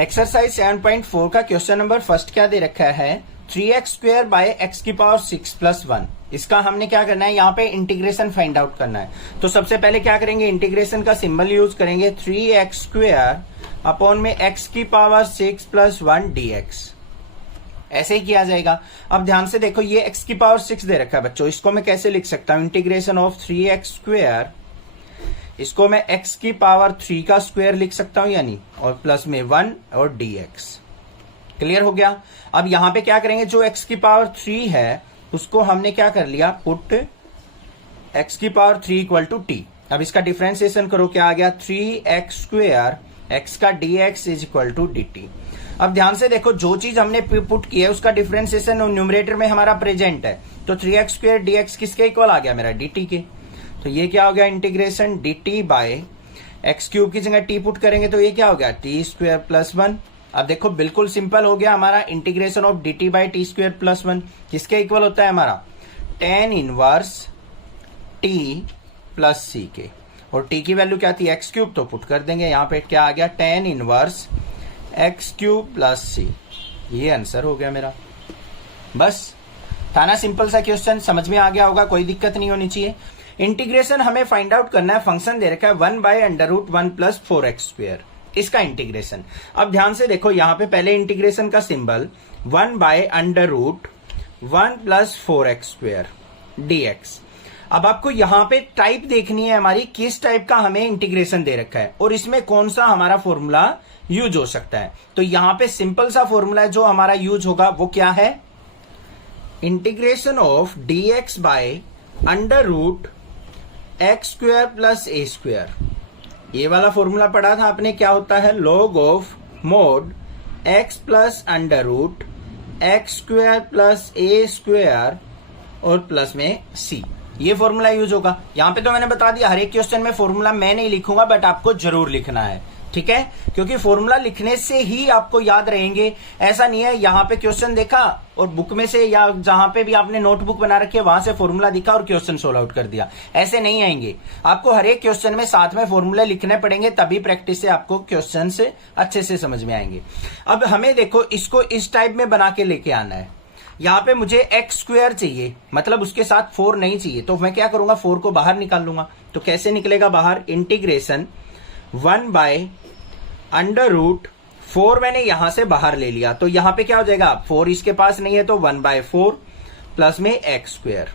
Exercise 7.4 का question number first क्या दे रखा है, 3x स्क्वायर बाय एक्स की पावर 6 प्लस 1। इसका हमने क्या करना है, यहाँ पे इंटीग्रेशन फाइंड आउट करना है। तो सबसे पहले क्या करेंगे, इंटीग्रेशन का सिंबल यूज करेंगे, 3x स्क्वायर अपॉन में x की पावर 6 प्लस 1 dx। ऐसे ही किया जाएगा। अब ध्यान से देखो, ये x की पावर 6 दे रखा है बच्चों, इसको मैं कैसे लिख सकता हूं, इंटीग्रेशन ऑफ 3x स्क्वायर, इसको मैं x की पावर 3 का स्क्वायर लिख सकता हूं यानी, और प्लस में 1 और dx। क्लियर हो गया। अब यहां पे क्या करेंगे, जो x की पावर 3 है उसको हमने क्या कर लिया, पुट x की पावर 3 इक्वल टू t। अब इसका डिफरेंशिएशन करो, क्या आ गया, 3x स्क्वायर x का dx is equal to dt। अब ध्यान से देखो, जो चीज हमने पुट की है उसका डिफरेंशिएशन न्यूमरेटर में हमारा प्रेजेंट है, तो 3x स्क्वायर dx किसके इक्वल आ गया, मेरा dt के। तो ये क्या हो गया, integration dt by x cube की जगह t पुट करेंगे तो ये क्या हो गया, टी स्क्वायर प्लस 1। अब देखो बिल्कुल सिंपल हो गया, हमारा integration of dt by T square plus 1 किसके इक्वल होता है, हमारा tan inverse t plus c के। और t की वैल्यू क्या थी, एक्स क्यूब, तो पुट कर देंगे यहाँ पे, क्या आ गया, tan inverse x cube plus c। ये आंसर हो गया मेरा। बस था ना, सिंपल सा क्वेश्चन, समझ में आ गया होगा, कोई दिक्कत नहीं होनी चाहिए। इंटीग्रेशन हमें फाइंड आउट करना है, फंक्शन दे रखा है 1 by under root 1 plus 4x square, इसका इंटीग्रेशन। अब ध्यान से देखो, यहां पे पहले इंटीग्रेशन का symbol 1 by under root 1 plus 4x square dx। अब आपको यहां पे टाइप देखनी है हमारी, किस टाइप का हमें इंटीग्रेशन दे रखा है और इसमें कौन सा हमारा फॉर्मूला यूज हो सकता है। तो यहां पे सिंपल सा फॉर्मूला जो हमारा यूज होगा वो क्या है, integration of dx by under root x square plus a square. ये वाला फॉर्मूला पढ़ा था आपने, क्या होता है, log of mod x plus under root x square plus a square और प्लस में सी। ये फॉर्मूला यूज होगा। यहां पे तो मैंने बता दिया, हर एक क्वेश्चन में फॉर्मूला मैं नहीं लिखूंगा, बट आपको जरूर लिखना है, ठीक है, क्योंकि फॉर्मूला लिखने से ही आपको याद रहेंगे। ऐसा नहीं है यहाँ पे क्वेश्चन देखा और बुक में से या जहां पे भी आपने नोटबुक बना रखी है वहां से फॉर्मूला दिखा और क्वेश्चन सोल्व आउट कर दिया, ऐसे नहीं आएंगे। आपको हर एक क्वेश्चन में साथ में फॉर्मूले लिखने पड़ेंगे, तभी प्रैक्टिस से आपको क्वेश्चन से अच्छे से समझ में आएंगे। अब हमें देखो, इसको इस टाइप में बना के लेके आना है। यहाँ पे मुझे एक्स स्क्वायर चाहिए, मतलब उसके साथ 4 नहीं चाहिए, तो मैं क्या करूंगा, 4 को बाहर निकाल लूंगा। तो कैसे निकलेगा बाहर, इंटीग्रेशन 1 बाय अंडर रूट 4 मैंने यहां से बाहर ले लिया, तो यहां पे क्या हो जाएगा, 4 इसके पास नहीं है तो 1 बाय 4 प्लस में एक्स स्क्वायर।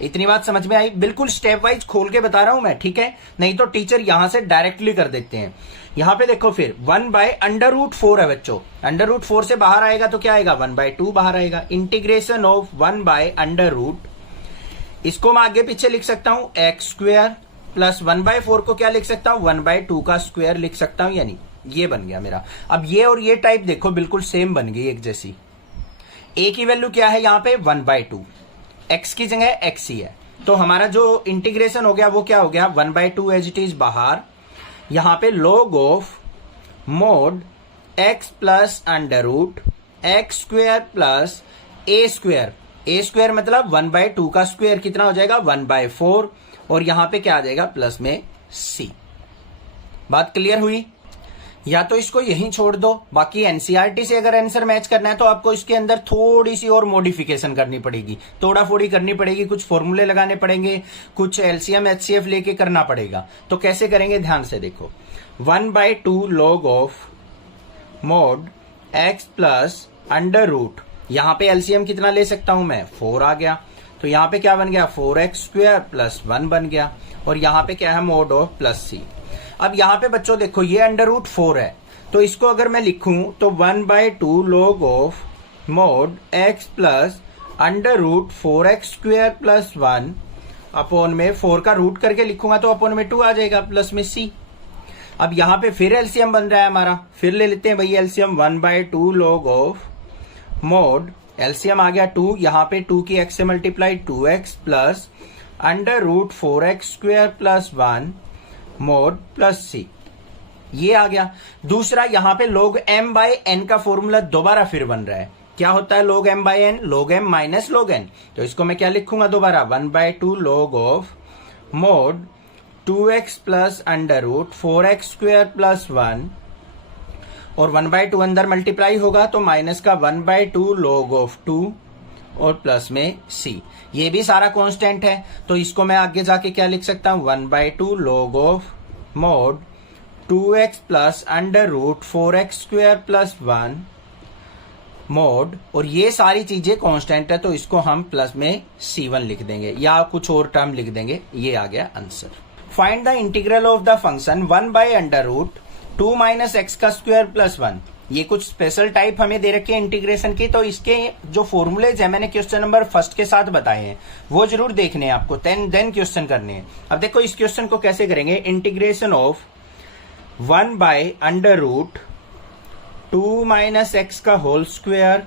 इतनी बात समझ में आई, बिल्कुल स्टेप वाइज खोल के बता रहा हूं मैं, ठीक है, नहीं तो टीचर यहां से डायरेक्टली कर देते हैं। यहां पे देखो फिर 1 बाय अंडर रूट 4 है बच्चों, अंडर रूट 4 से बाहर आएगा तो क्या आएगा, 1 बाय 2 बाहर आएगा। Integration of 1 by under root, इसको मैं आगे पीछे लिख सकता हूं एक्स स्क्वायर प्लस 1 बाय 4 को क्या लिख सकता हूं, 1 बाय 2 का स्क्वायर लिख सकता हूं, यानी ये बन गया मेरा। अब ये और ये टाइप देखो बिल्कुल सेम बन गई, एक जैसी। ए की वैल्यू क्या है यहाँ पे, 1 बाय 2, एक्स की जगह एक्स ही है, तो हमारा जो इंटीग्रेशन हो गया वो क्या हो गया, 1 बाय 2 एज इट इज बाहर। यहां पे log of mod x plus under root x square plus a square. A square मतलब 1 बाय 2 का स्क्वायर कितना हो जाएगा, 1 बाय 4, और यहां पे क्या आ जाएगा, प्लस में सी। बात क्लियर हुई। या तो इसको यहीं छोड़ दो, बाकी एनसीईआरटी से अगर आंसर मैच करना है तो आपको इसके अंदर थोड़ी सी और मॉडिफिकेशन करनी पड़ेगी, तोड़ा फोड़ी करनी पड़ेगी, कुछ फॉर्मूले लगाने पड़ेंगे, कुछ एलसीएम एचसीएफ लेके करना पड़ेगा। तो कैसे करेंगे, ध्यान से देखो, 1 by 2 log of mod x plus under root, यहां पे एलसीएम कितना ले सकता हूं मैं, 4 आ गया, तो यहां पे क्या बन गया, 4x स्क्वायर प्लस 1 बन गया, और यहां पे क्या है, मोड ऑफ प्लस सी। अब यहां पे बच्चों देखो, ये अंडर रूट 4 है, तो इसको अगर मैं लिखूं तो 1 by 2 log of mod x plus under root 4x square plus 1 upon में 4 का रूट करके लिखूंगा तो अपॉन में 2 आ जाएगा प्लस में सी। अब यहां पे फिर एलसीएम बन रहा है हमारा, फिर ले लेते हैं भाई LCM, 1 by 2 log of mod, LCM आ गया 2, यहां पे 2 की एक्स से multiply 2x plus under root 4x square plus 1 mod plus c, ये आ गया। दूसरा यहां पे log m बाय n का फॉर्मूला दोबारा फिर बन रहा है, क्या होता है log m by n, log m minus log n, तो इसको मैं क्या लिखूंगा दोबारा, 1 by 2 log of mod 2x plus under root 4x square plus 1 और 1/2 अंदर मल्टीप्लाई होगा तो माइनस का 1/2 log ऑफ 2 और प्लस में c। ये भी सारा कांस्टेंट है तो इसको मैं आगे जाके क्या लिख सकता हूं 1/2 log of mod 2x plus under root 4x square plus 1 mod, और ये सारी चीजें कांस्टेंट है तो इसको हम प्लस में c1 लिख देंगे या कुछ और टर्म लिख देंगे। ये आ गया answer. Find the integral of the function 1/√2 minus x का स्क्वायर प्लस 1। ये कुछ स्पेशल टाइप हमें दे रखी है इंटीग्रेशन की, तो इसके जो फॉर्मूलेज है मैंने क्वेश्चन नंबर फर्स्ट के साथ बताए हैं वो जरूर देखने हैं आपको, देन क्वेश्चन करने हैं। अब देखो इस क्वेश्चन को कैसे करेंगे। इंटीग्रेशन ऑफ 1/√2 माइनस एक्स का होल स्क्वायर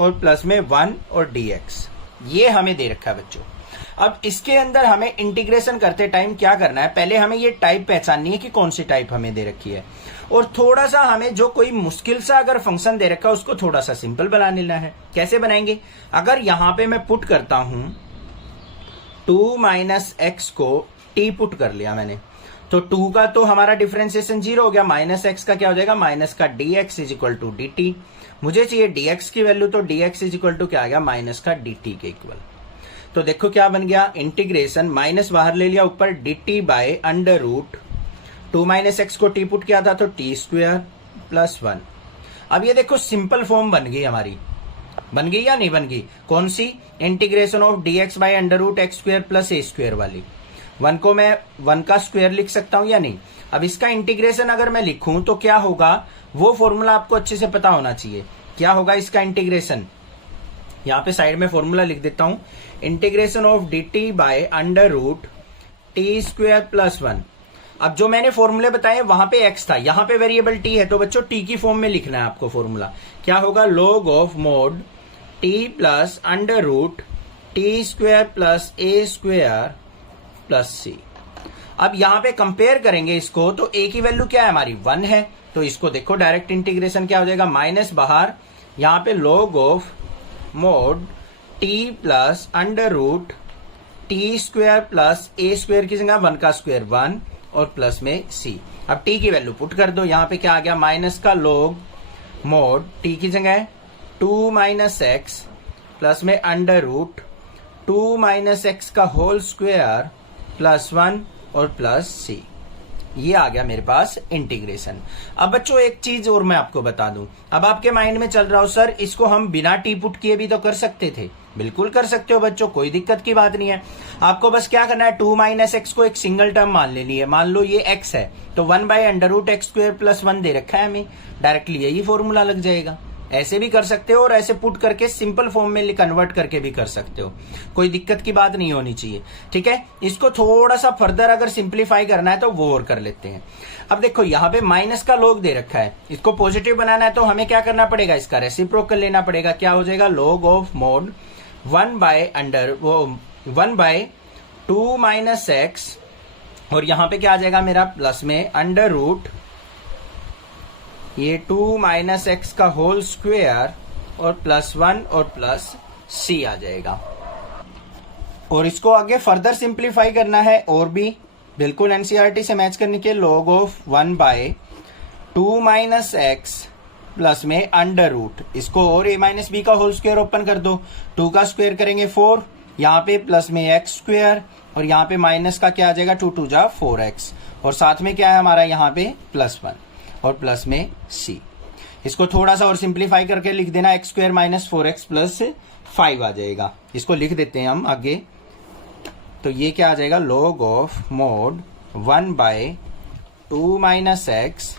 और प्लस में 1 और dx, ये हमें दे रखा है बच्चों। अब इसके अंदर हमें इंटीग्रेशन करते टाइम क्या करना है, पहले हमें ये टाइप पहचाननी है कि कौन सी टाइप हमें दे रखी है, और थोड़ा सा हमें जो कोई मुश्किल सा अगर फंक्शन दे रखा है उसको थोड़ा सा सिंपल बना लेना है। कैसे बनाएंगे, अगर यहां पे मैं पुट करता हूं 2 माइनस एक्स को t पुट कर लिया मैंने, तो 2 का तो हमारा डिफरेंशिएशन 0 हो गया, माइनस एक्स का क्या हो जाएगा माइनस का dx is equal to dt। मुझे चाहिए dx की वैल्यू, तो dx इज इक्वल टू क्या आ गया माइनस का dt के इक्वल। तो देखो क्या बन गया, इंटीग्रेशन माइनस बाहर ले लिया, ऊपर dt by under root 2 minus x को t पुट किया था तो t स्क्वायर प्लस 1। अब ये देखो सिंपल फॉर्म बन गई हमारी, बन गई या नहीं बन गई, कौन सी, integration of dx by under root x square plus a square वाली। 1 को मैं 1 का स्क्वायर लिख सकता हूं या नहीं। अब इसका इंटीग्रेशन अगर मैं लिखूं तो क्या होगा, वो फॉर्मूला आपको अच्छे से पता होना चाहिए। क्या होगा इसका इंटीग्रेशन, यहां पे साइड में फॉर्मूला लिख देता हूं, integration of dt by under root t square plus 1। अब जो मैंने फॉर्मूले बताए वहां पे x था, यहां पे वेरिएबल t है, तो बच्चों t की फॉर्म में लिखना है आपको फॉर्मूला। क्या होगा, log of mod t plus under root t square plus a square plus c। अब यहां पे कंपेयर करेंगे इसको, तो a की वैल्यू क्या है हमारी 1 है, तो इसको देखो डायरेक्ट इंटीग्रेशन क्या हो जाएगा, माइनस बाहर, यहां पे log of mod t plus under root t square plus a square की जगह 1 का स्क्वायर 1 और प्लस में c। अब t की वैल्यू पुट कर दो, यहां पे क्या आ गया माइनस का log मोड t की जगह 2 माइनस एक्स प्लस में अंडर रूट 2 माइनस एक्स का होल स्क्वायर प्लस 1 और प्लस c। ये आ गया मेरे पास इंटीग्रेशन। अब बच्चों एक चीज और मैं आपको बता दूं, अब आपके माइंड में चल रहा हो सर इसको हम बिना टी पुट किए भी तो कर सकते थे। बिल्कुल कर सकते हो बच्चों, कोई दिक्कत की बात नहीं है। आपको बस क्या करना है, 2 माइनस एक्स को एक सिंगल टर्म मान लेनी है। मान लो ये x है तो 1 by under root x square plus 1 दे रखा है हमें, डायरेक्टली यही फॉर्मूला लग जाएगा। ऐसे भी कर सकते हो और ऐसे पुट करके सिंपल फॉर्म में कन्वर्ट करके भी कर सकते हो, कोई दिक्कत की बात नहीं होनी चाहिए। ठीक है, इसको थोड़ा सा फर्दर अगर सिंप्लीफाई करना है तो वो और कर लेते हैं। अब देखो यहाँ पे माइनस का log दे रखा है, इसको पॉजिटिव बनाना है तो हमें क्या करना पड़ेगा, इसका रेसिप्रोकल लेना पड़ेगा। क्या हो जाएगा, log of mod 1/2 minus x, और यहां पे क्या आ जाएगा मेरा प्लस में अंडर रूट ये 2 माइनस एक्स का होल स्क्वायर और प्लस 1 और प्लस c आ जाएगा। और इसको आगे फर्दर सिंप्लीफाई करना है और भी बिल्कुल एनसीईआरटी से मैच करने के, log of 1/2 minus x plus में अंडर रूट, इसको और a माइनस बी का होल स्क्वायर ओपन कर दो, 2 का स्क्वायर करेंगे 4, यहाँ पे प्लस में एक्स स्क्वायर और यहाँ पे माइनस का क्या आ जाएगा 2 2 जा 4x, और साथ में क्या है हमारा यहाँ पे प्लस 1 और प्लस में c। इसको थोड़ा सा और सिंप्लीफाई करके लिख देना, x square minus 4x plus 5 आ जाएगा। इसको लिख देते हैं हम आगे, तो ये क्या आ जाएगा, log of mod 1/2 minus x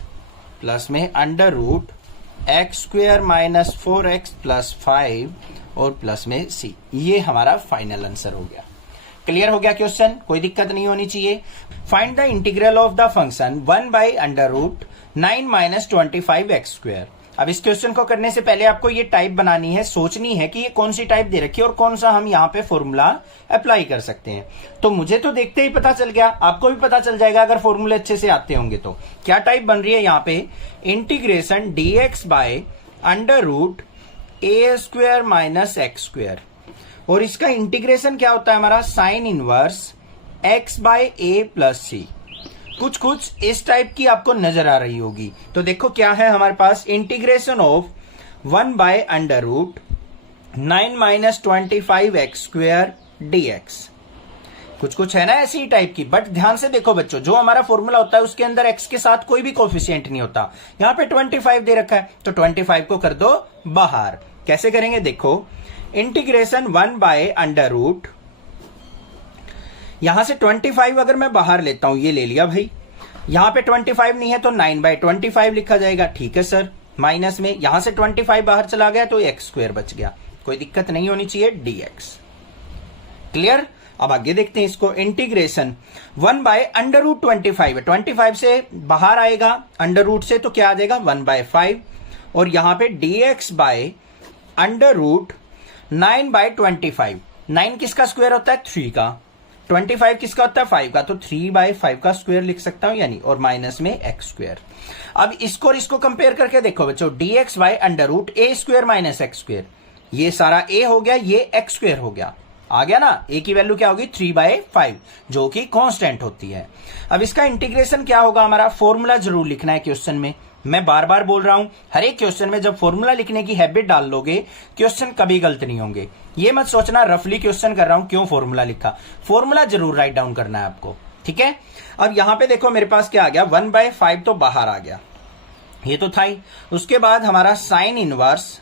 plus में under root x square minus 4x plus 5 और प्लस में c। ये हमारा फाइनल आंसर हो गया। क्लियर हो गया क्वेश्चन, कोई दिक्कत नहीं होनी चाहिए। Find the integral of the function 1/√9 minus 25 x square. अब इस क्वेश्चन को करने से पहले आपको ये टाइप बनानी है, सोचनी है कि ये कौन सी टाइप दे रखी है और कौन सा हम यहाँ पे फॉर्मूला अप्लाई कर सकते हैं। तो मुझे तो देखते ही पता चल गया, आपको भी पता चल जाएगा अगर फॉर्मूले अच्छे से आते होंगे तो। क्या टाइप बन रही है यहाँ पे, integration dx by under root a square minus x square, और इसका इंटीग्रेशन क्या होता है हमारा, sine inverse x by a plus c. कुछ कुछ इस टाइप की आपको नजर आ रही होगी। तो देखो क्या है हमारे पास, इंटीग्रेशन ऑफ 1/√9 - 25x² dx। कुछ कुछ है ना ऐसी टाइप की, बट ध्यान से देखो बच्चों, जो हमारा फॉर्मूला होता है उसके अंदर x के साथ कोई भी कोफिशिएंट नहीं होता। यहां पे 25 दे रखा है, तो 25 को कर दो बाहर। कैसे करेंगे देखो, इंटीग्रेशन 1/√, यहां से 25 अगर मैं बाहर लेता हूं, ये ले लिया भाई, यहां पे 25 नहीं है तो 9/25 लिखा जाएगा। ठीक है सर, माइनस में यहां से 25 बाहर चला गया तो x² बच गया, कोई दिक्कत नहीं होनी चाहिए, dx। क्लियर। अब आगे देखते हैं इसको, इंटीग्रेशन 1/√25 है, 25 से बाहर आएगा अंडर रूट से तो क्या आ जाएगा 1/5, और यहां पे dx/√9/25। 9 किसका स्क्वायर होता है 3 का, 25 किसका होता है 5 का, तो 3/5 का स्क्वायर लिख सकता हूं यानी, और माइनस में x²। अब इसको और इसको कंपेयर करके देखो बच्चों, dx/√a² - x², ये सारा a हो गया, ये x² हो गया, आ गया ना। a की वैल्यू क्या होगी 3/5, जो कि कांस्टेंट होती है। अब इसका इंटीग्रेशन क्या होगा हमारा, फॉर्मूला जरूर लिखना है क्वेश्चन में। मैं बार बार बोल रहा हूं, हर एक क्वेश्चन में जब फॉर्मूला लिखने की हैबिट डाल लोगे, क्वेश्चन कभी गलत नहीं होंगे। ये मत सोचना रफली क्वेश्चन कर रहा हूं क्यों फॉर्मूला लिखा, फॉर्मूला जरूर राइट डाउन करना है आपको, ठीक है। अब यहां पे देखो मेरे पास क्या आ गया, 1/5 तो बाहर आ गया, ये तो था ही। उसके बाद हमारा साइन इनवर्स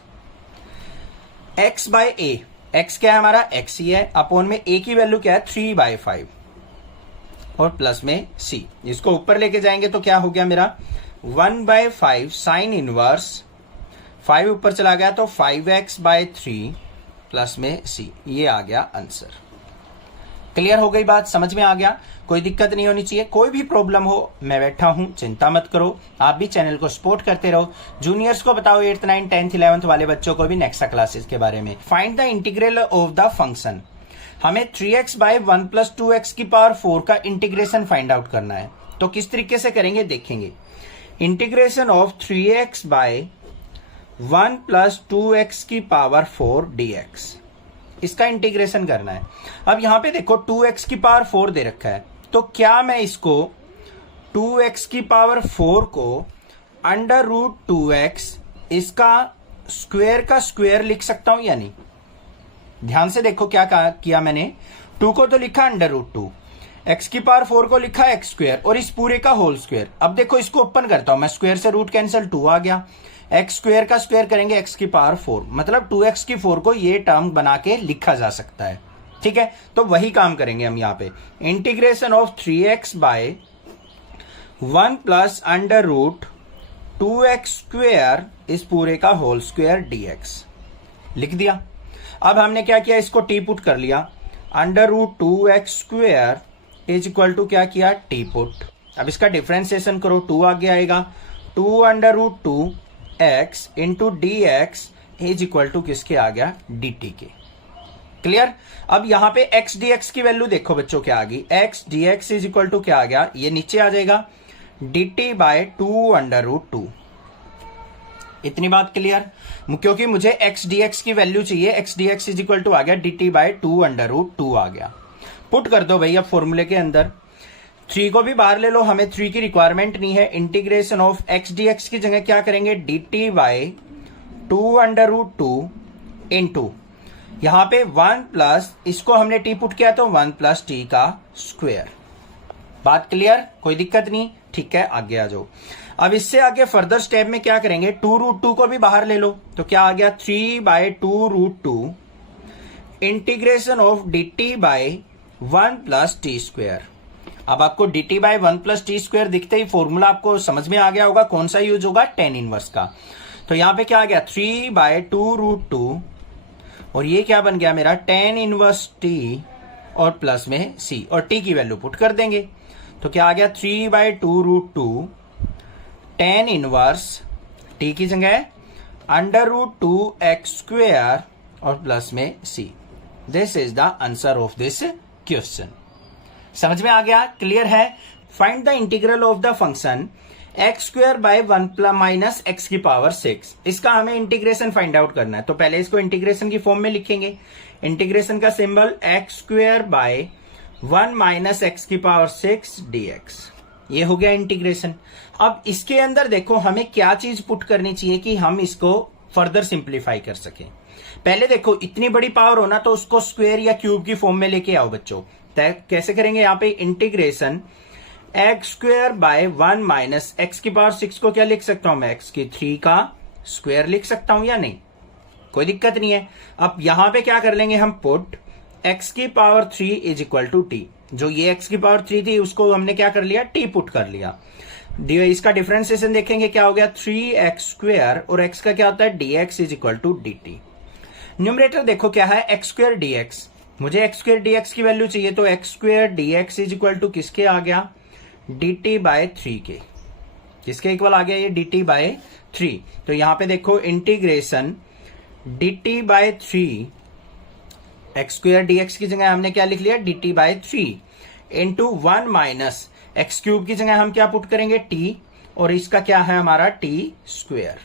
x/a, x क्या है हमारा x ही है, अपॉन में a की वैल्यू क्या है 3/5, और प्लस में c। इसको ऊपर लेके जाएंगे तो क्या हो गया मेरा 1/5 साइन इनवर्स, 5 ऊपर चला गया तो 5x/3 प्लस में c, ये आ गया आंसर। क्लियर हो गई बात, समझ में आ गया, कोई दिक्कत नहीं होनी चाहिए। कोई भी प्रॉब्लम हो मैं बैठा हूं, चिंता मत करो। आप भी चैनल को सपोर्ट करते रहो। जूनियर्स को बताओ 8th 9th 10th 11th वाले बच्चों को भी नेक्स्ट क्लासेस के बारे में। Find the integral of the function, हमें 3x/1 + 2x⁴ का इंटीग्रेशन फाइंड आउट करना है। तो किस तरीके से करेंगे देखेंगे। Integration of 3x/1 + 2x⁴ dx, इसका इंटीग्रेशन करना है। अब यहां पे देखो 2x⁴ दे रखा है, तो क्या मैं इसको 2x⁴ को √2x इसका स्क्वायर का स्क्वायर लिख सकता हूं या नहीं। ध्यान से देखो क्या किया मैंने, 2 को तो लिखा √2, x⁴ को लिखा x², और इस पूरे का होल स्क्वायर। अब देखो इसको ओपन करता हूं मैं, स्क्वायर से रूट कैंसिल, 2 आ गया, x² का स्क्वायर करेंगे x⁴, मतलब 2x⁴ को ये टर्म बना के लिखा जा सकता है, ठीक है। तो वही काम करेंगे हम यहाँ पे, इंटीग्रेशन ऑफ 3x/1 + √2x² इस पूरे का होल स्क्वायर dx लिख दिया। अब हमने क्या किया, इसको टी पुट कर लिया, √2x² = क्या किया टी पुट। अब इसका डिफरेंशिएशन करो, 2 आगे आएगा, 2√2x × dx = किसके आ गया dt के। क्लियर। अब यहां पे x dx की वैल्यू देखो बच्चों क्या आ गई, x dx = क्या आ गया, ये नीचे आ जाएगा dt/2√2। इतनी बात क्लियर, क्योंकि मुझे x dx की वैल्यू चाहिए, x dx = आ गया dt/2√2 आ गया। पुट कर दो भाई अब फॉर्मूले के अंदर, 3 को भी बाहर ले लो, हमें 3 की रिक्वायरमेंट नहीं है। इंटीग्रेशन ऑफ x dx की जगह क्या करेंगे, dt/2√2 इंटू यहां पे 1 प्लस, इसको हमने टी पुट किया तो 1 + t का स्क्वायर। बात क्लियर, कोई दिक्कत नहीं, ठीक है। आगे आ जाओ। अब इससे आगे फर्दर स्टेप में क्या करेंगे, 2√2 को भी बाहर ले लो तो क्या आ गया 3/2√2 इंटीग्रेशन ऑफ dt/1 + t²। अब आपको dt/1 + t² दिखते ही फॉर्मूला आपको समझ में आ गया होगा, कौन सा यूज होगा, tan इनवर्स का। तो यहां पे क्या आ गया 3/2√2, और ये क्या बन गया मेरा tan इनवर्स t और प्लस में c, और t की वैल्यू पुट कर देंगे तो क्या आ गया 3/2√2 tan इनवर्स t की जगह √2x² और प्लस में c। This is the answer of this question. समझ में आ गया, क्लियर है। Find the integral of the function x²/1 - x⁴ इसका हमें इंटीग्रेशन फाइंड आउट करना है। तो पहले इसको इंटीग्रेशन की फॉर्म में लिखेंगे। इंटीग्रेशन का सिंबल x²/1 - x⁴ dx, ये हो गया इंटीग्रेशन। अब इसके अंदर देखो हमें क्या चीज पुट करनी चाहिए कि हम इसको फर्दर सिंप्लीफाई कर सकें। पहले देखो इतनी बड़ी पावर होना तो उसको स्क्वायर या क्यूब की फॉर्म में लेके आओ बच्चों। कैसे करेंगे, यहाँ पे integration x square by 1 minus x की पावर 6 को क्या लिख सकता हूं मैं, एक्स की 3 का स्क्वायर लिख सकता हूं या नहीं, कोई दिक्कत नहीं है। अब यहां पे क्या कर लेंगे हम, पुट एक्स की power 3 is equal to t. जो ये एक्स की पावर 3 थी उसको हमने क्या कर लिया, टी पुट कर लिया। इसका डिफरेंशिएशन देखेंगे क्या हो गया, 3x स्क्वायर और x का क्या होता है dx is equal to dt। Numerator देखो क्या है, x स्क्वायर dx, मुझे x स्क्वायर dx की वैल्यू चाहिए तो x square dx is equal to किसके आ गया, dt बाय 3 के। किसके इक्वल आ गया ये, dt बाय 3। तो यहां पे देखो integration dt by 3, x square dx की जगह हमने क्या लिख लिया, dt by 3 into 1 minus x cube की जगह हम क्या पुट करेंगे, t, और इसका क्या है हमारा t स्क्वायर।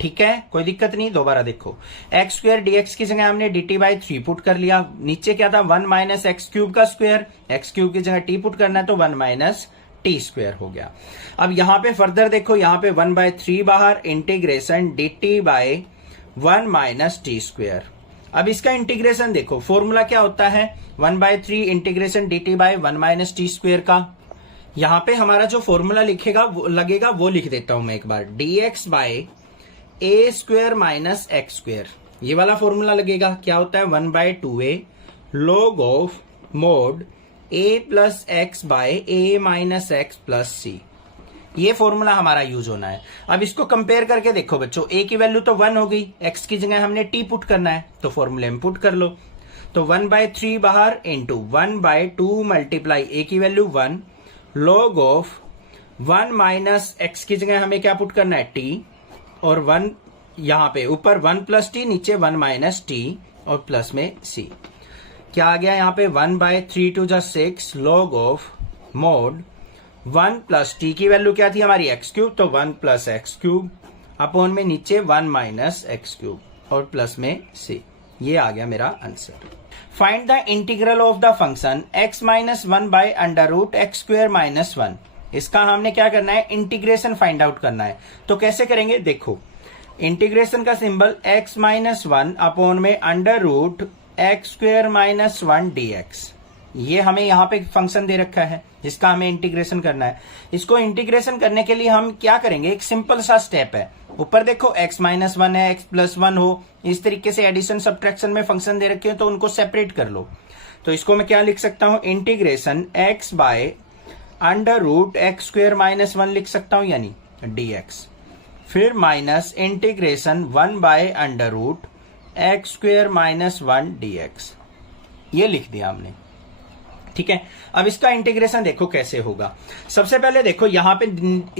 ठीक है, कोई दिक्कत नहीं। दोबारा देखो एक्स स्क्वायर dx की जगह हमने dt बाई 3 पुट कर लिया, नीचे क्या था 1 माइनस एक्स क्यूब का स्क्वायर, एक्स क्यूब की जगह t पुट करना है तो 1 माइनस टी स्क्वायर हो गया। अब यहां पे फर्दर देखो, यहां पे 1/3 बाहर, integration dt by 1 minus t square. अब इसका इंटीग्रेशन देखो, फॉर्मूला क्या होता है, 1/3 integration dt by 1 minus t square का। यहां पे हमारा जो फॉर्मूला लगेगा वो लिख देता हूं मैं एक बार, dx by a square minus x square, ये वाला फॉर्मूला लगेगा। क्या होता है, 1/2a log of mod a plus x by a minus x plus c, ये फॉर्मूला हमारा यूज होना है। अब इसको कंपेयर करके देखो बच्चों, a की वैल्यू तो 1 हो गई, x की जगह हमने t पुट करना है तो फॉर्मूले में पुट कर लो। तो 1/3 बाहर इंटू 1/2 मल्टीप्लाई a की value 1 log of 1 minus x की जगह हमें क्या पुट करना है, t, और 1 यहां पे ऊपर 1 प्लस टी, नीचे 1 माइनस टी और प्लस में c। क्या आ गया यहाँ पे, 1/3 टू जा 6 log of mode 1 plus T की वैल्यू क्या थी हमारी, एक्स क्यूब, तो 1 प्लस एक्स क्यूब अपॉन में नीचे 1 माइनस एक्स क्यूब और प्लस में c। ये आ गया मेरा answer. Find the integral of the function x minus 1 by under root x square minus 1। इसका हमने क्या करना है, इंटीग्रेशन फाइंड आउट करना है। तो कैसे करेंगे, देखो इंटीग्रेशन का सिंबल x माइनस 1 अपॉन में under root x square minus 1 dx। ये हमें यहाँ पे फंक्शन दे रखा है जिसका हमें इंटीग्रेशन करना है। इसको इंटीग्रेशन करने के लिए हम क्या करेंगे, एक सिंपल सा स्टेप है। ऊपर देखो x माइनस 1 है, x प्लस 1 हो, इस तरीके से एडिशन सब्ट्रैक्शन में फंक्शन दे रखे हो तो उनको सेपरेट कर लो। तो इसको मैं क्या लिख सकता हूं, integration x by under root x square minus 1 लिख सकता हूं, यानी dx, फिर minus integration 1 by under root x square minus 1 dx। ये लिख दिया हमने। ठीक है, अब इसका इंटीग्रेशन देखो कैसे होगा। सबसे पहले देखो यहाँ पे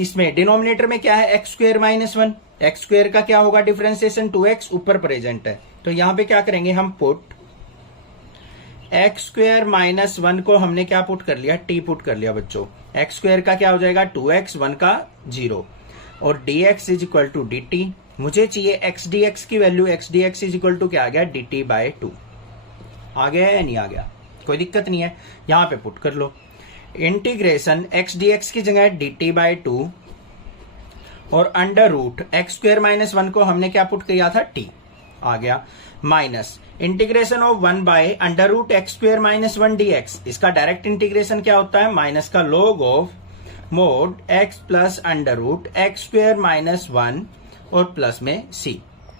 इसमें डिनोमिनेटर में क्या है, x square minus 1, x square का क्या होगा डिफरेंशिएशन 2x, ऊपर प्रेजेंट है तो यहाँ पे क्या करेंगे हम, पुट एक्स स्क्वायर माइनस 1 को हमने क्या पुट कर लिया, t पुट कर लिया बच्चों। एक्स स्क्वायर का क्या हो जाएगा 2x, 1 का 0, और dx is equal to dt। मुझे चाहिए x dx की वैल्यू, x dx is equal to क्या आ गया, dt बाय 2। आ गया है या नहीं आ गया, कोई दिक्कत नहीं है, यहां पे पुट कर लो। इंटीग्रेशन x dx की जगह dt बाय 2 और under root x square minus 1 को हमने क्या पुट किया था, t आ गया, minus integration of 1 by under root x square minus 1 dx। इसका डायरेक्ट इंटीग्रेशन क्या होता है, माइनस का log of mod x plus under root x square minus 1 और प्लस में c।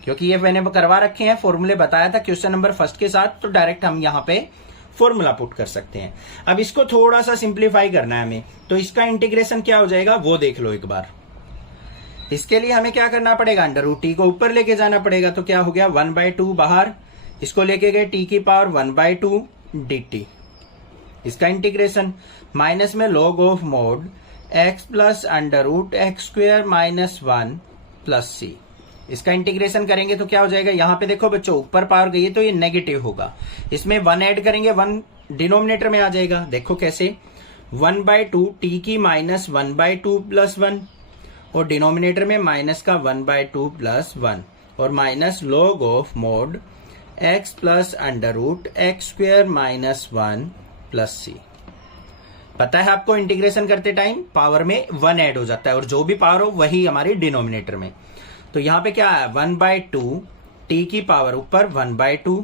क्योंकि ये मैंने करवा रखे हैं, फॉर्मूले बताया था क्वेश्चन नंबर फर्स्ट के साथ, तो डायरेक्ट हम यहाँ पे फॉर्मूला पुट कर सकते हैं। अब इसको थोड़ा सा सिंप्लीफाई करना है हमें, तो इसका इंटीग्रेशन क्या हो जाएगा वो देख लो एक बार। इसके लिए हमें क्या करना पड़ेगा, अंडर रूट टी को ऊपर लेके जाना पड़ेगा, तो क्या हो गया 1/2 बाहर, इसको लेके गए t की पावर 1/2 dt। इसका इंटीग्रेशन माइनस में log of mod x plus under root x square minus 1 plus c। इसका इंटीग्रेशन करेंगे तो क्या हो जाएगा, यहाँ पे देखो बच्चों ऊपर पावर गई है तो ये नेगेटिव होगा, इसमें 1 ऐड करेंगे 1 डिनोमिनेटर में आ जाएगा। देखो कैसे, 1/2 t की माइनस 1/2 प्लस 1 और डिनोमिनेटर में माइनस का 1/2 प्लस 1 और minus log of mod x plus under root x square minus 1 plus c। पता है आपको इंटीग्रेशन करते टाइम पावर में 1 ऐड हो जाता है और जो भी पावर हो वही हमारी डिनोमिनेटर में। तो यहां पे क्या है 1/2 टी की पावर ऊपर 1/2,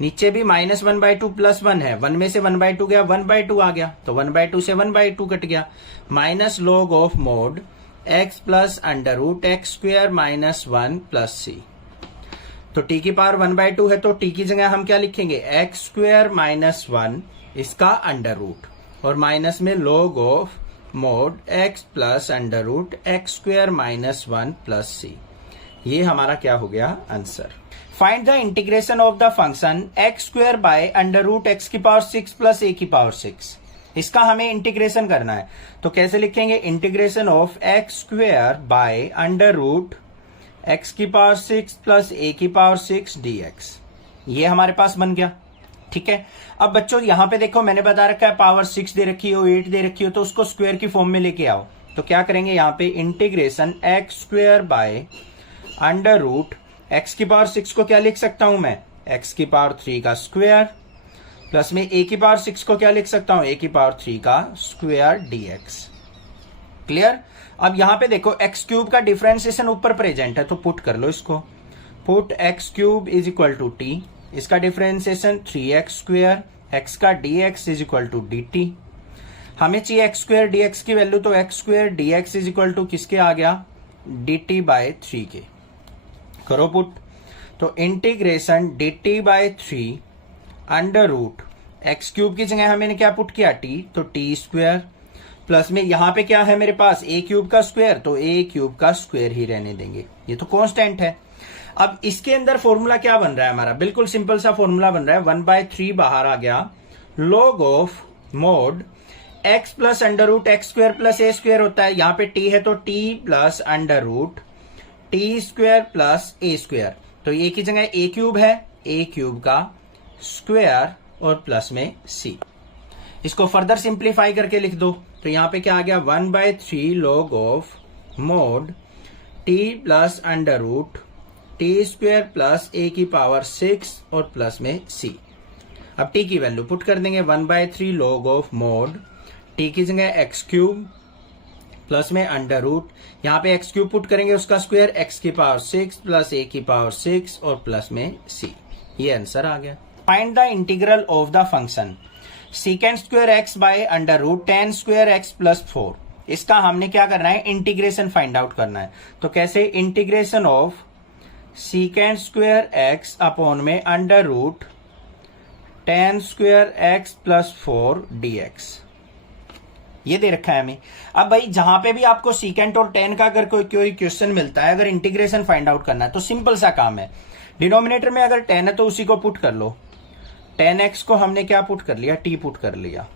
नीचे भी -1/2 + 1 है, 1 में से 1/2 गया 1/2 आ गया, तो 1/2 से 1/2 कट गया, minus log of mod x plus under root x square minus 1 plus c. तो t की पावर 1/2 है तो t की जगह हम क्या लिखेंगे एक्स स्क्वेयर माइनस 1 इसका अंडर रूट और माइनस में log of mod x plus under root x square minus 1 plus c. ये हमारा क्या हो गया answer. Find the integration of the function x square by under root x की power 6 plus a की power 6। इसका हमें इंटीग्रेशन करना है तो कैसे लिखेंगे integration of x square by under root x की पावर 6 प्लस ए की पावर 6 dx। ये हमारे पास बन गया। ठीक है, अब बच्चों यहां पे देखो मैंने बता रखा है पावर 6 दे रखी हो 8 दे रखी हो तो उसको स्क्वायर की फॉर्म में लेके आओ। तो क्या करेंगे यहाँ पे integration x square by under root x की पावर 6 को क्या लिख सकता हूं मैं एक्स की पावर 3 का स्क्वायर प्लस में ए की पावर 6 को क्या लिख सकता हूं ए की पावर 3 का स्क्वायर dx। क्लियर। अब यहां पे देखो एक्स क्यूब का डिफरेंशिएशन ऊपर प्रेजेंट है तो पुट कर लो इसको, put x cube is equal to t, इसका डिफरेंशिएशन 3x स्क्वेयर, एक्स का dx is equal to dt। हमें चाहिए एक्स स्क्वेयर dx की वैल्यू तो x square dx is equal to किसके आ गया dt/3 के। करो पुट, तो integration dt/3 under root x cube की जगह हमें क्या पुट किया t, तो टी स्क्वेयर प्लस में यहां पे क्या है मेरे पास ए क्यूब का स्क्वायर तो ए क्यूब का स्क्वायर ही रहने देंगे, ये तो कांस्टेंट है। अब इसके अंदर फॉर्मूला क्या बन रहा है हमारा, बिल्कुल सिंपल सा फॉर्मूला बन रहा है 1/3 बाहर आ गया log of mod x plus under root x square plus a square होता है, यहाँ पे t है तो t plus under root t square plus a square, तो ए की जगह ए क्यूब है ए क्यूब का स्क्वायर और प्लस में c। इसको फर्दर सिंप्लीफाई करके लिख दो तो यहाँ पे क्या आ गया 1/3 log of mod t plus under root t square plus a की पावर 6 और प्लस में c। अब t की वैल्यू पुट कर देंगे 1/3 log ऑफ मोड t की जगह एक्स क्यूब प्लस में अंडर रूट, यहाँ पे एक्स क्यूब पुट करेंगे उसका स्क्वायर एक्स की पावर 6 प्लस ए की पावर 6 और प्लस में c। ये आंसर आ गया। Find the integral of the function secant square x by under root tan square x plus 4। इसका हमने क्या करना है इंटीग्रेशन फाइंड आउट करना है तो कैसे integration of secant square x upon में under root tan square x plus 4 dx। ये दे रखा है हमें। अब भाई जहां पे भी आपको सीकेंट और tan का अगर कोई क्वेश्चन मिलता है अगर इंटीग्रेशन फाइंड आउट करना है तो सिंपल सा काम है, डिनोमिनेटर में अगर tan है तो उसी को पुट कर लो, tan x को हमने क्या पुट कर लिया t पुट कर लिया।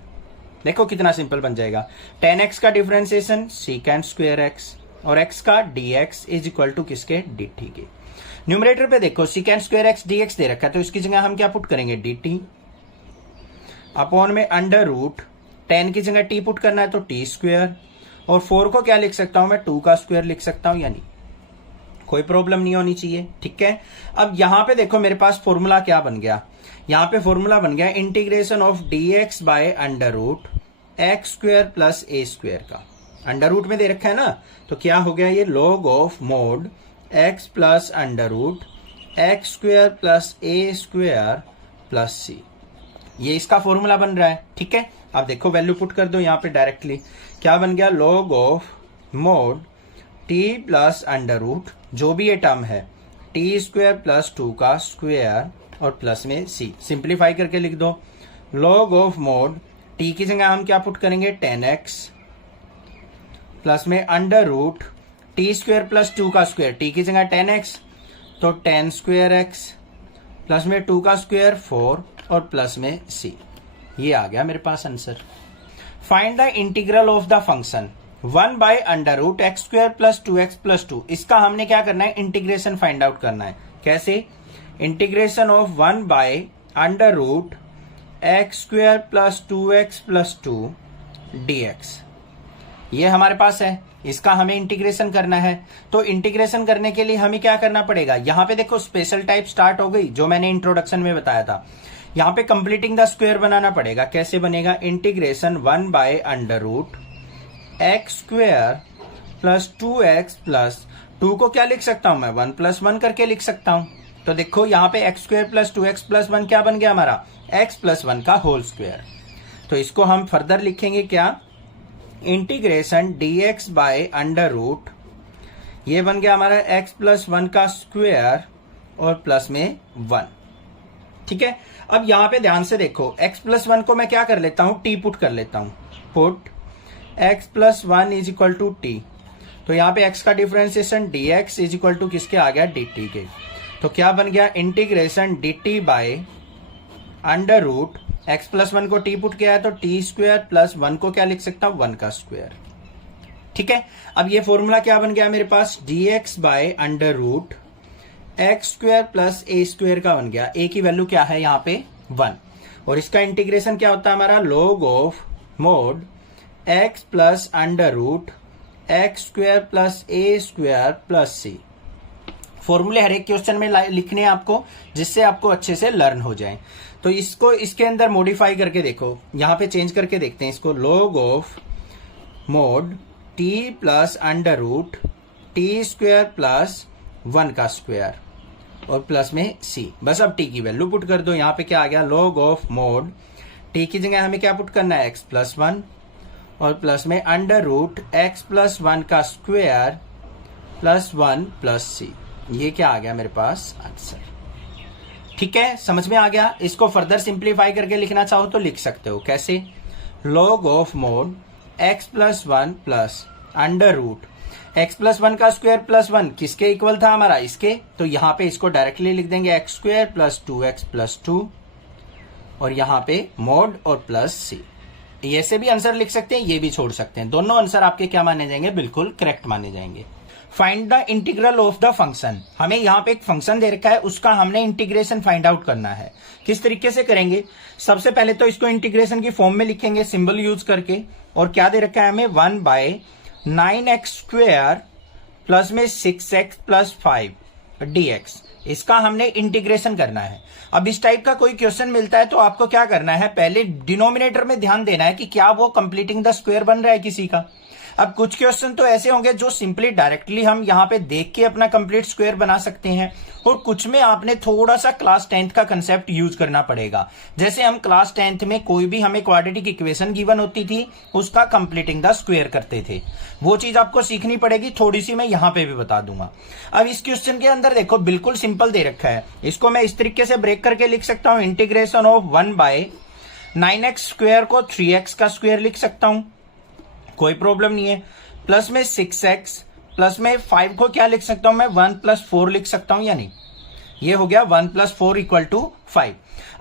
देखो कितना सिंपल बन जाएगा, tan x का डिफरेंशिएशन सीकेंट स्क्वायर x और x का dx इज इक्वल टू किसके dt के। न्यूमरेटर पे देखो सीकेंट स्क्वायर एक्स dx दे रखा है तो इसकी जगह हम क्या पुट करेंगे dt अपॉन में अंडर रूट tan की जगह t पुट करना है तो t स्क्वायर और 4 को क्या लिख सकता हूं मैं 2 का स्क्वायर लिख सकता हूं, यानी कोई प्रॉब्लम नहीं होनी चाहिए। ठीक है, अब यहां पे देखो मेरे पास फॉर्मूला क्या बन गया, यहां पे फॉर्मूला बन गया integration of dx by under root x square plus a square का। अंडर रूट में दे रखा है ना तो क्या हो गया ये log of mod x plus under root x square plus a square plus c. ये इसका फॉर्मूला बन रहा है। ठीक है, अब देखो वैल्यू पुट कर दो यहाँ पे डायरेक्टली, क्या बन गया log of mod t plus under root जो भी ये टर्म है टी स्क्वायर प्लस 2 का स्क्वायर और प्लस में c। सिंप्लीफाई करके लिख दो log ऑफ मोड t की जगह हम क्या पुट करेंगे tan x प्लस में under root t square plus 2 का स्क्वायर, t की जगह tan x तो tan स्क्वायर x प्लस में 2 का स्क्वायर 4 और प्लस में c। ये आ गया मेरे पास answer. Find the integral of the function 1 by under root x square plus 2x plus 2। इसका हमने क्या करना है इंटीग्रेशन फाइंड आउट करना है। कैसे, integration of 1 by under root x square plus 2x plus 2 dx। ये हमारे पास है, इसका हमें इंटीग्रेशन करना है। तो इंटीग्रेशन करने के लिए हमें क्या करना पड़ेगा, यहां पे देखो स्पेशल टाइप स्टार्ट हो गई जो मैंने इंट्रोडक्शन में बताया था। यहाँ पे कंप्लीटिंग द स्क्वायर बनाना पड़ेगा। कैसे बनेगा? Integration 1 by under root x square plus 2x plus 2 को क्या लिख सकता हूं मैं? 1 प्लस 1 करके लिख सकता हूं। तो देखो यहाँ पे x square plus 2x plus 1 क्या बन गया हमारा? x प्लस 1 का होल स्क्वायर। तो इसको हम फर्दर लिखेंगे क्या? Integration dx by under root, ये बन गया हमारा x प्लस 1 का स्क्वायर और प्लस में 1। ठीक है, अब यहां पे ध्यान से देखो, x प्लस 1 को मैं क्या कर लेता हूं? t पुट कर लेता हूं। Put x plus 1 is equal to t. तो यहाँ पे x का differentiation dx is equal to किसके आ गया? dt के। तो क्या बन गया? Integration dt by under root x plus 1 को t पुट किया है तो t स्क्वायर प्लस 1 को क्या लिख सकता हूं? 1 का स्क्वायर। ठीक है, अब ये फॉर्मूला क्या बन गया मेरे पास? dx by under root x square plus a square का बन गया। a की वैल्यू क्या है यहाँ पे? 1। और इसका इंटीग्रेशन क्या होता है हमारा? log of mod x plus under root x square plus a square plus c. फॉर्मूले हर एक क्वेश्चन में लिखने हैं आपको, जिससे आपको अच्छे से लर्न हो जाए। तो इसको इसके अंदर मॉडिफाई करके देखो, यहाँ पे चेंज करके देखते हैं इसको। log of mod t plus under root t square plus 1 का स्क्वायर और प्लस में c। बस अब t की वैल्यू पुट कर दो। यहाँ पे क्या आ गया? log ऑफ मोड t की जगह हमें क्या पुट करना है? x प्लस 1 और प्लस में अंडर रूट एक्स प्लस 1 का स्क्वायर प्लस 1 प्लस सी। ये क्या आ गया मेरे पास? आंसर। ठीक है, समझ में आ गया? इसको फर्दर सिंप्लीफाई करके लिखना चाहो तो लिख सकते हो। कैसे? log of mod x plus 1 plus under root x plus 1 का स्क्वायर प्लस 1 किसके इक्वल था हमारा? इसके। तो यहाँ पे इसको डायरेक्टली लिख देंगे x square plus 2x plus 2 और यहाँ पे मोड और प्लस सी। ऐसे भी आंसर लिख सकते हैं, ये भी छोड़ सकते हैं। दोनों आंसर आपके क्या माने जाएंगे? बिल्कुल करेक्ट माने जाएंगे। Find the integral of the function. हमें यहाँ पे एक फंक्शन दे रखा है, उसका हमने इंटीग्रेशन फाइंड आउट करना है। किस तरीके से करेंगे? सबसे पहले तो इसको इंटीग्रेशन की फॉर्म में लिखेंगे सिंबल यूज करके। और क्या दे रखा है हमें? 1 बाय 9x स्क्वायर प्लस में 6x प्लस 5 dx। इसका हमने इंटीग्रेशन करना है। अब इस टाइप का कोई क्वेश्चन मिलता है तो आपको क्या करना है? पहले डिनोमिनेटर में ध्यान देना है कि क्या वो कंप्लीटिंग द स्क्वायर बन रहा है किसी का। अब कुछ क्वेश्चन तो ऐसे होंगे जो सिंपली डायरेक्टली हम यहाँ पे देख के अपना कंप्लीट स्क्वायर बना सकते हैं, और कुछ में आपने थोड़ा सा क्लास 10th का कंसेप्ट यूज करना पड़ेगा। जैसे हम क्लास 10th में कोई भी हमें क्वाड्रेटिक इक्वेशन गिवन होती थी, उसका कंप्लीटिंग द स्क्वायर करते थे। वो चीज आपको सीखनी पड़ेगी, थोड़ी सी मैं यहाँ पे भी बता दूंगा। अब इस क्वेश्चन के अंदर देखो, बिल्कुल सिंपल दे रखा है। इसको मैं इस तरीके से ब्रेक करके लिख सकता हूँ। Integration of 1 bye 9x square को 3x का स्क्वायर लिख सकता हूं, कोई प्रॉब्लम नहीं है। प्लस में 6x प्लस में 5 को क्या लिख सकता हूं मैं? 1 प्लस 4 लिख सकता हूं या नहीं? ये हो गया 1 प्लस 4 इक्वल टू 5।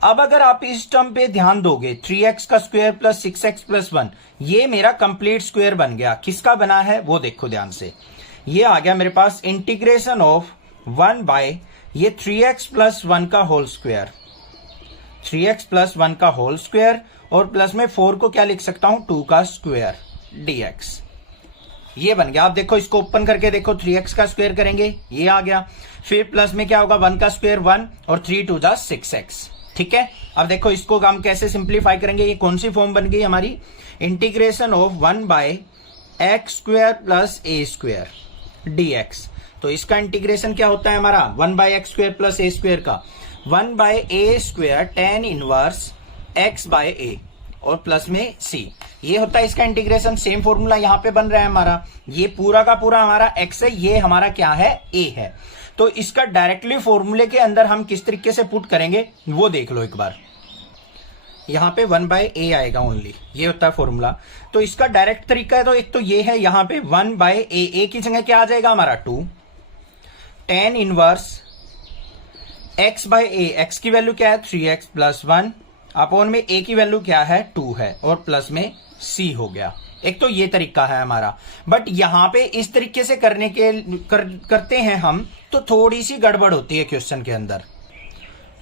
अब अगर आप इस टर्म पे ध्यान दोगे, 3x का स्क्वायर प्लस 6x प्लस 1, ये मेरा कंप्लीट स्क्वायर बन गया। किसका बना है वो देखो ध्यान से। ये आ गया मेरे पास इंटीग्रेशन ऑफ 1 बाय ये 3x प्लस 1 का होल स्क्वायर, 3x प्लस 1 का होल स्क्वायर और प्लस में 4 को क्या लिख सकता हूं? 2 का स्क्वायर dx। ये बन गया। आप देखो इसको ओपन करके देखो, 3x का स्क्वायर करेंगे, ये आ गया। फिर प्लस में क्या होगा? 1 का स्क्वायर 1 और 3 2 जा 6x। ठीक है, अब देखो इसको हम कैसे सिंप्लीफाई करेंगे। ये कौन सी फॉर्म बन गई हमारी? Integration of 1 by x square plus a square dx। तो इसका इंटीग्रेशन क्या होता है हमारा? 1 by x square plus a square का 1 by a square tan inverse x by a और प्लस में c। ये होता है इसका इंटीग्रेशन। सेम फॉर्मूला यहाँ पे बन रहा है हमारा। ये पूरा का पूरा हमारा x है, ये हमारा क्या है? a है। तो इसका डायरेक्टली फॉर्मूले के अंदर हम किस तरीके से पुट करेंगे वो देख लो एक बार। यहाँ पे 1 बाय ए आएगा ओनली, ये होता है फॉर्मूला। तो इसका डायरेक्ट तरीका है तो एक तो ये है, यहाँ पे 1 बाय ए की जगह क्या आ जाएगा हमारा? 2 tan inverse x by A. X की वैल्यू क्या है? 3x प्लस 1 अपॉन में a की वैल्यू क्या है? 2 है और प्लस में c हो गया। एक तो ये तरीका है हमारा। बट यहां पे इस तरीके से करने के करते हैं हम तो थोड़ी सी गड़बड़ होती है क्वेश्चन के अंदर।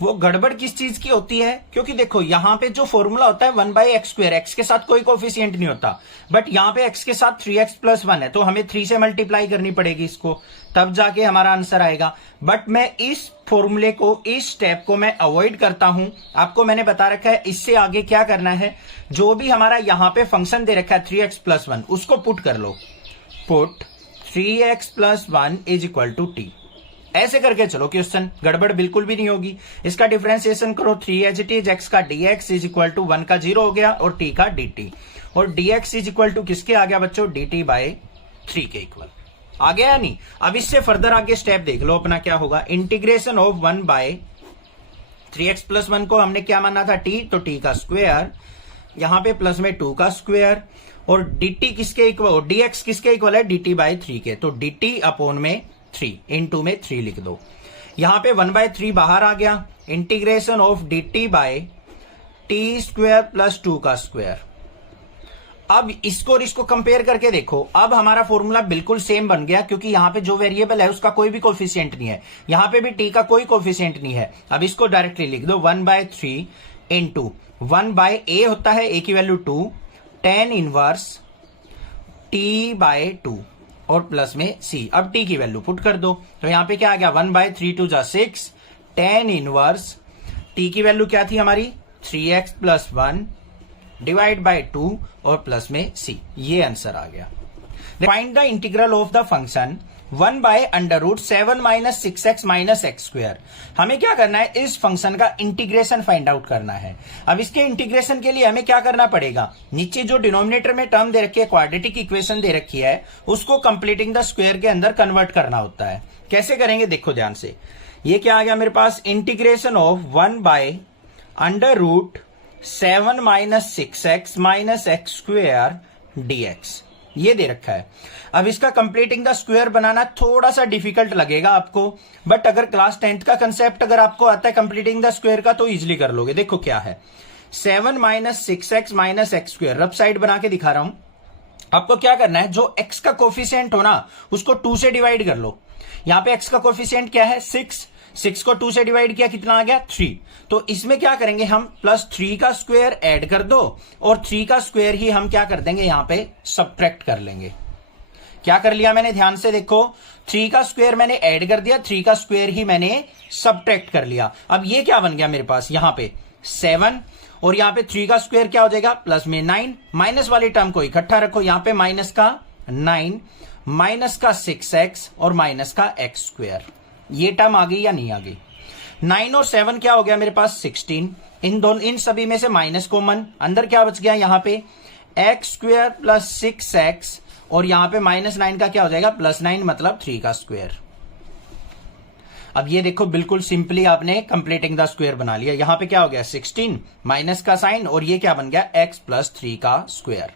वो गड़बड़ किस चीज की होती है, क्योंकि देखो यहां पे जो फॉर्मूला होता है 1/x², एक्स के साथ कोई कोफिशिएंट नहीं होता, बट यहां पे x के साथ 3x+1 है, तो हमें 3 से मल्टीप्लाई करनी पड़ेगी इसको, तब जाके हमारा आंसर आएगा। बट मैं इस फॉर्मूले को, इस स्टेप को मैं अवॉइड करता हूं। आपको मैंने बता रखा है इससे आगे क्या करना है, जो भी हमारा यहां पे फंक्शन दे रखा है 3x+1, उसको पुट कर लो। Put 3x+1 = t। ऐसे करके चलो क्वेश्चन, गड़बड़ बिल्कुल भी नहीं होगी। इसका डिफरेंशिएशन करो, 3 एज इट इज, x का dx = 1 का 0 हो गया और t का dt, और dx = किसके आ गया बच्चों, dt/3 के इक्वल आ गया या नहीं। अब इससे फर्दर आगे स्टेप देख लो अपना क्या होगा। इंटीग्रेशन ऑफ 1/3x+1 को हमने क्या माना था, t, तो t का स्क्वायर, यहां पे प्लस में 2 का स्क्वायर, और dt किसके इक्वल, dx किसके इक्वल है, dt/3 के, तो dt/3 इनटू में 3 लिख दो। यहां पे 1/3 बाहर आ गया। इंटीग्रेशन ऑफ dt/t² प्लस 2 का स्क्वायर। अब इसको और इसको कंपेयर करके देखो, अब हमारा फॉर्मूला बिल्कुल सेम बन गया, क्योंकि यहां पे जो वेरिएबल है उसका कोई भी कोफिशिएंट नहीं है, यहां पे भी t का कोई कोफिशिएंट नहीं है। अब इसको डायरेक्टली लिख दो, 1/3 इंटू 1/a होता है, a की वैल्यू 2, tan इनवर्स t/2 और प्लस में c। अब t की वैल्यू पुट कर दो, तो यहां पे क्या आ गया, 1/3 2 = 6, tan इनवर्स t की वैल्यू क्या थी हमारी, 3x+1 डिवाइड बाय 2 और प्लस में c। ये आंसर आ गया। Find the integral of the function 1/√7 - 6x - x²। हमें क्या करना है, इस फंक्शन का इंटीग्रेशन फाइंड आउट करना है। अब इसके इंटीग्रेशन के लिए हमें क्या करना पड़ेगा, नीचे जो डिनोमिनेटर में टर्म दे रखी है, क्वाड्रेटिक इक्वेशन दे रखी है, उसको कंप्लीटिंग द स्क्वायर के अंदर कन्वर्ट करना होता है। कैसे करेंगे देखो ध्यान से। ये क्या आ गया मेरे पास, integration of 1/√7 - 6x - x² dx, ये दे रखा है। अब इसका कंप्लीटिंग द स्क्वायर बनाना थोड़ा सा डिफिकल्ट लगेगा आपको, बट अगर क्लास 10th का कंसेप्ट अगर आपको आता है कंप्लीटिंग द स्क्वायर का, तो इजीली कर लोगे। देखो क्या है, 7 - 6x - x², रफ साइड बना के दिखा रहा हूं। आपको क्या करना है, जो x का कोफिशिएंट हो ना, उसको 2 से डिवाइड कर लो। यहां पे x का कोफिशिएंट क्या है, 6 को 2 से डिवाइड किया, कितना आ गया, 3। तो इसमें क्या करेंगे हम, +3 का स्क्वायर ऐड कर दो, और 3 का स्क्वायर ही हम क्या कर देंगे, यहां पे सब्ट्रैक्ट कर लेंगे। क्या कर लिया मैंने, ध्यान से देखो, 3 का स्क्वायर मैंने ऐड कर दिया, 3 का स्क्वायर ही मैंने सब्ट्रैक्ट कर लिया। अब ये क्या बन गया मेरे पास, यहां पे 7, और यहां पे 3 का स्क्वायर क्या हो जाएगा, प्लस में 9, माइनस वाली टर्म को इकट्ठा रखो, यहां पे माइनस का 9, माइनस का 6x और माइनस का x²। ये टर्म आ गई या नहीं आ गई। 9 और 7 क्या हो गया मेरे पास, 16। इन सभी में से माइनस कॉमन, अंदर क्या बच गया, यहां पे x² प्लस 6x, और यहां पे -9 का क्या हो जाएगा, +9, मतलब 3 का स्क्वायर। अब ये देखो बिल्कुल सिंपली आपने कंप्लीटिंग द स्क्वायर बना लिया। यहां पे क्या हो गया, 16, माइनस का साइन, और ये क्या बन गया, x + 3 का स्क्वायर।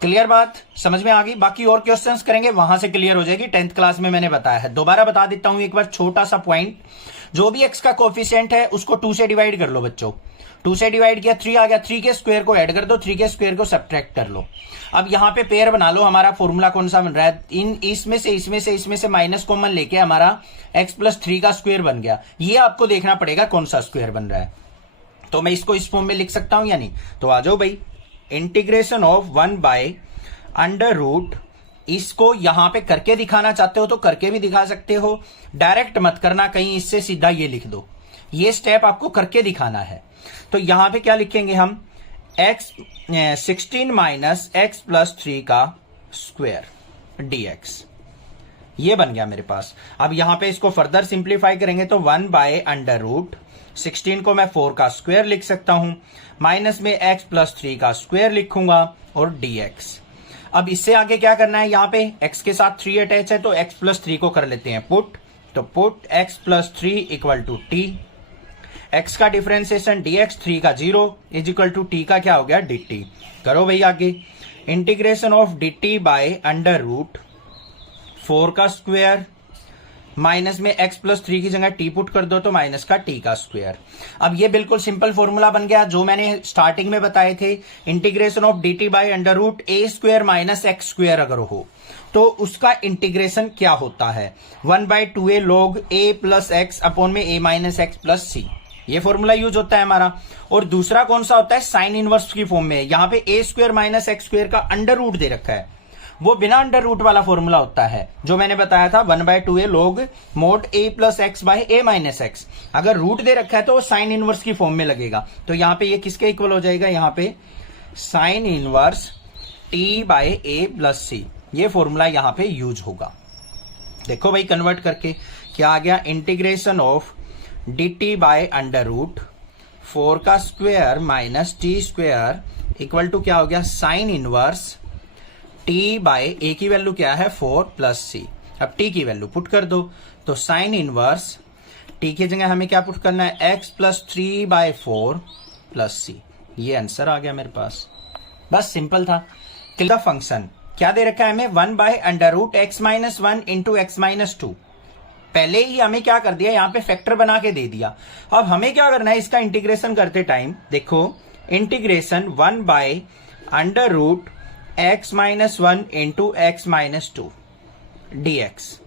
क्लियर बात, समझ में आ गई। बाकी और क्वेश्चंस करेंगे, वहां से क्लियर हो जाएगी। 10th क्लास में मैंने बताया है, दोबारा बता देता हूं एक बार छोटा सा पॉइंट। जो भी x का कोफिशिएंट है उसको 2 से डिवाइड कर लो बच्चों। 2 से डिवाइड किया, 3 आ गया, 3 के स्क्वायर को ऐड कर दो, 3 के स्क्वायर को सब्ट्रैक्ट कर लो। अब यहां पे पेयर बना लो। हमारा फॉर्मूला कौन सा बन रहा है, इसमें से माइनस कॉमन लेके हमारा x + 3 का स्क्वायर बन गया। ये आपको देखना पड़ेगा कौन सा स्क्वायर बन रहा है। तो मैं इसको इस फॉर्म में लिख सकता हूं या नहीं, तो आ जाओ भाई। इंटीग्रेशन ऑफ 1/√, इसको यहां पे करके दिखाना चाहते हो तो करके भी दिखा सकते हो, डायरेक्ट मत करना कहीं, इससे सीधा ये लिख दो। ये स्टेप आपको करके दिखाना है। तो यहां पे क्या लिखेंगे हम, 16 माइनस x + 3 का स्क्वायर dx। ये बन गया मेरे पास। अब यहां पे इसको फर्दर सिंप्लीफाई करेंगे तो 1/√16 को मैं 4 का स्क्वायर लिख सकता हूं, माइनस में x + 3 का स्क्वायर लिखूंगा और dx। अब इससे आगे क्या करना है, यहां पे x के साथ 3 अटैच है, तो x + 3 को कर लेते हैं पुट। तो पुट x + 3 = t, x का डिफरेंशिएशन dx, 3 का 0 = t का क्या हो गया, dt। करो भाई आगे। इंटीग्रेशन ऑफ dt/√4 का स्क्वायर, माइनस में x + 3 की जगह t पुट कर दो तो माइनस का t का स्क्वायर। अब ये बिल्कुल सिंपल फॉर्मूला बन गया जो मैंने स्टार्टिंग में बताए थे। इंटीग्रेशन ऑफ dt/√a² - x² अगर हो तो उसका इंटीग्रेशन क्या होता है, 1/2a log a plus x upon में a minus x plus c, ये फॉर्मूला यूज होता है हमारा। और दूसरा कौन सा होता है, साइन इनवर्स की फॉर्म में। यहां पे a square minus x square का अंडर रूट दे रखा है, वो बिना अंडर रूट वाला फॉर्मूला होता है जो मैंने बताया था, 1/2a log mod a plus x by a minus x. अगर रूट दे रखा है तो वो साइन इनवर्स की फॉर्म में लगेगा। तो यहां पे ये किसके इक्वल हो जाएगा, यहां पे sine inverse t by a plus c, ये फॉर्मूला यहां पे यूज होगा। देखो भाई कन्वर्ट करके क्या आ गया, integration of dt by under root 4 का square minus t square equal to क्या हो गया, sine inverse t by a की वैल्यू क्या है 4 प्लस सी। अब t की वैल्यू पुट कर दो, तो साइन इनवर्स t की जगह हमें क्या पुट करना है, x प्लस 3/4 प्लस सी। ये आंसर आ गया मेरे पास, बस सिंपल था। द फंक्शन क्या दे रखा है हमें, 1/√x minus 1 into x minus 2। पहले ही हमें क्या कर दिया, यहां पे फैक्टर बना के दे दिया। अब हमें क्या करना है, इसका इंटीग्रेशन करते टाइम देखो, integration 1/√x minus 1 into x minus 2 dx।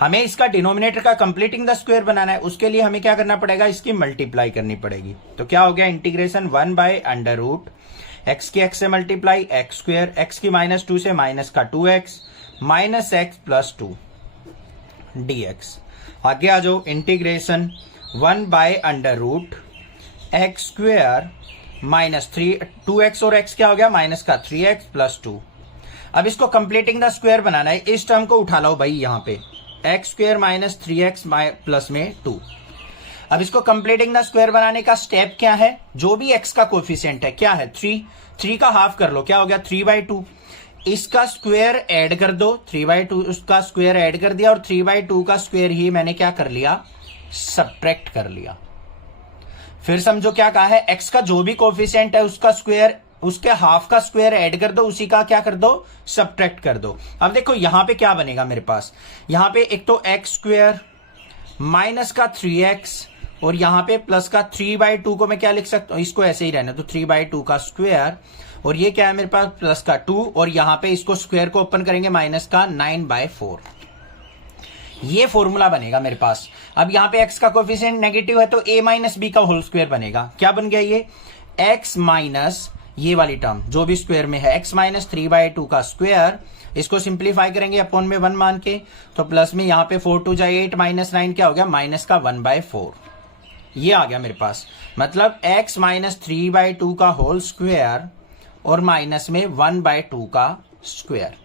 हमें इसका डिनोमिनेटर का कंप्लीटिंग द स्क्वायर बनाना है, उसके लिए हमें क्या करना पड़ेगा, इसकी मल्टीप्लाई करनी पड़ेगी। तो क्या हो गया, इंटीग्रेशन 1/√x की x से मल्टीप्लाई एक्स स्क्वायर, एक्स की माइनस 2 से माइनस का 2x minus x plus 2 dx। आगे आ जाओ, integration 1/√x square minus 2x और x क्या हो गया, माइनस का 3x प्लस 2। अब इसको कंप्लीटिंग द स्क्वायर बनाना है, इस टर्म को उठा लो भाई, यहां पे x square minus 3x plus में 2। अब इसको कंप्लीटिंग द स्क्वायर बनाने का स्टेप क्या है, जो भी x का कोफिशिएंट है क्या है 3 का हाफ कर लो, क्या हो गया 3/2। इसका स्क्वायर ऐड कर दो, 3/2 उसका स्क्वायर ऐड कर दिया, और 3/2 का स्क्वायर ही मैंने क्या कर लिया, सब्ट्रैक्ट कर लिया। फिर समझो क्या कहा है, x का जो भी कोफिशिएंट है उसका स्क्वायर, उसके हाफ का स्क्वायर ऐड कर दो, उसी का क्या कर दो, सब्ट्रैक्ट कर दो। अब देखो यहां पे क्या बनेगा मेरे पास, यहां पे एक तो एक्स स्क्वायर माइनस का 3x और यहां पे प्लस का 3/2 को मैं क्या लिख सकता हूं, इसको ऐसे ही रहना, तो 3/2 का स्क्वायर, और ये क्या है मेरे पास प्लस का 2, और यहां पे इसको स्क्वायर को ओपन करेंगे माइनस का 9/4। ये फॉर्मूला बनेगा मेरे पास। अब यहां पे x का कोफिशिएंट नेगेटिव है तो a माइनस बी का होल स्क्वायर बनेगा। क्या बन गया ये, x माइनस ये वाली टर्म जो भी स्क्वायर में है, x माइनस 3/2 का स्क्वायर, इसको सिंप्लीफाई करेंगे अपॉन में 1 मान के, तो प्लस में यहां पे 4 2 जा 8 माइनस 9 क्या हो गया, माइनस का 1/4। ये आ गया मेरे पास, मतलब x माइनस 3/2 का होल स्क्वायर और माइनस में 1/2 का स्क्वायर,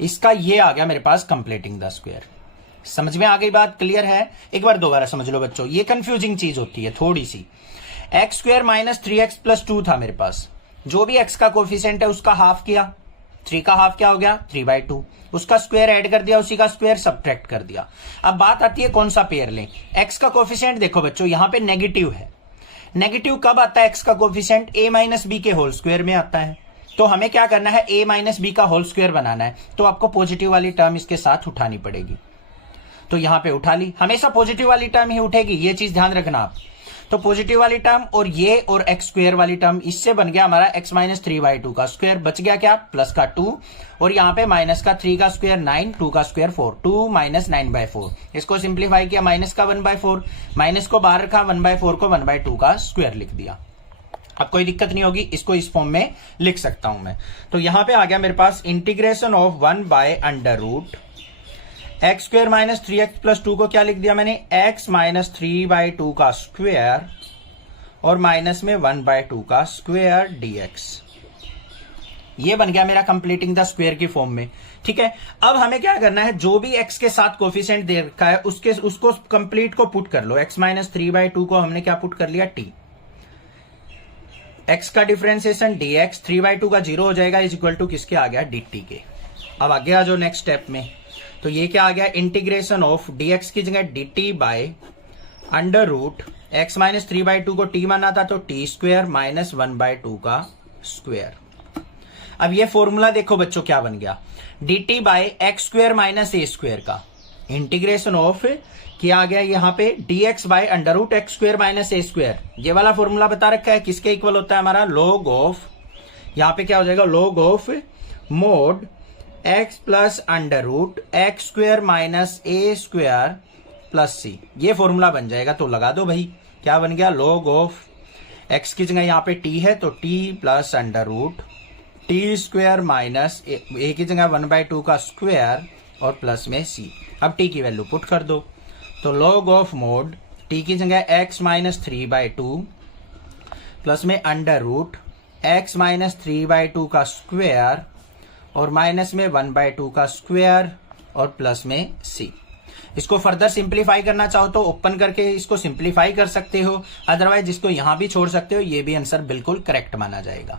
इसका ये आ गया मेरे पास कंप्लीटिंग द स्क्वायर। समझ में आ गई बात, क्लियर है। एक बार दोबारा समझ लो बच्चों, ये कंफ्यूजिंग चीज होती है थोड़ी सी। X square minus 3x plus 2 था मेरे पास, जो भी x का कोफिशिएंट है उसका हाफ किया, 3 का हाफ क्या हो गया 3/2, उसका स्क्वायर ऐड कर दिया, उसी का स्क्वायर सब्ट्रैक्ट कर दिया। अब बात आती है कौन सा पेयर लें। x का कोफिशिएंट देखो बच्चों यहां पे नेगेटिव है, नेगेटिव कब आता है x का कोफिशिएंट, a माइनस बी के होल स्क्वायर में आता है। तो हमें क्या करना है, a माइनस बी का होल स्क्वायर बनाना है, तो आपको पॉजिटिव वाली टर्म इसके साथ उठानी पड़ेगी। तो यहां पे उठा ली, हमेशा पॉजिटिव वाली टर्म ही उठेगी, ये चीज ध्यान रखना आप। तो पॉजिटिव वाली टर्म और ये और एक्स स्क्वायर वाली टर्म, इससे बन गया हमारा x माइनस 3/2 का स्क्वायर, बच गया क्या प्लस का 2, और यहाँ पे माइनस का 3 का स्क्वायर 9, 2 का स्क्वायर 4, 2 माइनस 9/4। इसको सिंप्लीफाई किया, माइनस का 1/4, माइनस को बाहर रखा, 1/4 को 1/2 का स्क्वायर लिख दिया। अब कोई दिक्कत नहीं होगी, इसको इस फॉर्म में लिख सकता हूं मैं। तो यहां पे आ गया मेरे पास integration of 1/√x square minus 3x plus 2 को क्या लिख दिया मैंने, x माइनस 3/2 का स्क्वायर और माइनस में 1/2 का स्क्वायर dx। ये बन गया मेरा कंप्लीटिंग द स्क्वायर की फॉर्म में। ठीक है, अब हमें क्या करना है, जो भी x के साथ कोफिशिएंट दे रखा है उसको कंप्लीट को पुट कर लो। x माइनस 3/2 को हमने क्या पुट कर लिया, t, x का डिफरेंशिएशन dx, 3/2 का 0 हो जाएगा, इज इक्वल टू किसके आ गया, dt के। अब आगे आ जाओ नेक्स्ट स्टेप में, तो ये क्या आ गया, इंटीग्रेशन ऑफ dx की जगह dt बाय √x माइनस 3/2 को t माना था, तो t स्क्वायर माइनस 1/2 का स्क्वायर। अब ये फॉर्मूला देखो बच्चों क्या बन गया, dt by x square minus a square का इंटीग्रेशन ऑफ क्या आ गया यहां पे, dx by √x square minus a square. ये वाला फॉर्मूला बता रखा है, किसके इक्वल होता है हमारा, log ऑफ, यहां पे क्या हो जाएगा, log of mod x plus under root x square minus a square plus c, ये फॉर्मूला बन जाएगा। तो लगा दो भाई, क्या बन गया, log ऑफ एक्स की जगह यहाँ पे टी है तो t plus under root t square minus a की जगह 1/2 का स्क्वेयर और प्लस में सी। अब टी की वैल्यू पुट कर दो, तो log ऑफ मोड टी की जगह x माइनस 3/2 प्लस में अंडर रूट x माइनस 3/2 का स्क्वेयर और माइनस में 1/2 का स्क्वेयर और प्लस में c। इसको फर्दर सिंप्लीफाई करना चाहो तो ओपन करके इसको सिंप्लीफाई कर सकते हो, अदरवाइज इसको यहां भी छोड़ सकते हो, ये भी आंसर बिल्कुल करेक्ट माना जाएगा।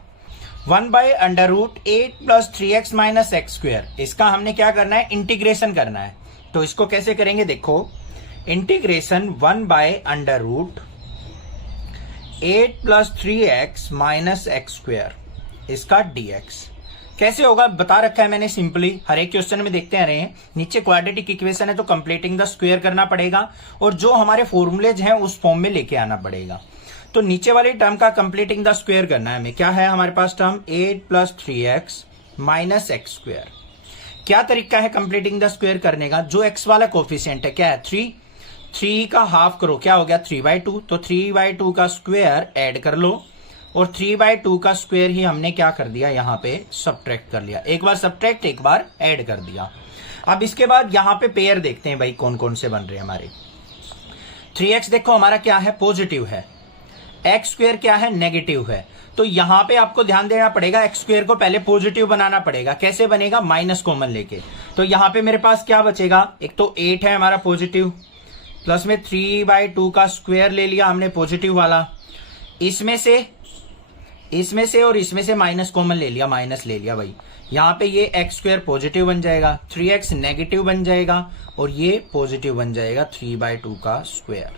1/8 plus 3x minus x square, इसका हमने क्या करना है, इंटीग्रेशन करना है। तो इसको कैसे करेंगे, देखो integration 1/8 plus 3x minus x square, इसका dx कैसे होगा बता रखा है मैंने सिंपली, हर एक क्वेश्चन में देखते आ रहे हैं। नीचे क्वाड्रेटिक इक्वेशन है तो कंप्लीटिंग द स्क्वायर करना पड़ेगा और जो हमारे फॉर्मूलेज हैं उस फॉर्म में लेके आना पड़ेगा। तो नीचे वाली टर्म का कंप्लीटिंग द स्क्वायर करना है हमें। क्या है हमारे पास term 8 plus 3x minus x square. क्या तरीका है कंप्लीटिंग द स्क्वायर करने का, जो x वाला कोफिशिएंट है क्या है 3 का हाफ करो, क्या हो गया 3/2, तो 3/2 का स्क्वायर ऐड कर लो और 3/2 का स्क्वायर ही हमने क्या कर दिया, यहां पे सब्ट्रैक्ट कर लिया, एक बार सब्ट्रैक्ट एक बार ऐड कर दिया। अब इसके बाद यहां पे पेयर देखते हैं भाई कौन कौन से बन रहे हैं हमारे। 3x देखो हमारा क्या है, पॉजिटिव है, एक्स स्क्वायर क्या है, नेगेटिव है। तो यहां पे आपको ध्यान देना पड़ेगा, एक्स स्क्वायर को पहले पॉजिटिव बनाना पड़ेगा। कैसे बनेगा, माइनस कॉमन लेके। तो यहां पे मेरे पास क्या बचेगा, एक तो 8 है हमारा पॉजिटिव, प्लस में 3/2 का स्क्वायर ले लिया हमने पॉजिटिव वाला, इसमें से और इसमें से माइनस कॉमन ले लिया, माइनस ले लिया भाई। यहां पे ये एक्स स्क्वायर पॉजिटिव बन जाएगा, 3x नेगेटिव बन जाएगा और ये पॉजिटिव बन जाएगा 3/2 का स्क्वायर।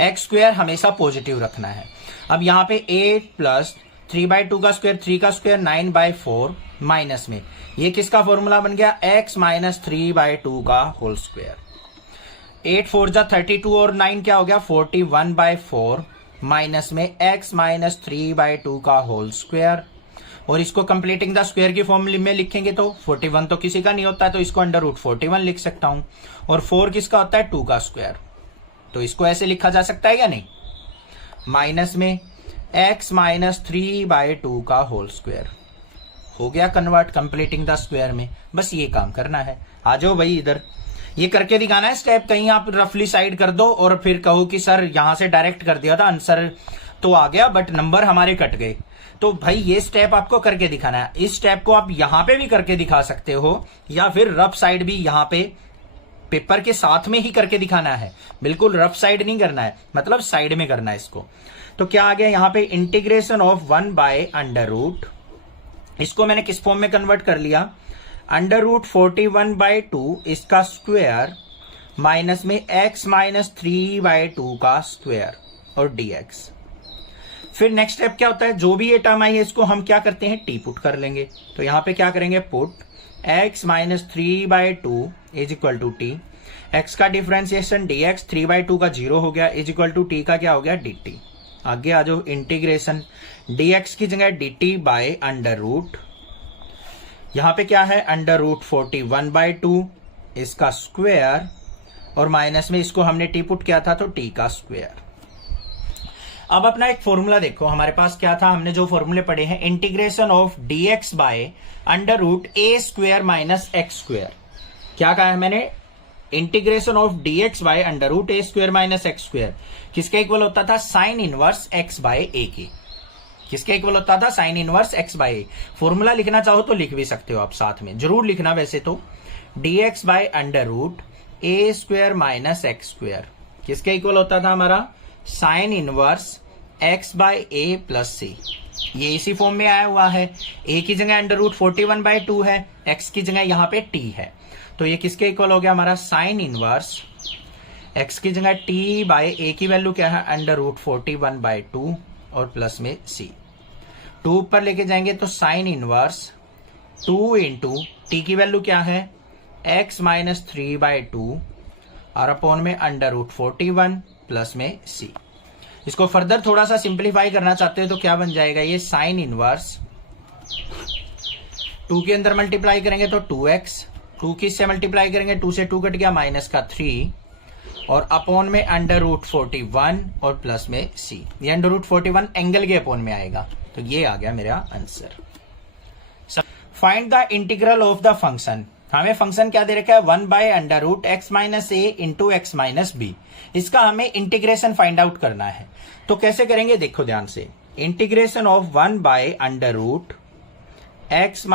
एक्स स्क्वायर हमेशा पॉजिटिव रखना है। अब यहां पे 8 प्लस 3/2 का स्क्वायर, 3 का स्क्वायर 9/4 माइनस में ये किसका फॉर्मूला बन गया, x माइनस 3/2 का होल स्क्वायर। 8 4 जा 32 और 9 क्या हो गया 41/4 माइनस में x माइनस 3/2 का होल स्क्वायर। और इसको कंप्लीटिंग द स्क्वायर की फॉर्म में लिखेंगे तो 41 तो किसी का नहीं होता है तो इसको अंडर रूट 41 लिख सकता हूं, और 4 किसका होता है 2 का स्क्वायर, तो इसको ऐसे लिखा जा सकता है या नहीं, माइनस में x माइनस 3/2 का होल स्क्वायर। हो गया कन्वर्ट कंप्लीटिंग द स्क्वायर में, बस ये काम करना है। आ जाओ भाई इधर, ये करके दिखाना है स्टेप, कहीं आप रफली साइड कर दो और फिर कहो कि सर यहां से डायरेक्ट कर दिया था, आंसर तो आ गया बट नंबर हमारे कट गए। तो भाई ये स्टेप आपको करके दिखाना है। इस स्टेप को आप यहां पे भी करके दिखा सकते हो या फिर रफ साइड भी यहां पे पेपर के साथ में ही करके दिखाना है, बिल्कुल रफ साइड नहीं करना है, मतलब साइड में करना है इसको। तो क्या आ गया यहां पे, इंटीग्रेशन ऑफ 1/√, इसको मैंने किस फॉर्म में कन्वर्ट कर लिया, √41/2 इसका स्क्वायर माइनस में x माइनस 3/2 का स्क्वायर और dx। फिर नेक्स्ट स्टेप क्या होता है, जो भी ये टर्म आई है इसको हम क्या करते हैं, टी पुट कर लेंगे। तो यहां पे क्या करेंगे, put x minus 3/2 is equal to t, x का डिफरेंशिएशन dx 3/2 का 0 हो गया इज इक्वल टू टी का क्या हो गया dt। आगे आ जाओ, इंटीग्रेशन dx की जगह dt बाय अंडर रूट, यहां पे क्या है √41/2 इसका स्क्वायर और माइनस में इसको हमने टी पुट किया था तो टी का स्क्वायर। अब अपना एक फॉर्मूला देखो, हमारे पास क्या था, हमने जो फॉर्मूले पढ़े हैं, integration of dx by √a² minus x square. क्या कहा है मैंने, integration of dx by √a² minus x square किसके इक्वल होता था, sine inverse x by a के। किसके इक्वल होता था, sine inverse x by a। Formula लिखना चाहो तो लिख भी सकते हो आप, साथ में जरूर लिखना वैसे तो। dx by √a² minus x square किसके इक्वल होता था हमारा, sine inverse x by a plus c। ये इसी फॉर्म में आया हुआ है, a की जगह √41/2 है, x की जगह यहाँ पे t है, तो ये किसके इक्वल हो गया हमारा, साइन इनवर्स x की जगह t बाय a की वैल्यू क्या है, √41/2 और प्लस में c। 2 ऊपर लेके जाएंगे तो साइन इनवर्स 2 इंटू टी की वैल्यू क्या है, x माइनस 3/2 और अपॉन में √41 प्लस में c। इसको फर्दर थोड़ा सा सिंप्लीफाई करना चाहते हो तो क्या बन जाएगा, ये साइन इनवर्स 2 के अंदर मल्टीप्लाई करेंगे तो 2x, 2 किससे मल्टीप्लाई करेंगे, 2 से 2 कट गया, माइनस का 3 और अपॉन में √41 और प्लस में c। ये √41 एंगल के अपॉन में आएगा, तो ये आ गया मेरा answer. Find the integral of the function. हमें फंक्शन क्या दे रखा है, 1/√x - a into x - b। इसका हमें इंटीग्रेशन फाइंड आउट करना है। तो कैसे करेंगे, देखो ध्यान से। इंटीग्रेशन ऑफ 1/√x -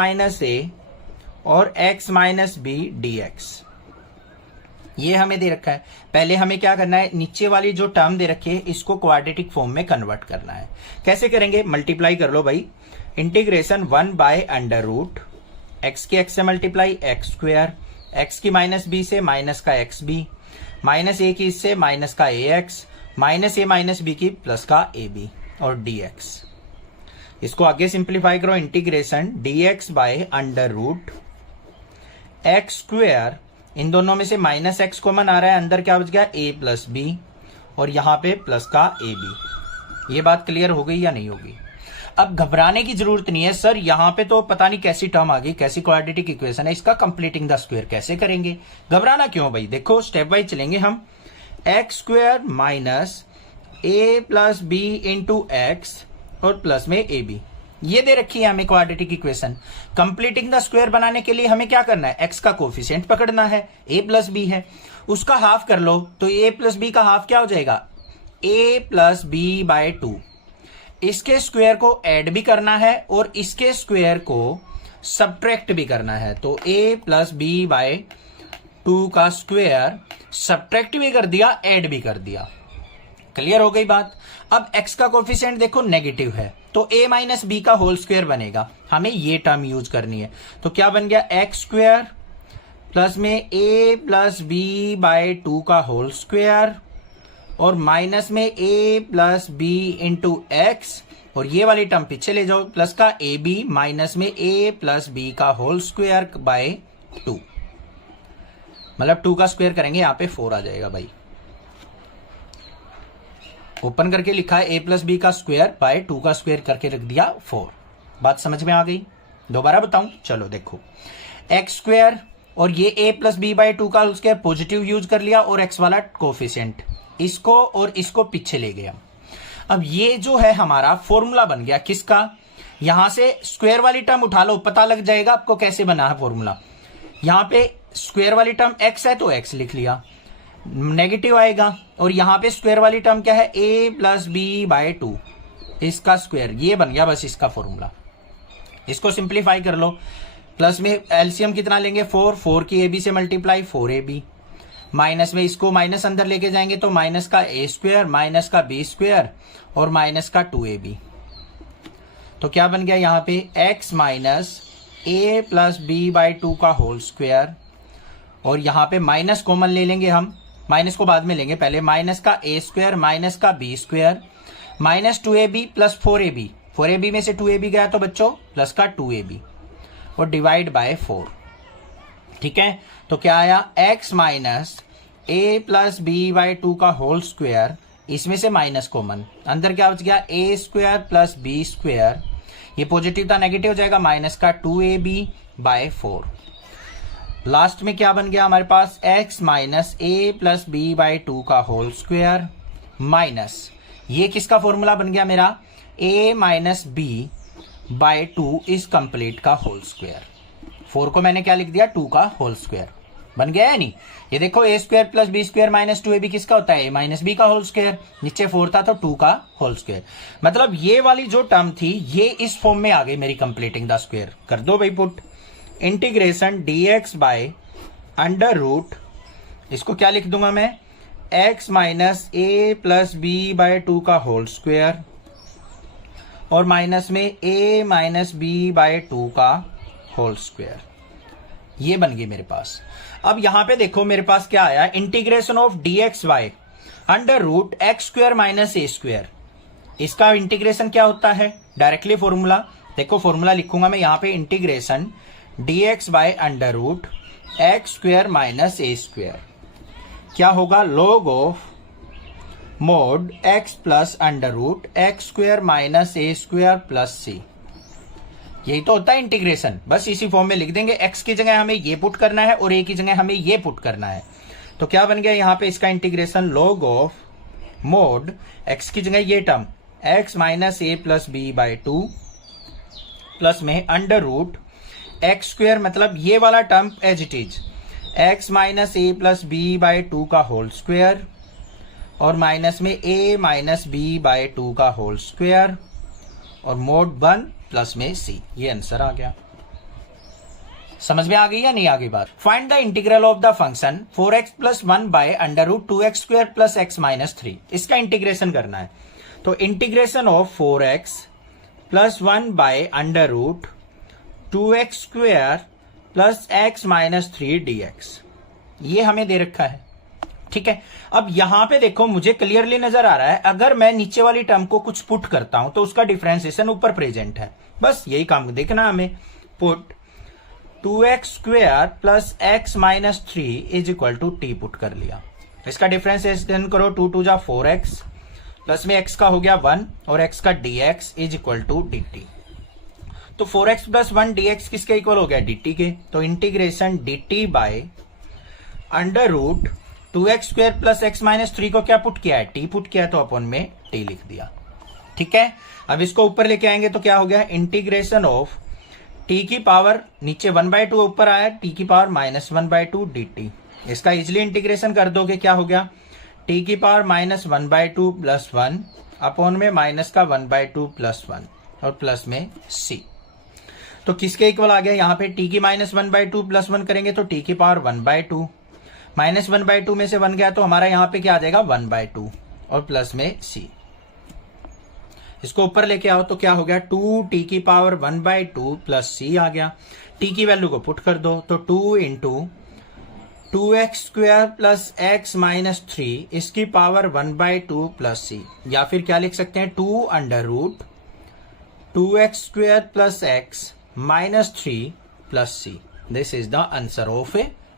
a और x - b dx, ये हमें दे रखा है। पहले हमें क्या करना है, नीचे वाली जो टर्म दे रखी है इसको क्वाड्रेटिक फॉर्म में कन्वर्ट करना है। कैसे करेंगे, मल्टीप्लाई कर लो भाई। इंटीग्रेशन 1/√x की x से मल्टीप्लाई x², x की -b से माइनस का xb, -a की इससे माइनस का ax, -a -b की प्लस का ab और dx। इसको आगे सिंप्लीफाई करो। इंटीग्रेशन dx/√x², इन दोनों में से -x कॉमन आ रहा है, अंदर क्या बच गया, a + b और यहां पे प्लस का ab। ये बात क्लियर हो गई या नहीं होगी। अब घबराने की जरूरत नहीं है, सर यहां पे तो पता नहीं कैसी टर्म आ गई, कैसी क्वाड्रेटिक इक्वेशन है, इसका कंप्लीटिंग द स्क्वायर कैसे करेंगे। घबराना क्यों भाई, देखो स्टेप वाइज चलेंगे हम। x² - a + b into x और प्लस में ab, ये दे रखी है हमें quadratic equation. Completing the square बनाने के लिए हमें क्या करना है, x का कोफिशिएंट पकड़ना है, a + b है, उसका हाफ कर लो तो a + b का हाफ क्या हो जाएगा, a + b/2। इसके स्क्वायर को ऐड भी करना है और इसके स्क्वायर को सब्ट्रैक्ट भी करना है, तो a + b/2 का स्क्वायर सब्ट्रैक्ट भी कर दिया, ऐड भी कर दिया। क्लियर हो गई बात। अब x का कोफिशिएंट देखो नेगेटिव है, तो a - b का होल स्क्वायर बनेगा, हमें ये टर्म यूज करनी है। तो क्या बन गया, x² प्लस में a + b/2 का होल स्क्वायर और माइनस में a + b इंटू x, और ये वाली टर्म पीछे ले जाओ, प्लस का ab माइनस में a + b का होल स्क्वायर बाय 2, मतलब 2 का स्क्वायर करेंगे, यहां पे 4 आ जाएगा भाई। ओपन करके लिखा है a + b का स्क्वायर बाय 2 का स्क्वायर करके रख दिया 4। बात समझ में आ गई, दोबारा बताऊं, चलो देखो। x² और ये a + b/2 का स्क्वायर पॉजिटिव यूज कर लिया और x वाला कोफिशिएंट, इसको और इसको पीछे ले गया। अब ये जो है हमारा फॉर्मूला बन गया किसका, यहां से स्क्वायर वाली टर्म उठा लो, पता लग जाएगा आपको कैसे बना है फॉर्मूला। यहां पे स्क्वायर वाली टर्म x है तो x लिख लिया, नेगेटिव आएगा, और यहां पे स्क्वायर वाली टर्म क्या है, a + b/2, इसका स्क्वायर, ये बन गया बस इसका फॉर्मूला। इसको सिंप्लीफाई कर लो, प्लस में एलसीएम कितना लेंगे, 4 की ab से मल्टीप्लाई 4ab, माइनस में इसको माइनस अंदर लेके जाएंगे तो माइनस का a² माइनस का b² और माइनस का 2ab। तो क्या बन गया यहाँ पे, x - a + b/2 का होल स्क्वायर, और यहाँ पे माइनस कॉमन ले लेंगे हम, माइनस को बाद में लेंगे, पहले माइनस का a² माइनस का b² minus 2ab plus 4ab, 4ab में से 2ab गया तो बच्चों प्लस का 2ab और डिवाइड बाय 4। ठीक है, तो क्या आया, x - a + b/2 का होल स्क्वायर, इसमें से माइनस कॉमन, अंदर क्या बच गया, a² प्लस b², ये पॉजिटिव था नेगेटिव हो जाएगा, माइनस का 2ab/4। लास्ट में क्या बन गया हमारे पास, x - a + b/2 का होल स्क्वायर माइनस, ये किसका फॉर्मूला बन गया मेरा, a - b/2 इज कंप्लीट का होल स्क्वायर। 4 को मैंने क्या लिख दिया, 2 का होल स्क्वायर, बन गया है नहीं। ये देखो a² + b² माइनस 2ab किसका होता है, a - b का होल स्क्वायर, नीचे 4 था तो 2 का होल स्क्वायर। मतलब ये वाली जो टर्म थी ये इस फॉर्म में आ गई मेरी कंप्लीटिंग द स्क्वायर। कर दो भाई पुट। इंटीग्रेशन dx/√, इसको क्या लिख दूंगा मैं, x - a + b/2 का होल स्क्वायर और माइनस में a - b/2 का होल स्क्वायर, ये बन गई मेरे पास। अब यहां पे देखो मेरे पास क्या आया, integration of dxy √x² - a²। इसका इंटीग्रेशन क्या होता है, डायरेक्टली फॉर्मूला देखो, फॉर्मूला लिखूंगा मैं यहां पे, इंटीग्रेशन dxy √x² - a², क्या होगा, log of mod x + √x² - a² + c। यही तो होता है इंटीग्रेशन, बस इसी फॉर्म में लिख देंगे। x की जगह हमें ये पुट करना है और a की जगह हमें ये पुट करना है। तो क्या बन गया यहाँ पे इसका integration, log of mod x की जगह ये term x minus a plus b by 2 plus में अंडर रूट एक्स स्क्वेयर, मतलब ये वाला term as it is x minus a plus b by 2 का होल स्क्वेयर और माइनस में a माइनस बी बाई 2 का होल स्क्वेयर और mod 1 plus में c। ये आंसर आ गया। समझ में आ गई या नहीं आ गई बात? Find the integral of the function 4x plus 1 by under root 2x square plus x minus 3। इसका इंटीग्रेशन करना है। तो integration of 4x plus 1 by under root 2x square plus x minus 3 dx, ये हमें दे रखा है। ठीक है, अब यहां पे देखो मुझे क्लियरली नजर आ रहा है, अगर मैं नीचे वाली टर्म को कुछ पुट करता हूं तो उसका डिफरेंशिएशन ऊपर प्रेजेंट है। बस यही काम देखना हमें। Put 2x square plus x minus 3 is equal to t put कर लिया। इसका डिफरेंशिएशन करो, 2 2 जा 4x प्लस में x का हो गया 1 और x का dx is equal to dt। तो 4x प्लस 1 dx किसके इक्वल हो गया? dt के। तो integration dt by under root 2x square plus x minus 3 को क्या पुट किया है? t पुट किया, तो अपन में t लिख दिया। ठीक है, अब इसको ऊपर लेके आएंगे तो क्या हो गया? इंटीग्रेशन ऑफ t की पावर नीचे 1/2 ऊपर आया, t की पावर माइनस 1/2 dt। इसका इजिली इंटीग्रेशन कर दोगे, क्या हो गया? t की पावर माइनस 1/2 प्लस 1 अपॉन में माइनस का 1/2 प्लस 1 और प्लस में c। तो किसके इक्वल आ गया? यहाँ पे t की माइनस 1/2 प्लस 1 करेंगे तो t की पावर 1/2, माइनस 1/2 में से 1 गया तो हमारा यहाँ पे क्या आ जाएगा? 1/2 और प्लस में c। इसको ऊपर लेके आओ तो क्या हो गया? 2t की पावर 1/2 प्लस c आ गया। t की वैल्यू को पुट कर दो तो 2 into 2x square plus x minus 3 इसकी पावर 1/2 प्लस c, या फिर क्या लिख सकते हैं? 2 under root 2x square plus x minus 3 plus c। This is the answer of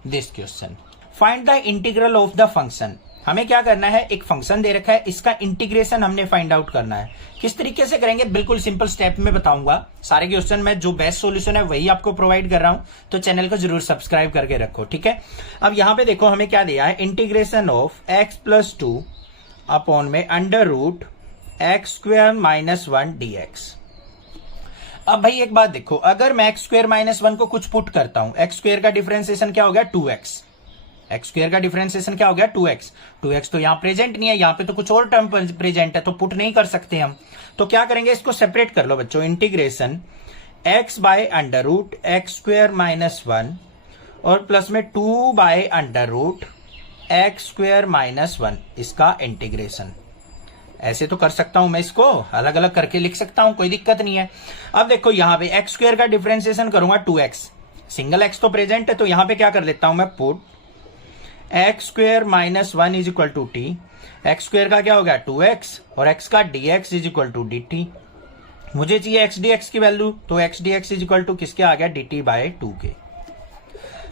this question. Find the integral of the function. हमें क्या करना है? एक फंक्शन दे रखा है, इसका इंटीग्रेशन हमने फाइंड आउट करना है। किस तरीके से करेंगे? बिल्कुल सिंपल स्टेप में बताऊंगा। सारे क्वेश्चन में जो बेस्ट सॉल्यूशन है वही आपको प्रोवाइड कर रहा हूं, तो चैनल को जरूर सब्सक्राइब करके रखो। ठीक है, अब यहां पे देखो हमें क्या दिया है? Integration of x plus 2 upon में under root x square minus 1 dx। अब भाई एक बात देखो, अगर मैं एक्स स्क्वेयर माइनस 1 को कुछ पुट करता हूं, एक्स स्क्वेयर का डिफरेंशिएशन क्या हो गया? 2x। एक्स स्क्वेयर का डिफरेंशिएशन क्या हो गया? 2x। 2x तो यहां प्रेजेंट नहीं है, यहां पे तो कुछ और टर्म प्रेजेंट है, तो पुट नहीं कर सकते हम। तो क्या करेंगे? इसको सेपरेट कर लो बच्चों। Integration x by under root x square minus 1 और प्लस में 2 by under root x square minus 1, इसका इंटीग्रेशन। ऐसे तो कर सकता हूं मैं, इसको अलग अलग करके लिख सकता हूं, कोई दिक्कत नहीं है। अब देखो यहां पे एक्स स्क्वेयर का डिफरेंशिएशन करूंगा 2x, सिंगल x तो प्रेजेंट है, तो यहां पे क्या कर लेता हूं मैं? Put x square minus 1 is equal to t. X square का क्या हो गया? 2x और x का dx is equal to dt। मुझे चाहिए x dx की वैल्यू, तो x dx is equal to किसके आ गया? dt बाय 2 के।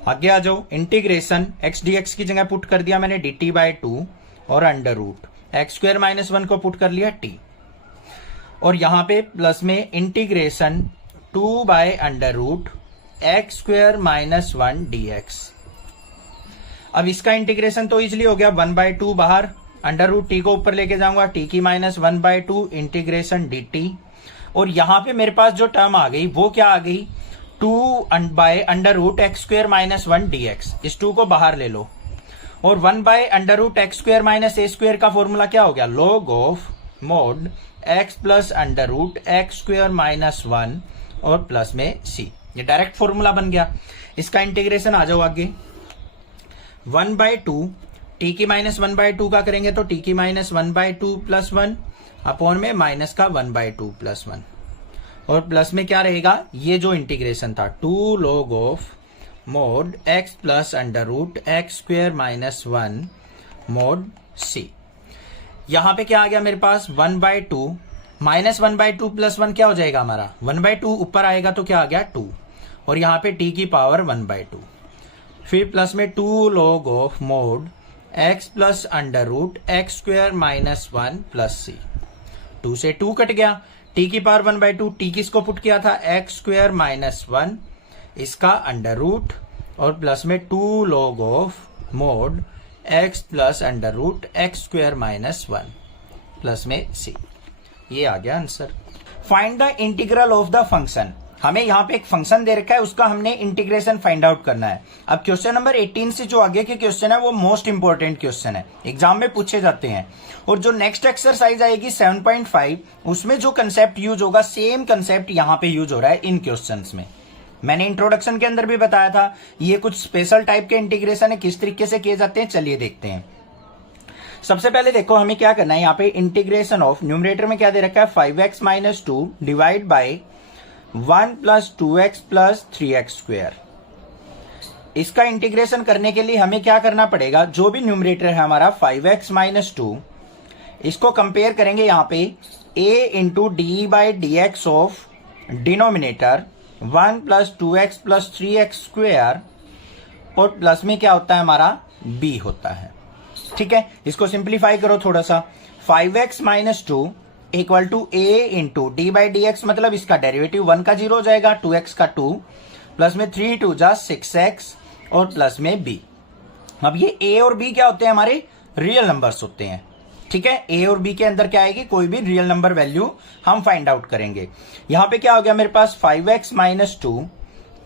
आगे आ जाओ। इंटीग्रेशन x dx की जगह पुट कर दिया मैंने dt बाय 2 और under root x square minus 1 को पुट कर लिया t, और यहां पे प्लस में integration 2 by under root x square minus 1 dx। अब इसका इंटीग्रेशन तो इजिली हो गया, 1/2 बाहर, अंडर रूट टी को ऊपर लेके जाऊंगा, टी की माइनस 1/2 इंटीग्रेशन dt। और यहां पे मेरे पास जो टर्म आ गई वो क्या आ गई? 2 by under root x square minus 1 dx। इस 2 को बाहर ले लो और 1 by under root x square minus a square का फॉर्मूला क्या हो गया? log of mod x plus under root x square minus 1 और प्लस में c। ये डायरेक्ट फॉर्मूला बन गया। इसका इंटीग्रेशन आ जाओ आगे। 1/2 टी की माइनस 1/2 का करेंगे तो टी की माइनस 1/2 प्लस 1 अपॉन में माइनस का 1/2 प्लस 1 और प्लस में क्या रहेगा? ये जो इंटीग्रेशन था 2 log of mod x plus under root x square minus 1 mod c। यहां पे क्या आ गया मेरे पास? 1/2 माइनस 1/2 प्लस 1 क्या हो जाएगा हमारा? 1/2 ऊपर आएगा तो क्या आ गया? 2, और यहां पे t की पावर 1/2, फिर प्लस में 2 log of mod x plus under root x square minus 1 plus c। 2 से 2 कट गया, t की पावर 1/2, t किसको पुट किया था, एक्स स्क्वायर माइनस 1, इसका अंडर रूट और प्लस में 2 log of mod x plus under root x square minus 1 plus में c। ये आ गया answer. Find the integral of the function. हमें यहाँ पे एक फंक्शन दे रखा है, उसका हमने इंटीग्रेशन फाइंड आउट करना है। अब क्वेश्चन नंबर 18 से जो आगे के क्वेश्चन है वो मोस्ट इंपोर्टेंट क्वेश्चन है, एग्जाम में पूछे जाते हैं। और जो नेक्स्ट एक्सरसाइज आएगी 7.5, उसमें जो कंसेप्ट यूज होगा सेम कंसेप्ट यहाँ पे यूज हो रहा है इन क्वेश्चंस में। मैंने इंट्रोडक्शन के अंदर भी बताया था ये कुछ स्पेशल टाइप के इंटीग्रेशन है, किस तरीके से किए जाते हैं चलिए देखते हैं। सबसे पहले देखो हमें क्या करना है, यहाँ पे इंटीग्रेशन ऑफ न्यूमरेटर में क्या दे रखा है 5x minus 2 divide by 1 plus 2x plus 3x square. इसका इंटीग्रेशन करने के लिए हमें क्या करना पड़ेगा, जो भी न्यूमरेटर है हमारा 5x माइनस 2, इसको कंपेयर करेंगे यहाँ पे a into d by d x of denominator 1 plus 2x plus 3x square और प्लस में क्या होता है हमारा b होता है। ठीक है, इसको सिंप्लीफाई करो थोड़ा सा। 5x minus 2 equal to a into d by d x, मतलब इसका डेरिवेटिव 1 का 0 हो जाएगा, 2x का 2 प्लस में 3 2 जा 6x और प्लस में b। अब ये a और b क्या होते हैं, हमारे रियल नंबर्स होते हैं। ठीक है, a और b के अंदर क्या आएगी, कोई भी रियल नंबर वैल्यू हम फाइंड आउट करेंगे। यहां पे क्या हो गया मेरे पास 5x minus 2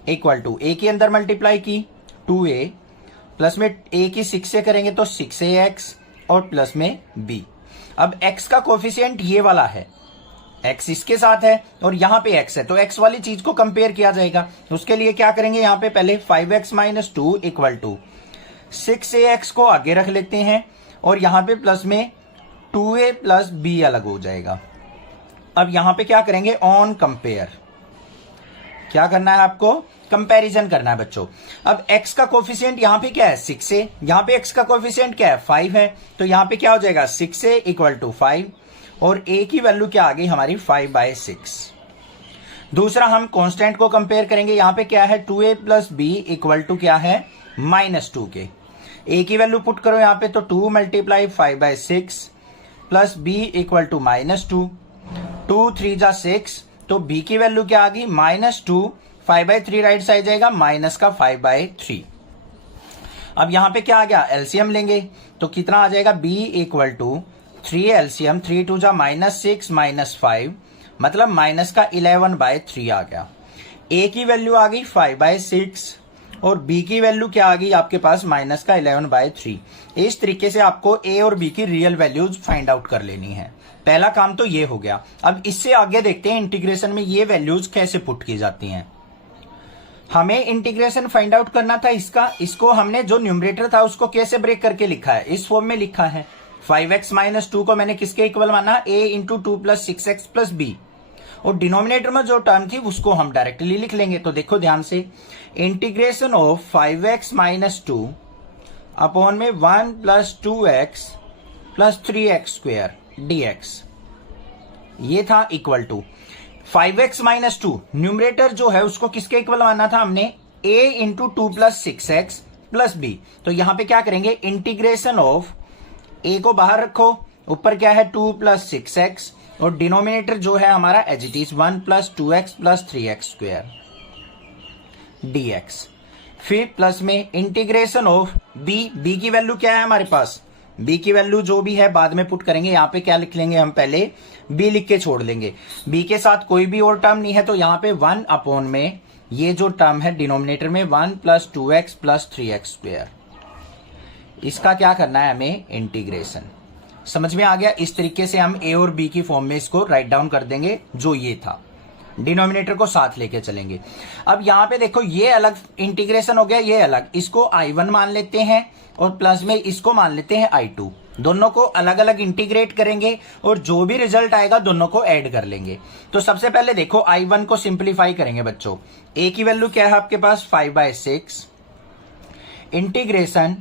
equal to a के अंदर मल्टीप्लाई की 2a प्लस में a की 6 से करेंगे तो 6ax और प्लस में b। अब x का कोफिशिएंट ये वाला है, x इसके साथ है और यहाँ पे x है, तो x वाली चीज को कंपेयर किया जाएगा। उसके लिए क्या करेंगे, यहाँ पे पहले 5x minus 2 equal to 6ax को आगे रख लेते हैं और यहाँ पे प्लस में 2a प्लस b अलग हो जाएगा। अब यहाँ पे क्या करेंगे, ऑन कंपेयर, क्या करना है आपको, कंपैरिजन करना है बच्चों। अब x का कोफिशिएंट यहाँ पे क्या है 6a, यहाँ पे x का कोफिशिएंट क्या है 5 है, तो यहाँ पे क्या हो जाएगा 6a इक्वल टू 5 और a की वैल्यू क्या आ गई हमारी 5/6। दूसरा हम कांस्टेंट को कंपेयर करेंगे, यहाँ पे क्या है 2a plus b equal to क्या है -2 के। a की वैल्यू पुट करो यहाँ पे तो 2 multiply 5/6 plus b equal to -2, 2 3 जा 6, तो b की वैल्यू क्या आ गई -2, 5/3 राइट साइड जाएगा माइनस का 5/3। अब यहां पे क्या आ गया, एलसीएम लेंगे तो कितना आ जाएगा b इक्वल टू 3 एलसीएम, 3 2 जा -6 -5, मतलब माइनस का 11/3 आ गया। a की वैल्यू आ गई 5/6 और b की वैल्यू क्या आ गई आपके पास माइनस का 11/3। इस तरीके से आपको a और b की रियल वैल्यूज फाइंड आउट कर लेनी है। पहला काम तो ये हो गया। अब इससे आगे देखते हैं इंटीग्रेशन में ये वैल्यूज कैसे पुट की जाती हैं। हमें इंटीग्रेशन फाइंड आउट करना था इसको हमने जो न्यूमरेटर था उसको कैसे ब्रेक करके लिखा है, इस फॉर्म में लिखा है। 5x माइनस 2 को मैंने किसके इक्वल माना, a into 2 plus 6x plus b, और डिनोमिनेटर में जो टर्म थी उसको हम डायरेक्टली लिख लेंगे। तो देखो ध्यान से, integration of 5x minus 2 upon में 1 plus 2x plus 3x square dx, ये था equal to 5x minus 2। Numerator जो है उसको किसके इक्वल माना था हमने, a into 2 plus 6x plus b। तो यहां पे क्या करेंगे, इंटीग्रेशन ऑफ a को बाहर रखो, ऊपर क्या है 2 प्लस 6x और डिनोमिनेटर जो है हमारा as it is 1 plus 2x plus 3x square dx। फिर प्लस में इंटीग्रेशन ऑफ b की वैल्यू क्या है हमारे पास, b की वैल्यू जो भी है बाद में पुट करेंगे। यहाँ पे क्या लिख लेंगे हम, पहले b लिख के छोड़ लेंगे। b के साथ कोई भी और टर्म नहीं है तो यहाँ पे 1 अपॉन में ये जो टर्म है डिनोमिनेटर में 1 plus 2x plus 3x square, इसका क्या करना है हमें, इंटीग्रेशन। समझ में आ गया। इस तरीके से हम a और b की फॉर्म में इसको राइट डाउन कर देंगे, जो ये था डिनोमिनेटर को साथ लेके चलेंगे। अब यहाँ पे देखो ये अलग इंटीग्रेशन हो गया, ये अलग, इसको I1 मान लेते हैं और प्लस में इसको मान लेते हैं I2। दोनों को अलग अलग इंटीग्रेट करेंगे और जो भी रिजल्ट आएगा दोनों को ऐड कर लेंगे। तो सबसे पहले देखो I1 को सिंप्लीफाई करेंगे बच्चों। a की वैल्यू क्या है आपके पास 5/6 इंटीग्रेशन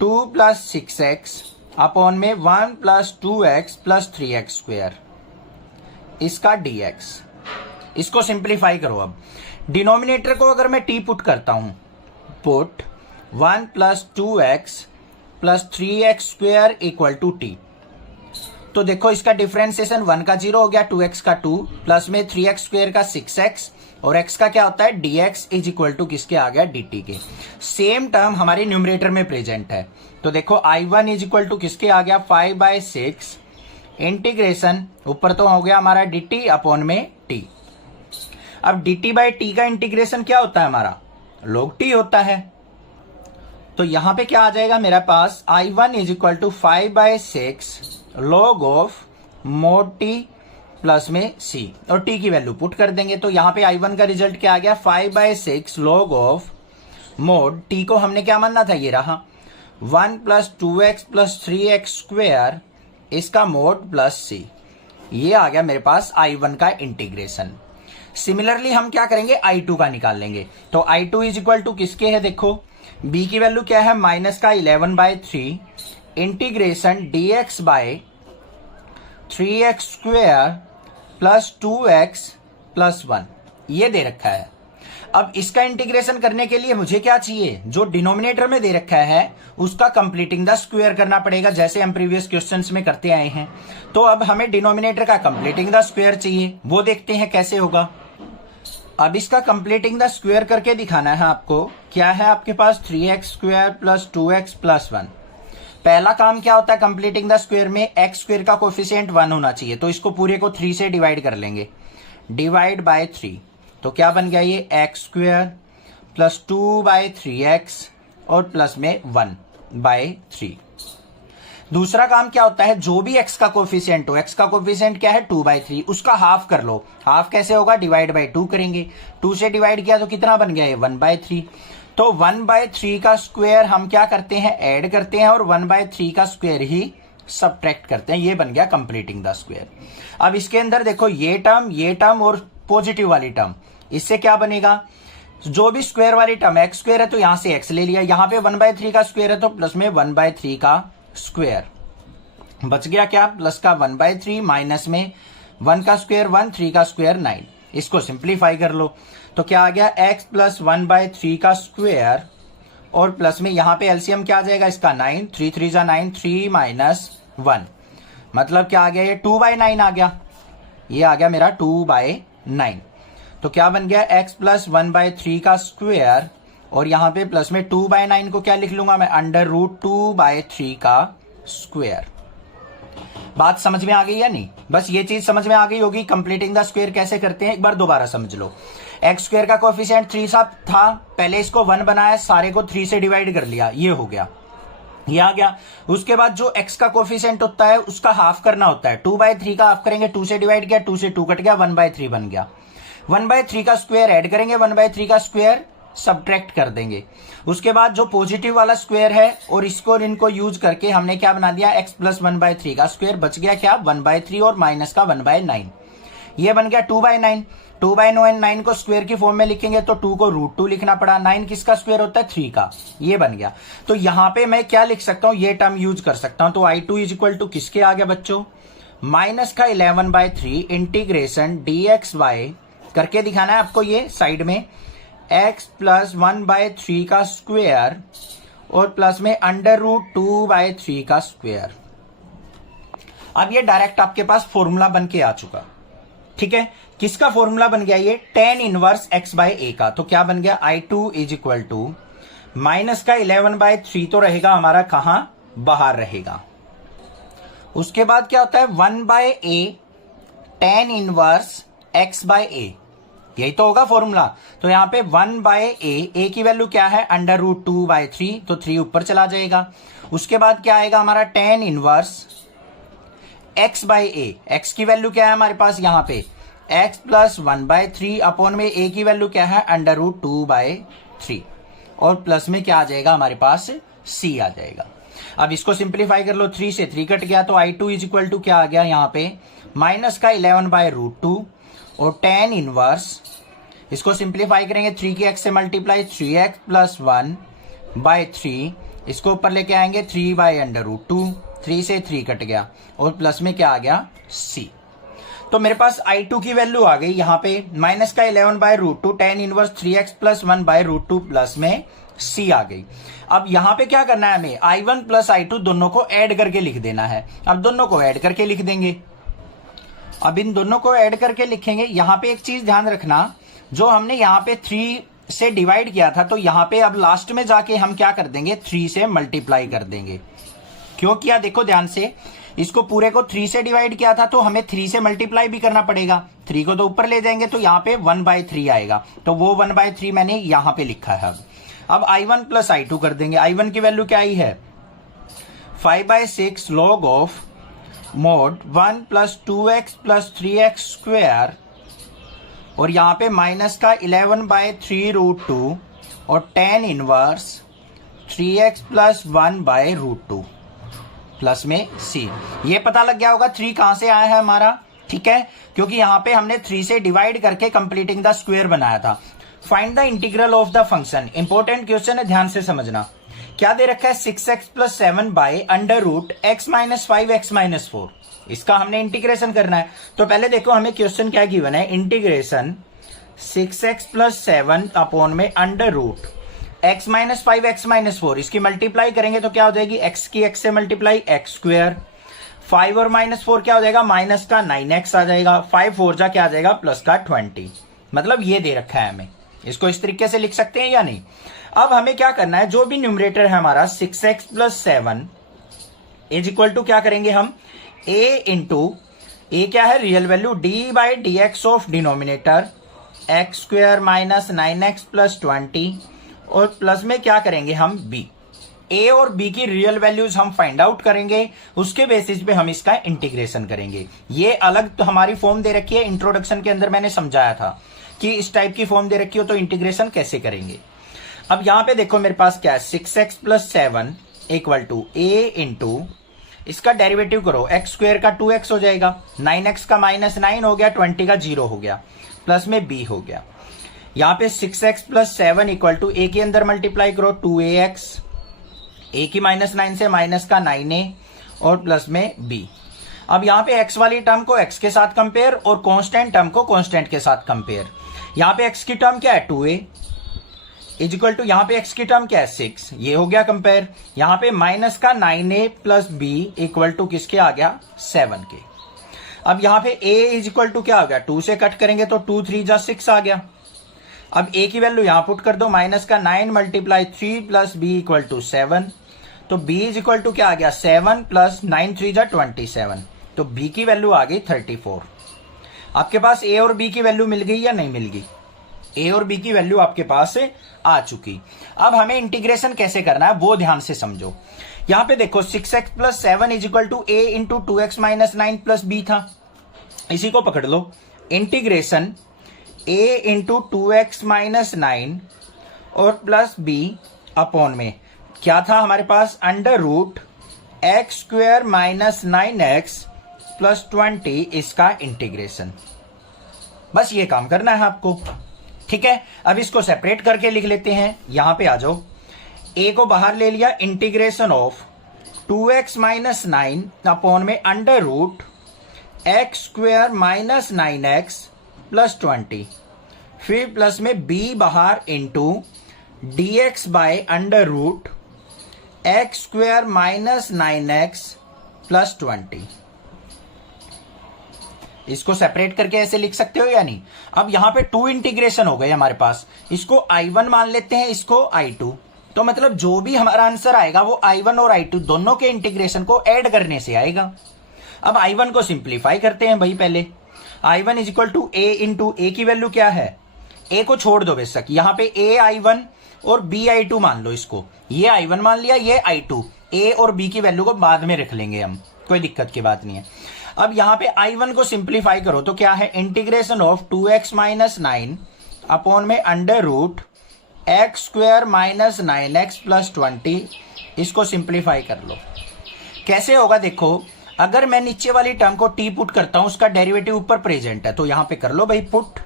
2 प्लस 6x अपॉन में 1 plus 2x plus 3x square, इसका dx। इसको सिंप्लीफाई करो। अब डिनोमिनेटर को अगर मैं t पुट करता हूं, put 1 plus 2x plus 3x square equal to t, तो देखो इसका डिफरेंशिएशन 1 का 0 हो गया, 2x का 2 प्लस में 3x स्क्वायर का 6x और x का क्या होता है dx इज इक्वल टू किसके आ गया dt के। सेम टर्म हमारे न्यूमरेटर में प्रेजेंट है, तो देखो I1 इज इक्वल टू किसके आ गया 5/6 इंटीग्रेशन ऊपर तो हो गया हमारा dt अपॉन में t। अब dt बाई t का इंटीग्रेशन क्या होता है हमारा log t होता है, तो यहां पे क्या आ जाएगा मेरे पास I1 is equal to 5/6 log of mod t plus में c और t की वैल्यू पुट कर देंगे। तो यहां पे I1 का रिजल्ट क्या आ गया 5/6 log ऑफ mod t को हमने क्या मानना था, ये रहा 1 plus 2x plus 3x square इसका मोड प्लस c, ये आ गया मेरे पास I1 का इंटीग्रेशन। सिमिलरली हम क्या करेंगे I2 का निकाल लेंगे, तो I2 इज इक्वल टू किसके है, देखो b की वैल्यू क्या है माइनस का 11/3 integration dx by 3x square plus 2x plus 1 ये दे रखा है। अब इसका इंटीग्रेशन करने के लिए मुझे क्या चाहिए, जो डिनोमिनेटर में दे रखा है उसका कंप्लीटिंग द स्क्वायर करना पड़ेगा, जैसे हम प्रीवियस क्वेश्चंस में करते आए हैं। तो अब हमें डिनोमिनेटर का कंप्लीटिंग द स्क्वायर चाहिए, वो देखते हैं कैसे होगा। अब इसका कंप्लीटिंग द स्क्वायर करके दिखाना है आपको। क्या है आपके पास 3x square plus 2x plus 1। पहला काम क्या होता है कंप्लीटिंग द स्क्वायर में, x स्क्वायर का कोफिशिएंट 1 होना चाहिए, तो इसको पूरे को 3 से डिवाइड कर लेंगे, डिवाइड बाय 3, तो क्या बन गया ये x स्क्वायर प्लस 2/3x और प्लस में 1/3। दूसरा काम क्या होता है, जो भी x का कोफिशिएंट हो, x का कोफिशिएंट क्या है 2/3, उसका हाफ कर लो। हाफ कैसे होगा, डिवाइड बाय 2 करेंगे, 2 से डिवाइड किया तो कितना बन गया ये 1/3। तो 1/3 का स्क्वायर हम क्या करते हैं ऐड करते हैं और 1/3 का स्क्वायर ही सबट्रैक्ट करते हैं, ये बन गया कंप्लीटिंग द स्क्वायर। अब इसके अंदर देखो ये टर्म और पॉजिटिव वाली टर्म, इससे क्या बनेगा, जो भी स्क्वायर वाली टर्म x स्क्वायर है तो यहां से x ले लिया, यहां पे 1/3 का स्क्वायर है तो प्लस में 1/3 का स्क्वायर बच गया, क्या प्लस का 1/3 माइनस में 1 का स्क्वायर 1, 3 का स्क्वायर 9, इसको सिंप्लीफाई कर लो तो क्या आ गया x प्लस 1/3 का स्क्वायर और प्लस में यहां पे एलसीएम क्या आ जाएगा इसका 9, 3 3 जा 9, 3 माइनस 1 मतलब क्या आ गया ये 2/9 आ गया, ये आ गया मेरा 2/9। तो क्या बन गया x प्लस 1/3 का स्क्वायर और यहां पे प्लस में 2/9 को क्या लिख लूंगा मैं √2/3 का स्क्वायर। बात समझ में आ गई या नहीं, बस ये चीज समझ में आ गई होगी कंप्लीटिंग द स्क्वायर कैसे करते हैं, एक बार दोबारा समझ लो। x स्क्वायर का कोफिशिएंट 3 सा था, पहले इसको 1 बनाया, सारे को 3 से डिवाइड कर लिया, ये हो गया, ये आ गया। उसके बाद जो x का कोफिशिएंट होता है उसका हाफ करना होता है, 2/3 का हाफ करेंगे, 2 से डिवाइड किया, 2 से 2 कट गया, 1/3 बन गया। 1/3 का स्क्वायर ऐड करेंगे, 1/3 का स्क्वायर सबट्रैक्ट कर देंगे। उसके बाद जो पॉजिटिव वाला स्क्वायर है और इसको इनको यूज करके हमने क्या बना दिया x प्लस 1/3 का स्क्वायर, बच गया क्या 1/3 और माइनस का 1/9, ये बन गया 2/9। 2/9 को स्क्वायर की फॉर्म में लिखेंगे तो 2 को √2 लिखना पड़ा, 9 किसका स्क्वायर होता है 3 का, ये बन गया। तो यहां पे मैं क्या लिख सकता हूं, ये टर्म यूज कर सकता हूं। तो I2 इज इक्वल टू किसके आ गया बच्चों, माइनस का 11/3 इंटीग्रेशन dx/, करके दिखाना है आपको ये साइड में, x प्लस 1/3 का स्क्वायर और प्लस में √2/3 का स्क्वायर। अब ये डायरेक्ट आपके पास फॉर्मूला बन के आ चुका, ठीक है। किसका फॉर्मूला बन गया ये tan इनवर्स x/a का। तो क्या बन गया I2 is equal to minus का 11/3 तो रहेगा हमारा कहां, बाहर रहेगा। उसके बाद क्या होता है 1/a tan इनवर्स x/a, यही तो होगा फॉर्मूला। तो यहां पे 1/a की वैल्यू क्या है √2/3, तो 3 ऊपर चला जाएगा। उसके बाद क्या आएगा हमारा tan इनवर्स x/a, x की वैल्यू क्या है हमारे पास यहां पे x प्लस 1/3 अपॉन में a की वैल्यू क्या है √2/3 और प्लस में क्या आ जाएगा हमारे पास c आ जाएगा। अब इसको सिंप्लीफाई कर लो, 3 से 3 कट गया, तो I2 इज इक्वल टू क्या आ गया यहां पे माइनस का 11/√2 और tan इनवर्स, इसको सिंप्लीफाई करेंगे 3 की x से मल्टीप्लाई 3x प्लस 1/3, इसको ऊपर लेके आएंगे 3/√2, 3 से 3 कट गया और प्लस में क्या आ गया c। तो मेरे पास I2 की वैल्यू आ गई यहां पे माइनस का 11/√2 tan inverse 3x plus 1/√2 plus में सी आ गई। अब यहां पे क्या करना है हमें, I1 प्लस I2 दोनों को ऐड करके लिख देना है। अब दोनों को ऐड करके लिख देंगे। अब इन दोनों को ऐड करके लिखेंगे। यहां पे एक चीज ध्यान रखना, जो हमने यहां पे 3 से डिवाइड किया था, तो यहां पे अब लास्ट में जाके हम क्या कर देंगे, 3 से मल्टीप्लाई कर देंगे। क्यों किया देखो ध्यान से, इसको पूरे को 3 से डिवाइड किया था तो हमें 3 से मल्टीप्लाई भी करना पड़ेगा। 3 को तो ऊपर ले जाएंगे तो यहाँ पे 1/3 आएगा, तो वो 1/3 मैंने यहां पे लिखा है। अब I1 प्लस I2 कर देंगे। I1 की वैल्यू क्या आई है, 5/6 log of mode 1 plus 2x plus 3x square, और यहां पे माइनस का 11/3√2 और tan inverse 3x plus 1/√2 plus में c। ये पता लग गया होगा 3 कहां से आया है हमारा, ठीक है, क्योंकि यहां पे हमने 3 से डिवाइड करके कंप्लीटिंग द स्क्वायर बनाया था। Find the integral of the function. Important question है, ध्यान से समझना। क्या दे रखा है, 6x plus 7 by under root x minus 5x minus 4। इसका हमने इंटीग्रेशन करना है। तो पहले देखो हमें क्वेश्चन क्या गिवन है, इंटीग्रेशन 6x प्लस 7 अपॉन में under root x minus 5x minus 4। इसकी मल्टीप्लाई करेंगे तो क्या हो जाएगी, x की x से मल्टीप्लाई x स्क्वायर, 5 और माइनस 4 क्या हो जाएगा, माइनस का 9x आ जाएगा, 5 4 जा क्या आ जाएगा, प्लस का 20। मतलब ये दे रखा है हमें, इसको इस तरीके से लिख सकते हैं या नहीं। अब हमें क्या करना है, जो भी न्यूमरेटर है हमारा 6x plus 7 is equal to क्या करेंगे हम, a इंटू ए क्या है real value, d/dx of denominator x square minus 9x plus 20, और प्लस में क्या करेंगे हम b। a और b की रियल वैल्यूज हम फाइंड आउट करेंगे, उसके बेसिस पे हम इसका इंटीग्रेशन करेंगे। ये अलग तो हमारी फॉर्म दे रखी है, इंट्रोडक्शन के अंदर मैंने समझाया था कि इस टाइप की फॉर्म दे रखी हो तो इंटीग्रेशन कैसे करेंगे। अब यहां पे देखो मेरे पास क्या है, 6x plus 7 equal to a into इसका डेरिवेटिव करो, x स्क्वायर का 2x हो जाएगा, 9x का माइनस 9 हो गया, 20 का 0 हो गया, प्लस में b हो गया। यहां पे 6x plus 7 equal to a के अंदर मल्टीप्लाई करो 2ax, a की माइनस 9 से माइनस का 9a और प्लस में b। अब यहां पे x वाली टर्म को x के साथ कंपेयर और कांस्टेंट टर्म को कांस्टेंट के साथ कंपेयर। यहां पे x की टर्म क्या है 2a इज इक्वल टू, यहां पे x की टर्म क्या है 6, ये हो गया कंपेयर। यहां पे माइनस का 9a plus b equal to किसके आ गया, 7 के। अब यहां पे a इज इक्वल टू क्या हो गया, 2 से कट करेंगे तो 2 3 जा 6 आ गया। अब a की वैल्यू यहां पुट कर दो, माइनस का 9 multiply 3 plus b equal to 7, तो b इज इक्वल टू क्या आ गया 7 प्लस 9 3 जा 27, तो b की वैल्यू आ गई 34। आपके पास a और b की वैल्यू मिल गई या नहीं मिल गई, a और b की वैल्यू आपके पास से आ चुकी। अब हमें इंटीग्रेशन कैसे करना है वो ध्यान से समझो। यहां पे देखो 6x plus 7 is equal to a into 2x minus 9 plus b था, इसी को पकड़ लो, integration a into 2x minus 9 और प्लस b अपॉन में क्या था हमारे पास, under root x square minus 9x plus 20, इसका इंटीग्रेशन। बस ये काम करना है आपको, ठीक है। अब इसको सेपरेट करके लिख लेते हैं। यहां पे आ जाओ, a को बाहर ले लिया, integration of 2x minus 9 upon में under root x square minus 9x plus 20, फिर प्लस में b बाहर into dx by under root x square minus 9x plus 20। इसको सेपरेट करके ऐसे लिख सकते हो या नहीं। अब यहां पे 2 इंटीग्रेशन हो गए हमारे पास, इसको I1 मान लेते हैं, इसको I2, तो मतलब जो भी हमारा आंसर आएगा वो I1 और I2 दोनों के इंटीग्रेशन को ऐड करने से आएगा। अब I1 को सिंप्लीफाई करते हैं भाई पहले। I1 is equal to a into a की वैल्यू क्या है, a को छोड़ दो बेशक, यहां पे a I1 और b I2 मान लो इसको, ये I1 मान लिया, ये I2, a और b की वैल्यू को बाद में रख लेंगे हम, कोई दिक्कत की बात नहीं है। अब यहां पे I1 को सिंप्लीफाई करो तो क्या है, integration of 2x minus 9 upon में under root x square minus 9x plus 20, इसको सिंप्लीफाई कर लो। कैसे होगा देखो, अगर मैं नीचे वाली टर्म को t पुट करता हूं, उसका डेरिवेटिव ऊपर प्रेजेंट है, तो यहां पे कर लो भाई put,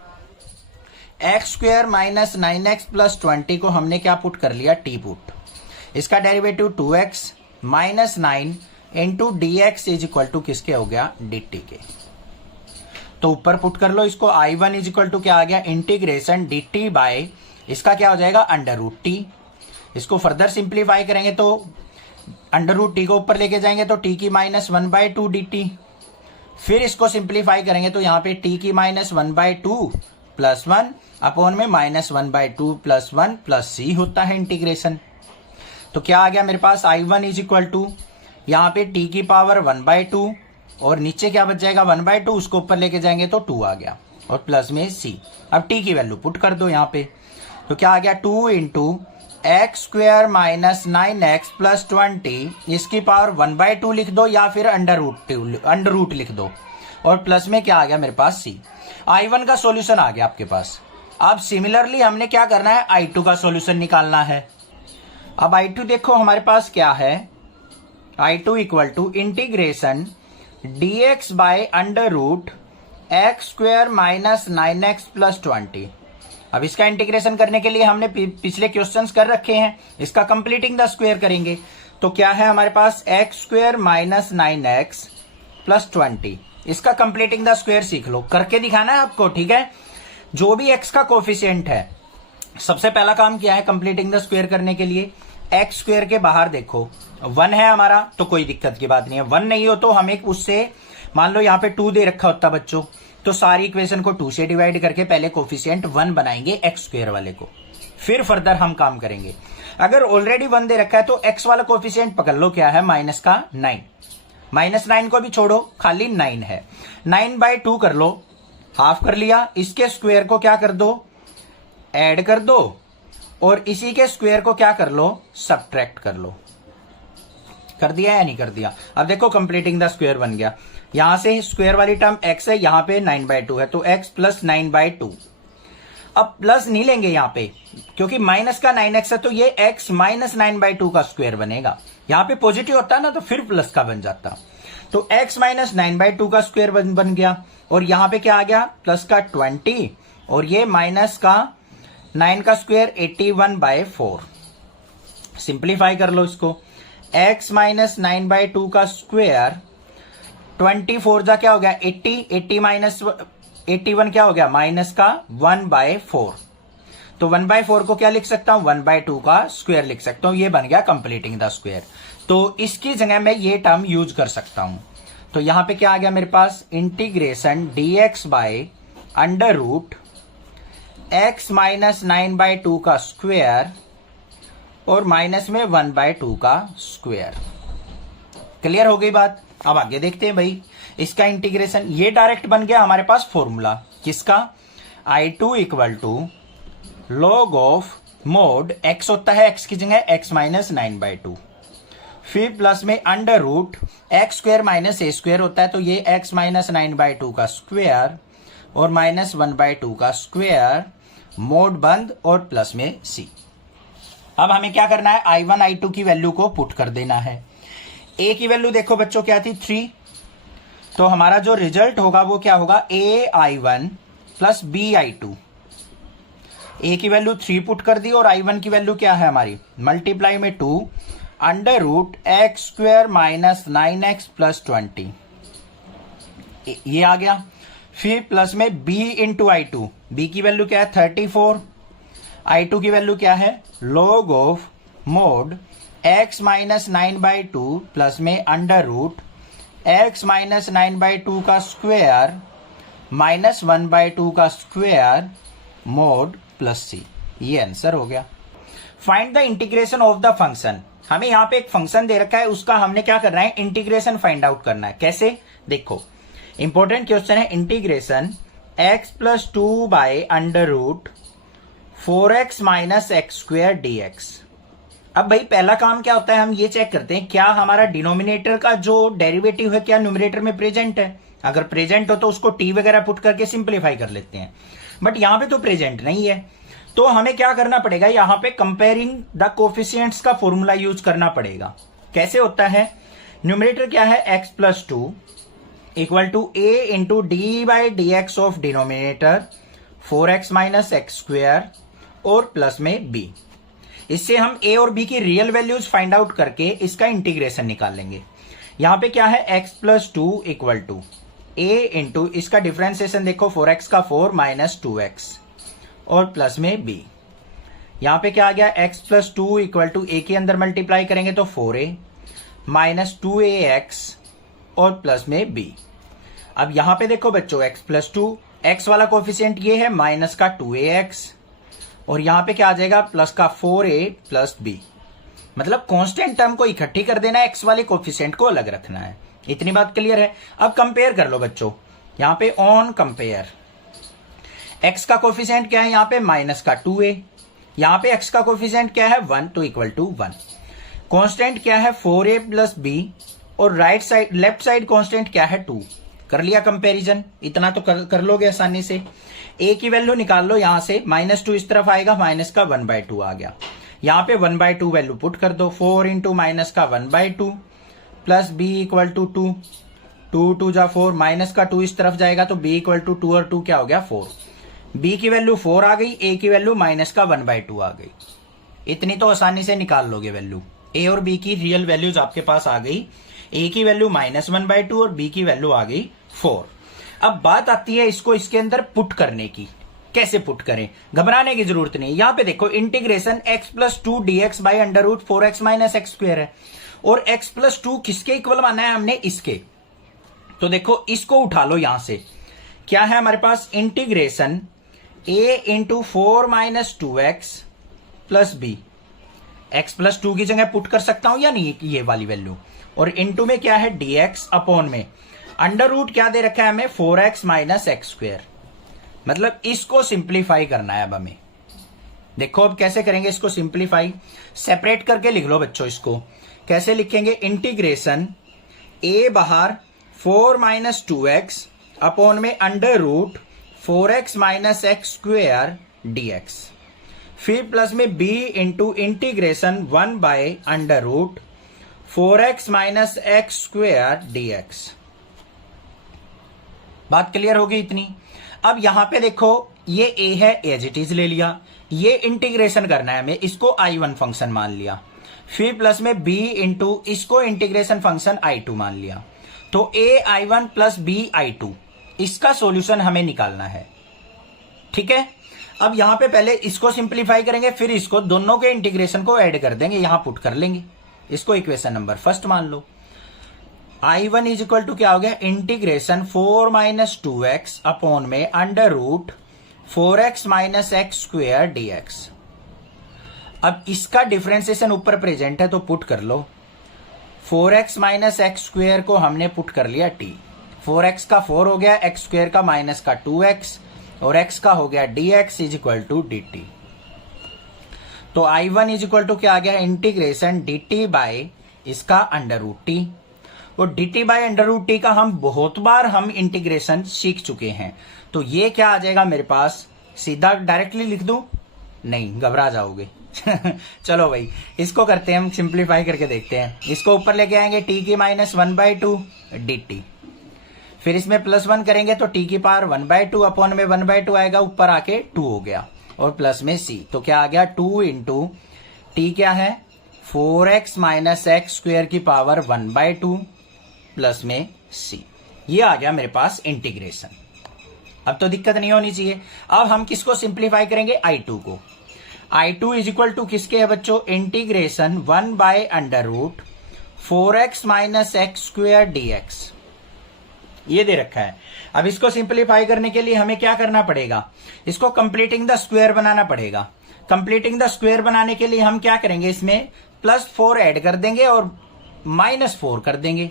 x square minus 9x plus 20 को हमने क्या पुट कर लिया, t पुट, इसका derivative 2x minus 9 into dx is equal to किसके हो गया, dt के। तो ऊपर पुट कर लो इसको, I1 इज इक्वल टू क्या आ गया, इंटीग्रेशन dt बाय इसका क्या हो जाएगा, अंडर रूट t, इसको फर्दर सिंप्लीफाई करेंगे तो अंडर रूट टी को ऊपर लेके जाएंगे तो टी की माइनस 1/2 dt। फिर इसको सिंप्लीफाई करेंगे तो यहाँ पे टी की माइनस 1/2 प्लस 1 अपॉन में माइनस 1/2 प्लस 1 प्लस सी होता है इंटीग्रेशन। तो क्या आ गया मेरे पास I1 इज इक्वल टू यहाँ पे टी की पावर 1/2 और नीचे क्या बच जाएगा 1/2, उसको ऊपर लेके जाएंगे तो 2 आ गया और प्लस में सी। अब टी की वैल्यू पुट कर दो यहाँ पे, तो क्या आ गया 2 into x square minus 9x plus 20, इसकी पावर 1/2 लिख दो या फिर अंडर रूट लिख दो और प्लस में क्या आ गया मेरे पास सी। I1 का सॉल्यूशन आ गया आपके पास। अब सिमिलरली हमने क्या करना है I2 का सॉल्यूशन निकालना है। अब I2 देखो हमारे पास क्या है, I2 equal to integration dx by under root x square minus 9x plus 20। अब इसका इंटीग्रेशन करने के लिए हमने पिछले क्वेश्चंस कर रखे हैं, इसका कंप्लीटिंग द स्क्वायर करेंगे तो क्या है हमारे पास x square minus 9x plus 20। इसका कंप्लीटिंग द स्क्वायर सीख लो, करके दिखाना है आपको, ठीक है। जो भी x का कोफिशिएंट है, सबसे पहला काम क्या है कंप्लीटिंग द स्क्वायर करने के लिए, एक्स स्क्वायर के बाहर देखो 1 है हमारा तो कोई दिक्कत की बात नहीं है, 1 नहीं हो तो हमें उससे मान लो यहाँ पे 2 दे रखा होता बच्चों, तो सारी इक्वेशन को 2 से डिवाइड करके पहले कोफिशिएंट 1 बनाएंगे एक्स स्क्वायर वाले को, फिर फर्दर हम काम करेंगे। अगर ऑलरेडी 1 दे रखा है तो x वाला कोफिशिएंट पकड़ लो क्या है माइनस का 9, माइनस 9 को भी छोड़ो खाली 9 है, 9/2 कर लो, हाफ कर लिया, इसके स्क्वायर को क्या कर दो ऐड कर दो और इसी के स्क्वायर को क्या कर लो सब्ट्रैक्ट कर लो। कर दिया या नहीं कर दिया। अब देखो कंप्लीटिंग द स्क्वायर बन गया, यहां से स्क्वायर वाली टर्म x है, यहां पे 9/2 है तो x प्लस 9/2। अब प्लस नहीं लेंगे यहां पे क्योंकि माइनस का 9x है तो ये x माइनस 9/2 का स्क्वायर बनेगा। यहां पे पॉजिटिव होता ना तो फिर प्लस का बन जाता, तो x माइनस 9/2 का स्क्वायर बन गया और यहां पे क्या आ गया प्लस का 20 और ये माइनस का 9 का स्क्वायर 81/4। सिंप्लीफाई कर लो इसको, x माइनस 9/2 का स्क्वायर 24 जा क्या हो गया 80 माइनस 81 क्या हो गया माइनस का 1/4। तो 1/4 को क्या लिख सकता हूं 1/2 का स्क्वायर लिख सकता हूं, ये बन गया कंप्लीटिंग द स्क्वायर। तो इसकी जगह मैं ये टर्म यूज कर सकता हूं। तो यहां पे क्या आ गया मेरे पास integration dx by under root x minus 9/2 का स्क्वायर और माइनस में 1/2 का स्क्वायर। क्लियर हो गई बात। अब आगे देखते हैं भाई इसका इंटीग्रेशन, ये डायरेक्ट बन गया हमारे पास फॉर्मूला किसका I2 equal to log of mod x होता है x की जगह x माइनस 9/2, फिर प्लस में under root x square minus a square होता है तो ये x माइनस 9/2 का स्क्वायर और माइनस 1/2 का स्क्वायर, मोड बंद और प्लस में c। अब हमें क्या करना है I1 I2 की वैल्यू को पुट कर देना है। a की वैल्यू देखो बच्चों क्या थी 3, तो हमारा जो रिजल्ट होगा वो क्या होगा ai1 प्लस bi2। a की वैल्यू 3 पुट कर दी और I1 की वैल्यू क्या है हमारी मल्टीप्लाई में 2 under root x square minus 9x plus 20, ये आ गया। फिर प्लस में b इंटू I2, b की वैल्यू क्या है 34, I2 की वैल्यू क्या है log of mod x minus 9/2 plus में अंडर रूट x माइनस 9/2 का स्क्वायर माइनस 1/2 का स्क्वायर मोड प्लस c। ये आंसर हो गया। Find the integration of the function, हमें यहां पे एक फंक्शन दे रखा है उसका हमने क्या करना है इंटीग्रेशन फाइंड आउट करना है। कैसे देखो इंपॉर्टेंट क्वेश्चन है, integration x plus 2 by under root 4x minus x square dx। अब भाई पहला काम क्या होता है हम ये चेक करते हैं क्या हमारा डिनोमिनेटर का जो डेरिवेटिव है क्या न्यूमरेटर में प्रेजेंट है। अगर प्रेजेंट हो तो उसको t वगैरह पुट करके सिंप्लीफाई कर लेते हैं, बट यहां पे तो प्रेजेंट नहीं है तो हमें क्या करना पड़ेगा यहां पे कंपेयरिंग द कोफिशिएंट्स का फॉर्मूला यूज करना पड़ेगा। कैसे होता है न्यूमरेटर क्या है x plus 2 equal to a into d by d x of denominator 4x minus x square और प्लस में b। इससे हम a और b की रियल वैल्यूज फाइंड आउट करके इसका इंटीग्रेशन निकाल लेंगे। यहां पे क्या है x plus 2 equal to a into इसका डिफरेंशिएशन देखो 4x का 4 माइनस 2x और प्लस में b। यहां पे क्या आ गया, x plus 2 equal to a के अंदर मल्टीप्लाई करेंगे तो 4a माइनस 2ax और प्लस में b। अब यहां पे देखो बच्चों, x प्लस 2, x वाला कोफिशिएंट ये है, माइनस का 2ax और यहां पे क्या आ जाएगा, प्लस का 4a प्लस b। मतलब कांस्टेंट टर्म को इकट्ठी कर देना है, x वाले कोफिशिएंट को अलग रखना है। इतनी बात क्लियर है। अब कंपेयर कर लो बच्चों, यहां पे ऑन कंपेयर, x का कोफिशिएंट क्या है यहां पे, माइनस का 2a, यहां पे x का कोफिशिएंट क्या है 1, तो इक्वल टू 1। कांस्टेंट क्या है 4a प्लस b और right side left side constant क्या है 2। कर लिया कंपैरिजन, इतना तो कर लोगे आसानी से। a की वैल्यू निकाल लो, यहां से -2 इस तरफ आएगा, माइनस का 1/2 आ गया। यहां पे 1/2 वैल्यू पुट कर दो, 4 इंटू माइनस का 1/2 प्लस b इक्वल टू 2, 2 2 जा 4, माइनस का 2 इस तरफ जाएगा तो b इक्वल टू 2 और 2 क्या हो गया 4। b की वैल्यू 4 आ गई, a की वैल्यू माइनस का 1/2 आ गई। इतनी तो आसानी से निकाल लोगे वैल्यू। a और b की रियल वैल्यूज आपके पास आ गई, a की वैल्यू -1/2 और b की वैल्यू आ गई 4। अब बात आती है इसको इसके अंदर पुट करने की, कैसे पुट करें, घबराने की जरूरत नहीं। यहां पे देखो integration x plus 2 dx by under root 4x minus x square है और x प्लस 2 किसके इक्वल माना है हमने, इसके। तो देखो इसको उठा लो, यहां से क्या है हमारे पास, integration a into 4 minus 2x plus b। x plus 2 की जगह पुट कर सकता हूं या नहीं, ये वाली वैल्यू, और इंटू में क्या है dx अपॉन में अंडर रूट क्या दे रखा है हमें, 4x माइनस एक्स स्क्वायर। मतलब इसको सिंप्लीफाई करना है अब हमें। देखो अब कैसे करेंगे इसको सिंप्लीफाई, सेपरेट करके लिख लो बच्चों। इसको कैसे लिखेंगे, इंटीग्रेशन a बाहर 4 माइनस 2x अपॉन में under root 4x minus x square dx, फिर प्लस में b into integration 1 by under root 4x minus x square dx। बात क्लियर होगी इतनी। अब यहां पे देखो ये a है, एज इट इज ले लिया, ये इंटीग्रेशन करना है हमें, इसको I1 फंक्शन मान लिया, फिर प्लस में b इंटू इसको इंटीग्रेशन फंक्शन I2 मान लिया। तो ai1 प्लस bi2 इसका सॉल्यूशन हमें निकालना है। ठीक है, अब यहां पे पहले इसको सिंप्लीफाई करेंगे, फिर इसको दोनों के इंटीग्रेशन को ऐड कर देंगे, यहां पुट कर लेंगे। इसको इक्वेशन नंबर फर्स्ट मान लो। I1 इज इक्वल टू क्या हो गया, इंटीग्रेशन 4 माइनस 2x अपॉन में under root 4x minus x square dx। अब इसका डिफरेंशिएशन ऊपर प्रेजेंट है तो पुट कर लो। 4x माइनस एक्स स्क्वायर को हमने पुट कर लिया t, 4x का 4 हो गया, एक्स स्क्वायर का माइनस का 2x और x का हो गया dx is equal to dt। तो I1 इज इक्वल टू क्या आ गया, इंटीग्रेशन dt बाय इसका अंडर रूट t। और dt by under root t का हम बहुत बार इंटीग्रेशन सीख चुके हैं, तो ये क्या आ जाएगा मेरे पास, सीधा डायरेक्टली लिख दूं, नहीं घबरा जाओगे। चलो भाई इसको करते हैं हम, सिंप्लीफाई करके देखते हैं। इसको ऊपर लेके आएंगे t की माइनस 1/2 dt, फिर इसमें प्लस 1 करेंगे तो t की पावर 1/2 अपॉन में 1/2 आएगा, ऊपर आके 2 हो गया और प्लस में c, तो क्या आ गया 2 इंटू टी क्या है 4x माइनस एक्स स्क्वायर की पावर 1/2 प्लस में c। ये आ गया मेरे पास इंटीग्रेशन। अब तो दिक्कत नहीं होनी चाहिए। अब हम किसको सिंप्लीफाई करेंगे, I2 को। I2 इज इक्वल टू किसके है बच्चों, integration 1 by under root 4x minus x square dx, ये दे रखा है। अब इसको सिंप्लीफाई करने के लिए हमें क्या करना पड़ेगा, इसको कंप्लीटिंग द स्क्वायर बनाना पड़ेगा। कंप्लीटिंग द स्क्वायर बनाने के लिए हम क्या करेंगे, इसमें +4 ऐड कर देंगे और -4 कर देंगे,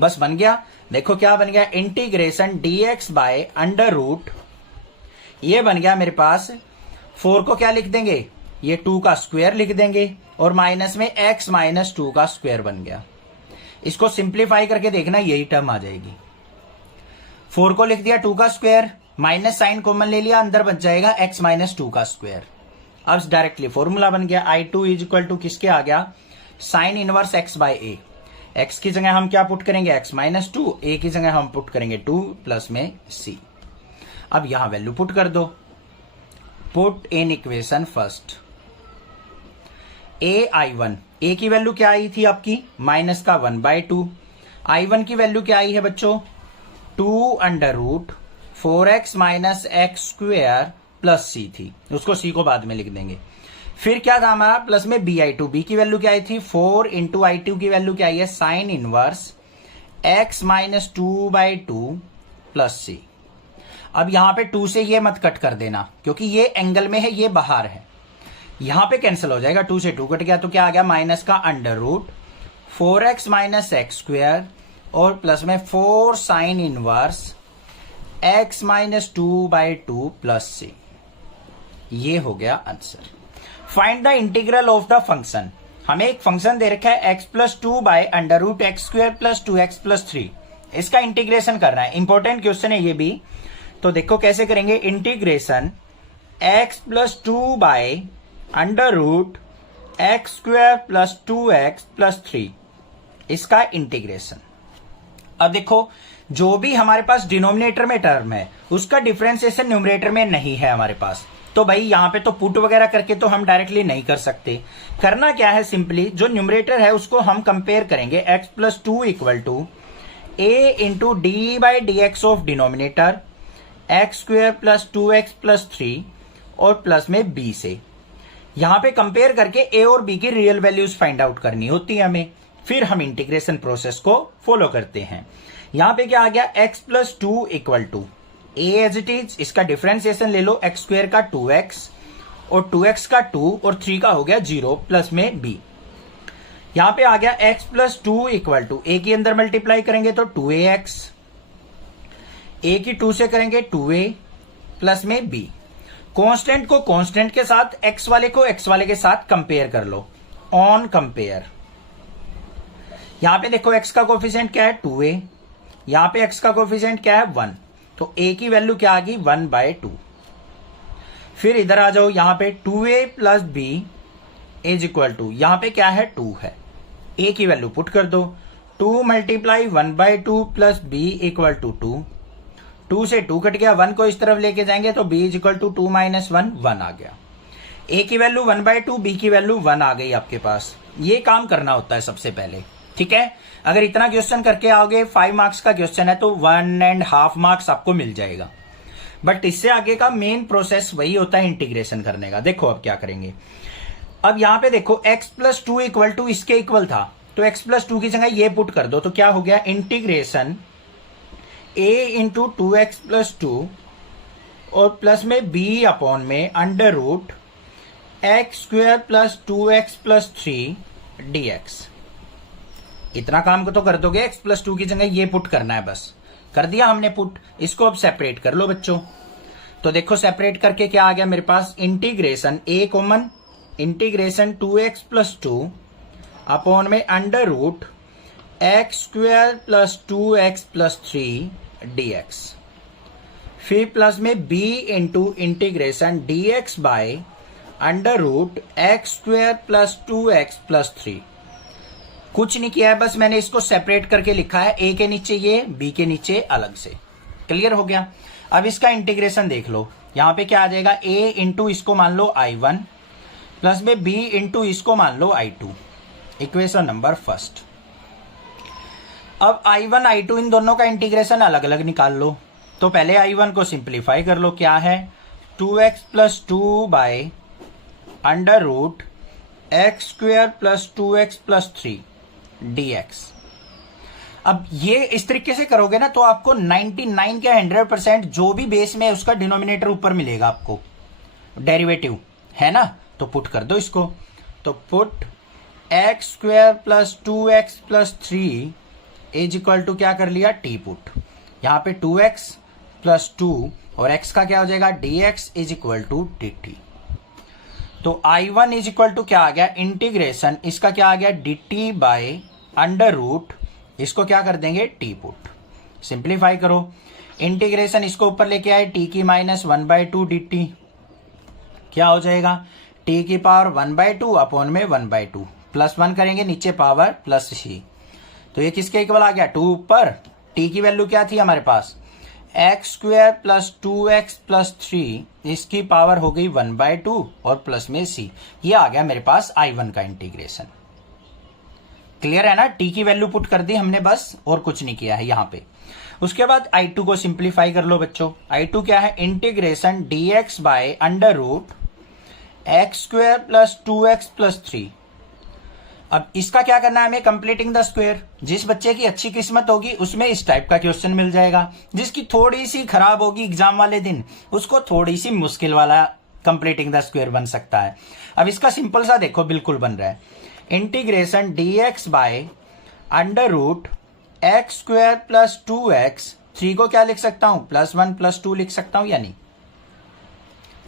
बस बन गया। देखो क्या बन गया, integration dx by under root, ये बन गया मेरे पास, 4 को क्या लिख देंगे, ये 2 का स्क्वायर लिख देंगे और माइनस में x माइनस 2 का स्क्वायर बन गया। इसको सिंप्लीफाई करके देखना, यही टर्म आ जाएगी। 4 को लिख दिया 2 का स्क्वायर, माइनस साइन कॉमन ले लिया, अंदर बच जाएगा x माइनस 2 का स्क्वायर। अब डायरेक्टली फॉर्मूला बन गया, I2 इज इक्वल टू किसके आ गया, sine inverse x by a। x की जगह हम क्या पुट करेंगे, x माइनस 2, a की जगह हम पुट करेंगे 2 प्लस में c। अब यहां वैल्यू पुट कर दो, put in equation first ai1, a की वैल्यू क्या आई थी आपकी, माइनस का 1/2, I1 की वैल्यू क्या आई है बच्चों, 2 under root 4x minus x square plus c थी, उसको c को बाद में लिख देंगे। फिर क्या था हमारा, प्लस में BI2, बी की वैल्यू क्या आई थी 4 इंटू I2 की वैल्यू क्या आई है sine inverse x minus 2/2 plus c. अब यहां पे 2 से ये मत कट कर देना क्योंकि ये एंगल में है, ये बाहर है, यहां पे कैंसिल हो जाएगा, 2 से 2 कट गया तो क्या आ गया माइनस का under root 4x minus x square और प्लस में 4 sine inverse x minus 2/2 plus c. ये हो गया answer. Find the integral of the function. हमें एक फंक्शन दे रखा है x plus 2/√x² plus 2x plus 3। इसका इंटीग्रेशन करना है, इंपॉर्टेंट क्वेश्चन है ये भी। तो देखो कैसे करेंगे, integration x plus 2/√x² plus 2x plus 3, इसका इंटीग्रेशन। अब देखो जो भी हमारे पास डिनोमिनेटर में टर्म है उसका डिफरेंशिएशन न्यूमरेटर में नहीं है हमारे पास, तो भाई यहां पे तो पुट वगैरह करके तो हम डायरेक्टली नहीं कर सकते। करना क्या है, सिंपली जो न्यूमरेटर है उसको हम कंपेयर करेंगे, x plus 2 equal to a into d by d x of denominator x² plus 2x plus 3 और प्लस में b से। यहां पे कंपेयर करके a और b की रियल वैल्यूज फाइंड आउट करनी होती है हमें, फिर हम इंटीग्रेशन प्रोसेस को फॉलो करते हैं। यहां पे क्या आ गया, x plus 2 equal to a as it is, इसका डिफरेंशिएशन ले लो, x² का 2x और 2x का 2 और 3 का हो गया 0 प्लस में b। यहां पे आ गया x plus 2 equal to a के अंदर मल्टीप्लाई करेंगे तो 2ax, a की 2 से करेंगे 2a प्लस में b। कांस्टेंट को कांस्टेंट के साथ, x वाले को x वाले के साथ कंपेयर कर लो, ऑन कंपेयर। यहां पे देखो x का कोफिशिएंट क्या है 2a, यहां पे x का कोफिशिएंट क्या है 1, तो a की वैल्यू क्या आ गई 1/2। फिर इधर आ जाओ, यहां पे 2a plus b is equal to, यहां पे क्या है 2 है, a की वैल्यू पुट कर दो, 2 multiply 1/2 plus b equal to 2, 2 से 2 कट गया, 1 को इस तरफ लेके जाएंगे तो b is equal to 2 minus 1, 1 आ गया। a की वैल्यू 1/2, b की वैल्यू 1 आ गई आपके पास। ये काम करना होता है सबसे पहले, ठीक है। अगर इतना क्वेश्चन करके आओगे, 5 मार्क्स का क्वेश्चन है तो 1.5 मार्क्स आपको मिल जाएगा। बट इससे आगे का मेन प्रोसेस वही होता है इंटीग्रेशन करने का। देखो अब क्या करेंगे, अब यहां पे देखो x प्लस 2 इक्वल टू इसके इक्वल था, तो x प्लस 2 की जगह ये पुट कर दो, तो क्या हो गया, integration a into 2x plus 2 और प्लस में b अपॉन में under root x² plus 2x plus 3 dx। इतना काम को तो कर दोगे, x प्लस 2 की जगह ये पुट करना है, बस कर दिया हमने पुट। इसको अब सेपरेट कर लो बच्चों। तो देखो सेपरेट करके क्या आ गया मेरे पास, integration a common, integration 2x plus 2 upon में under root x² plus 2x plus 3 dx। फिर प्लस में b into integration dx by under root x² plus 2x plus 3। कुछ नहीं किया है, बस मैंने इसको सेपरेट करके लिखा है, a के नीचे ये, b के नीचे अलग से। क्लियर हो गया। अब इसका इंटीग्रेशन देख लो, यहां पे क्या आ जाएगा, a इंटू इसको मान लो I1 प्लस में b इंटू इसको मान लो I2, इक्वेशन नंबर फर्स्ट। अब I1 I2 इन दोनों का इंटीग्रेशन अलग अलग निकाल लो। तो पहले I1 को सिंप्लीफाई कर लो, क्या है 2x plus 2 by under root x² plus 2x plus 3 dx। अब ये इस तरीके से करोगे ना तो आपको 99 के 100% जो भी बेस में है उसका डिनोमिनेटर ऊपर मिलेगा आपको, डेरिवेटिव है ना। तो पुट कर दो इसको, तो put x² plus 2x plus 3 is equal to क्या कर लिया, t पुट। यहां पे 2x प्लस 2 और x का क्या हो जाएगा, dx is equal to dt। तो I1 इज इक्वल टू क्या आ गया, इंटीग्रेशन इसका क्या आ गया, dt बाय अंडर रूट, इसको क्या कर देंगे t पुट। सिंप्लीफाई करो, इंटीग्रेशन इसको ऊपर लेके आए, t की माइनस 1/2 dt क्या हो जाएगा, t की पावर 1/2 अपॉन में 1/2 प्लस 1 करेंगे, नीचे पावर प्लस c। तो ये किसके इक्वल आ गया, 2 ऊपर, t की वैल्यू क्या थी हमारे पास, x² प्लस 2x प्लस 3, इसकी पावर हो गई 1/2 और प्लस में c। ये आ गया मेरे पास I1 का इंटीग्रेशन। क्लियर है ना, t की वैल्यू पुट कर दी हमने बस, और कुछ नहीं किया है यहां पे। उसके बाद I2 को सिंप्लीफाई कर लो बच्चों। I2 क्या है, integration dx by under root x square plus 2x plus 3। अब इसका क्या करना है हमें, कंप्लीटिंग द स्क्वायर। जिस बच्चे की अच्छी किस्मत होगी उसमें इस टाइप का क्वेश्चन मिल जाएगा, जिसकी थोड़ी सी खराब होगी एग्जाम वाले दिन उसको थोड़ी सी मुश्किल वाला कंप्लीटिंग द स्क्वायर बन सकता है। अब इसका सिंपल सा देखो बिल्कुल बन रहा है, integration dx by under root x square plus 2x। 3 को क्या लिख सकता हूं, +1 + 2 लिख सकता हूं, यानी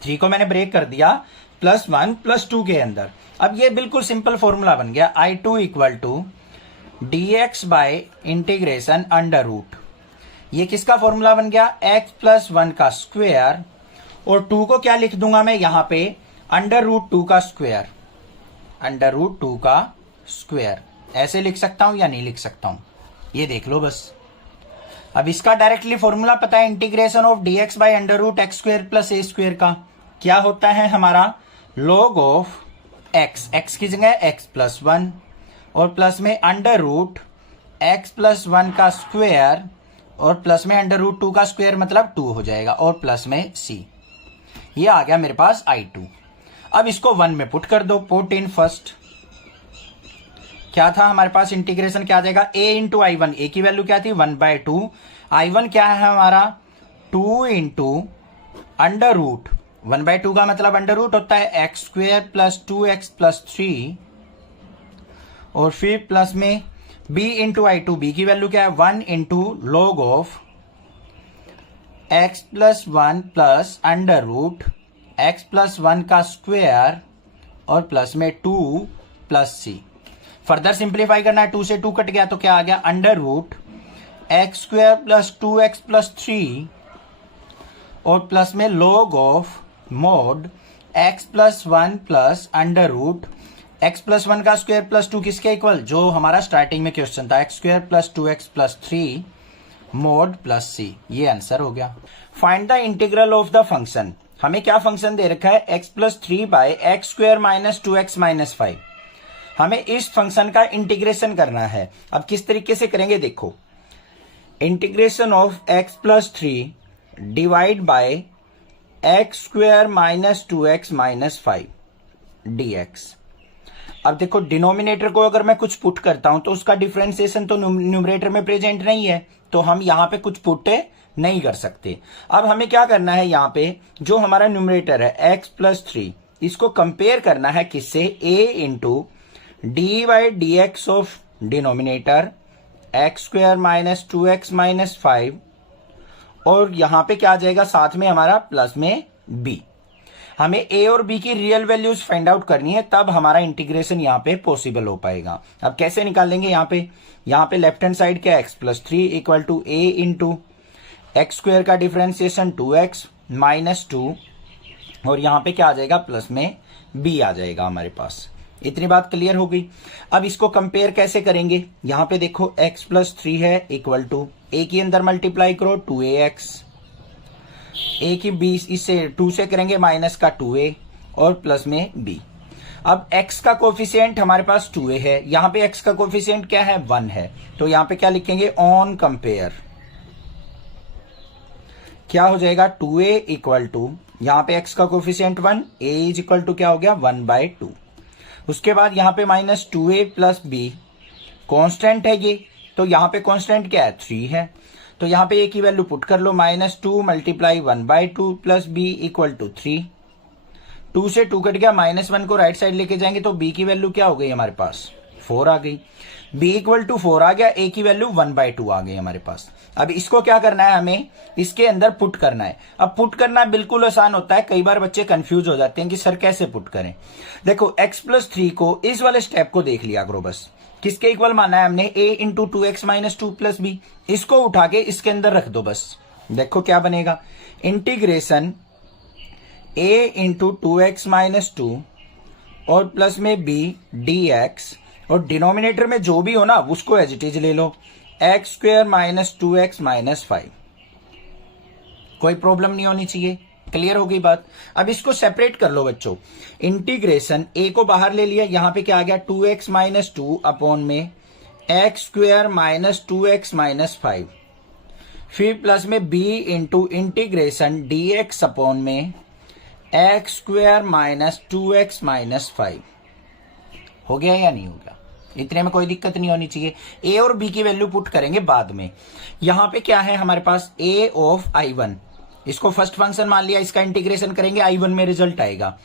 3 को मैंने ब्रेक कर दिया +1 + 2 के अंदर। अब ये बिल्कुल सिंपल फॉर्मूला बन गया, I2 = dx by integration under root. ये किसका फॉर्मूला बन गया, x + 1 का स्क्वायर, और 2 को क्या लिख दूंगा मैं यहां पे, √2 का स्क्वायर। √2 का स्क्वायर ऐसे लिख सकता हूं या नहीं लिख सकता हूं, ये देख लो बस। अब इसका डायरेक्टली फॉर्मूला पता है, integration of dx bye √x² + a² का क्या होता है हमारा, log ऑफ x की जगह x + 1 और प्लस में √x + 1 का स्क्वायर और प्लस में √2 का स्क्वायर मतलब 2 हो जाएगा, और प्लस में c। ये आ गया मेरे पास I2। अब इसको 1 में पुट कर दो, पुट इन फर्स्ट। क्या था हमारे पास, इंटीग्रेशन क्या आ जाएगा, a × I1। a की वैल्यू क्या थी, 1/2। I1 क्या है हमारा, 2 × √, 1/2 का मतलब √ होता है x² + 2x + 3, और फिर प्लस में b × I2। b की वैल्यू क्या है, 1 × log of x + 1 plus √x + 1 का स्क्वायर और प्लस में 2 + c। फर्दर सिंप्लीफाई करना है, 2 से 2 कट गया तो क्या आ गया, √x² + 2x + 3 और प्लस में log of mod x + 1 plus √x + 1 का स्क्वायर प्लस 2 किसके इक्वल, जो हमारा स्टार्टिंग में क्वेश्चन था, x² + 2x + 3 mod + c। ये आंसर हो गया। Find the integral of the function. हमें क्या फंक्शन दे रखा है, x + 3/x² - 2x - 5। हमें इस फंक्शन का इंटीग्रेशन करना है। अब किस तरीके से करेंगे देखो, integration of x + 3 divide by x² - 2x - 5 dx। अब देखो डिनोमिनेटर को अगर मैं कुछ पुट करता हूं तो उसका डिफरेंशिएशन तो न्यूमरेटर में प्रेजेंट नहीं है, तो हम यहां पे कुछ पुट नहीं कर सकते। अब हमें क्या करना है, यहां पे जो हमारा न्यूमरेटर है x + 3, इसको कंपेयर करना है किससे, a × d/dx of denominator x² - 2x - 5, और यहां पे क्या आ जाएगा साथ में हमारा प्लस में b। हमें a और b की रियल वैल्यूज फाइंड आउट करनी है, तब हमारा इंटीग्रेशन यहां पे पॉसिबल हो पाएगा। अब कैसे निकालेंगे, यहां पे लेफ्ट हैंड साइड क्या, x + 3 = a × x² का डिफरेंशिएशन 2x - 2, और यहां पे क्या आ जाएगा, प्लस में b आ जाएगा हमारे पास। इतनी बात क्लियर हो गई। अब इसको कंपेयर कैसे करेंगे, यहां पे देखो x + 3 है इक्वल टू a की अंदर मल्टीप्लाई करो 2ax, a की b इससे 2 से करेंगे माइनस का 2a और प्लस में b। अब x का कोफिशिएंट हमारे पास 2a है, यहां पे x का कोफिशिएंट क्या है, 1 है, तो यहां पे क्या लिखेंगे, ऑन कंपेयर क्या हो जाएगा, 2a इक्वल टू, यहां पे x का कोफिशिएंट 1, a = क्या हो गया, 1/2। उसके बाद यहां पे -2a + b कांस्टेंट है ये, तो यहां पे कांस्टेंट क्या है, 3 है, तो यहां पे a की वैल्यू पुट कर लो, -2 × 1/2 प्लस b = 3। 2 से 2 कट गया, -1 को राइट साइड लेके जाएंगे तो b की वैल्यू क्या हो गई हमारे पास, 4 आ गई। b = 4 आ गया, a की वैल्यू 1/2 आ गई हमारे पास। अब इसको क्या करना है, हमें इसके अंदर पुट करना है। अब पुट करना बिल्कुल आसान होता है, कई बार बच्चे कंफ्यूज हो जाते हैं कि सर कैसे पुट करें। देखो x + 3 को, इस वाले स्टेप को देख लिया करो बस, किसके इक्वल माना है हमने, a × 2x - 2 + b। इसको उठा के इसके अंदर रख दो बस, देखो क्या बनेगा, इंटीग्रेशन a × 2x - 2 और प्लस में b dx, और डिनोमिनेटर में जो भी हो ना उसको एज इट इज ले लो, x² - 2x - 5। कोई प्रॉब्लम नहीं होनी चाहिए, क्लियर हो गई बात। अब इसको सेपरेट कर लो बच्चों, इंटीग्रेशन a को बाहर ले लिया, यहां पे क्या आ गया, 2x - 2 अपॉन में x² - 2x - 5, फिर प्लस में b × इंटीग्रेशन dx अपॉन में x square minus 2x minus 5। हो गया या नहीं हो गया? इतने में कोई दिक्कत नहीं होनी चाहिए। ए और बी की वैल्यू पुट करेंगे बाद में। यहां पे क्या है हमारे पास, a ऑफ i1, इसको फर्स्ट फंक्शन मान लिया, इसका इंटीग्रेशन करेंगे i1 में रिजल्ट आएगा,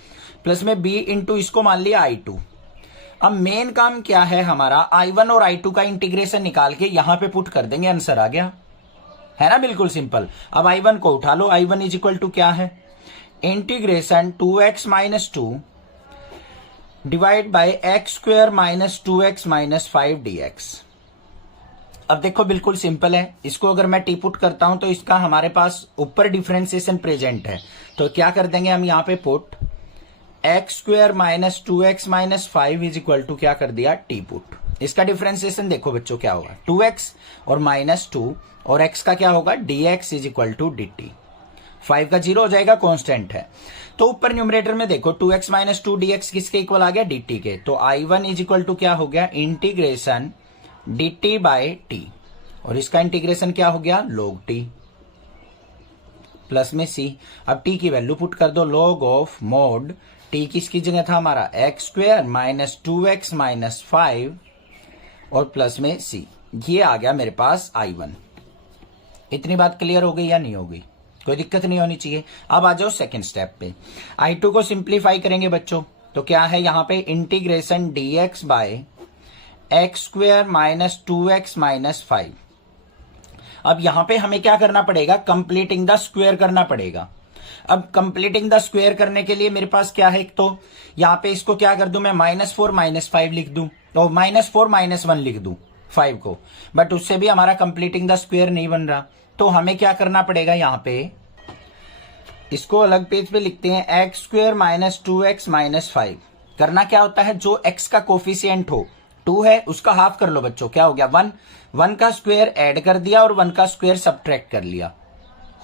प्लस में b इंटू इसको मान लिया i2। अब मेन काम क्या है हमारा, i1 और i2 का इंटीग्रेशन निकाल के यहां पे पुट कर देंगे, आंसर आ गया, है ना, बिल्कुल सिंपल। अब i1 को उठा लो, i1 इज इक्वल टू क्या है, integration 2x minus 2 divide by x square minus 2x minus 5 dx। अब देखो बिल्कुल सिंपल है, इसको अगर मैं टी पुट करता हूं तो इसका हमारे पास ऊपर डिफरेंशिएशन प्रेजेंट है, तो क्या कर देंगे हम यहां पे put x square minus 2x minus 5 is equal to क्या कर दिया, टी पुट। इसका डिफरेंशिएशन देखो बच्चों क्या होगा, 2x और माइनस 2 और x का क्या होगा, dx is equal to dt। 5 का 0 हो जाएगा, कांस्टेंट है। तो ऊपर न्यूमरेटर में देखो 2x माइनस 2 dx किसके इक्वल आ गया, dt के। तो i1 इज इक्वल टू क्या हो गया, इंटीग्रेशन dt बाय टी, और इसका इंटीग्रेशन क्या हो गया, log t, प्लस में c। अब t की वैल्यू पुट कर दो, log ऑफ मोड t किसकी जगह था हमारा, x square minus 2x minus 5 और प्लस में c। ये आ गया मेरे पास i1। इतनी बात क्लियर हो गई या नहीं हो गई? कोई दिक्कत नहीं होनी चाहिए। अब आ जाओ सेकंड स्टेप पे, i2 को सिंप्लीफाई करेंगे बच्चों, तो क्या है यहां पे, integration dx by x square minus 2x minus 5। अब यहां पे हमें क्या करना पड़ेगा, कंप्लीटिंग द स्क्वायर करना पड़ेगा। अब कंप्लीटिंग द स्क्वायर करने के लिए मेरे पास क्या है, एक तो यहां पे इसको क्या कर दूं मैं, -4 माइनस 5 लिख दूं, तो -4 माइनस 1 लिख दूं 5 को, बट उससे भी हमारा कंप्लीटिंग द स्क्वायर नहीं बन रहा। तो हमें क्या करना पड़ेगा, यहां पे इसको अलग पेज पे लिखते हैं, x square minus 2x minus 5। करना क्या होता है, जो x का कोफिशिएंट हो 2 है उसका हाफ कर लो बच्चों, क्या हो गया 1, 1 का स्क्वायर ऐड कर दिया और 1 का स्क्वायर सब्ट्रैक्ट कर लिया,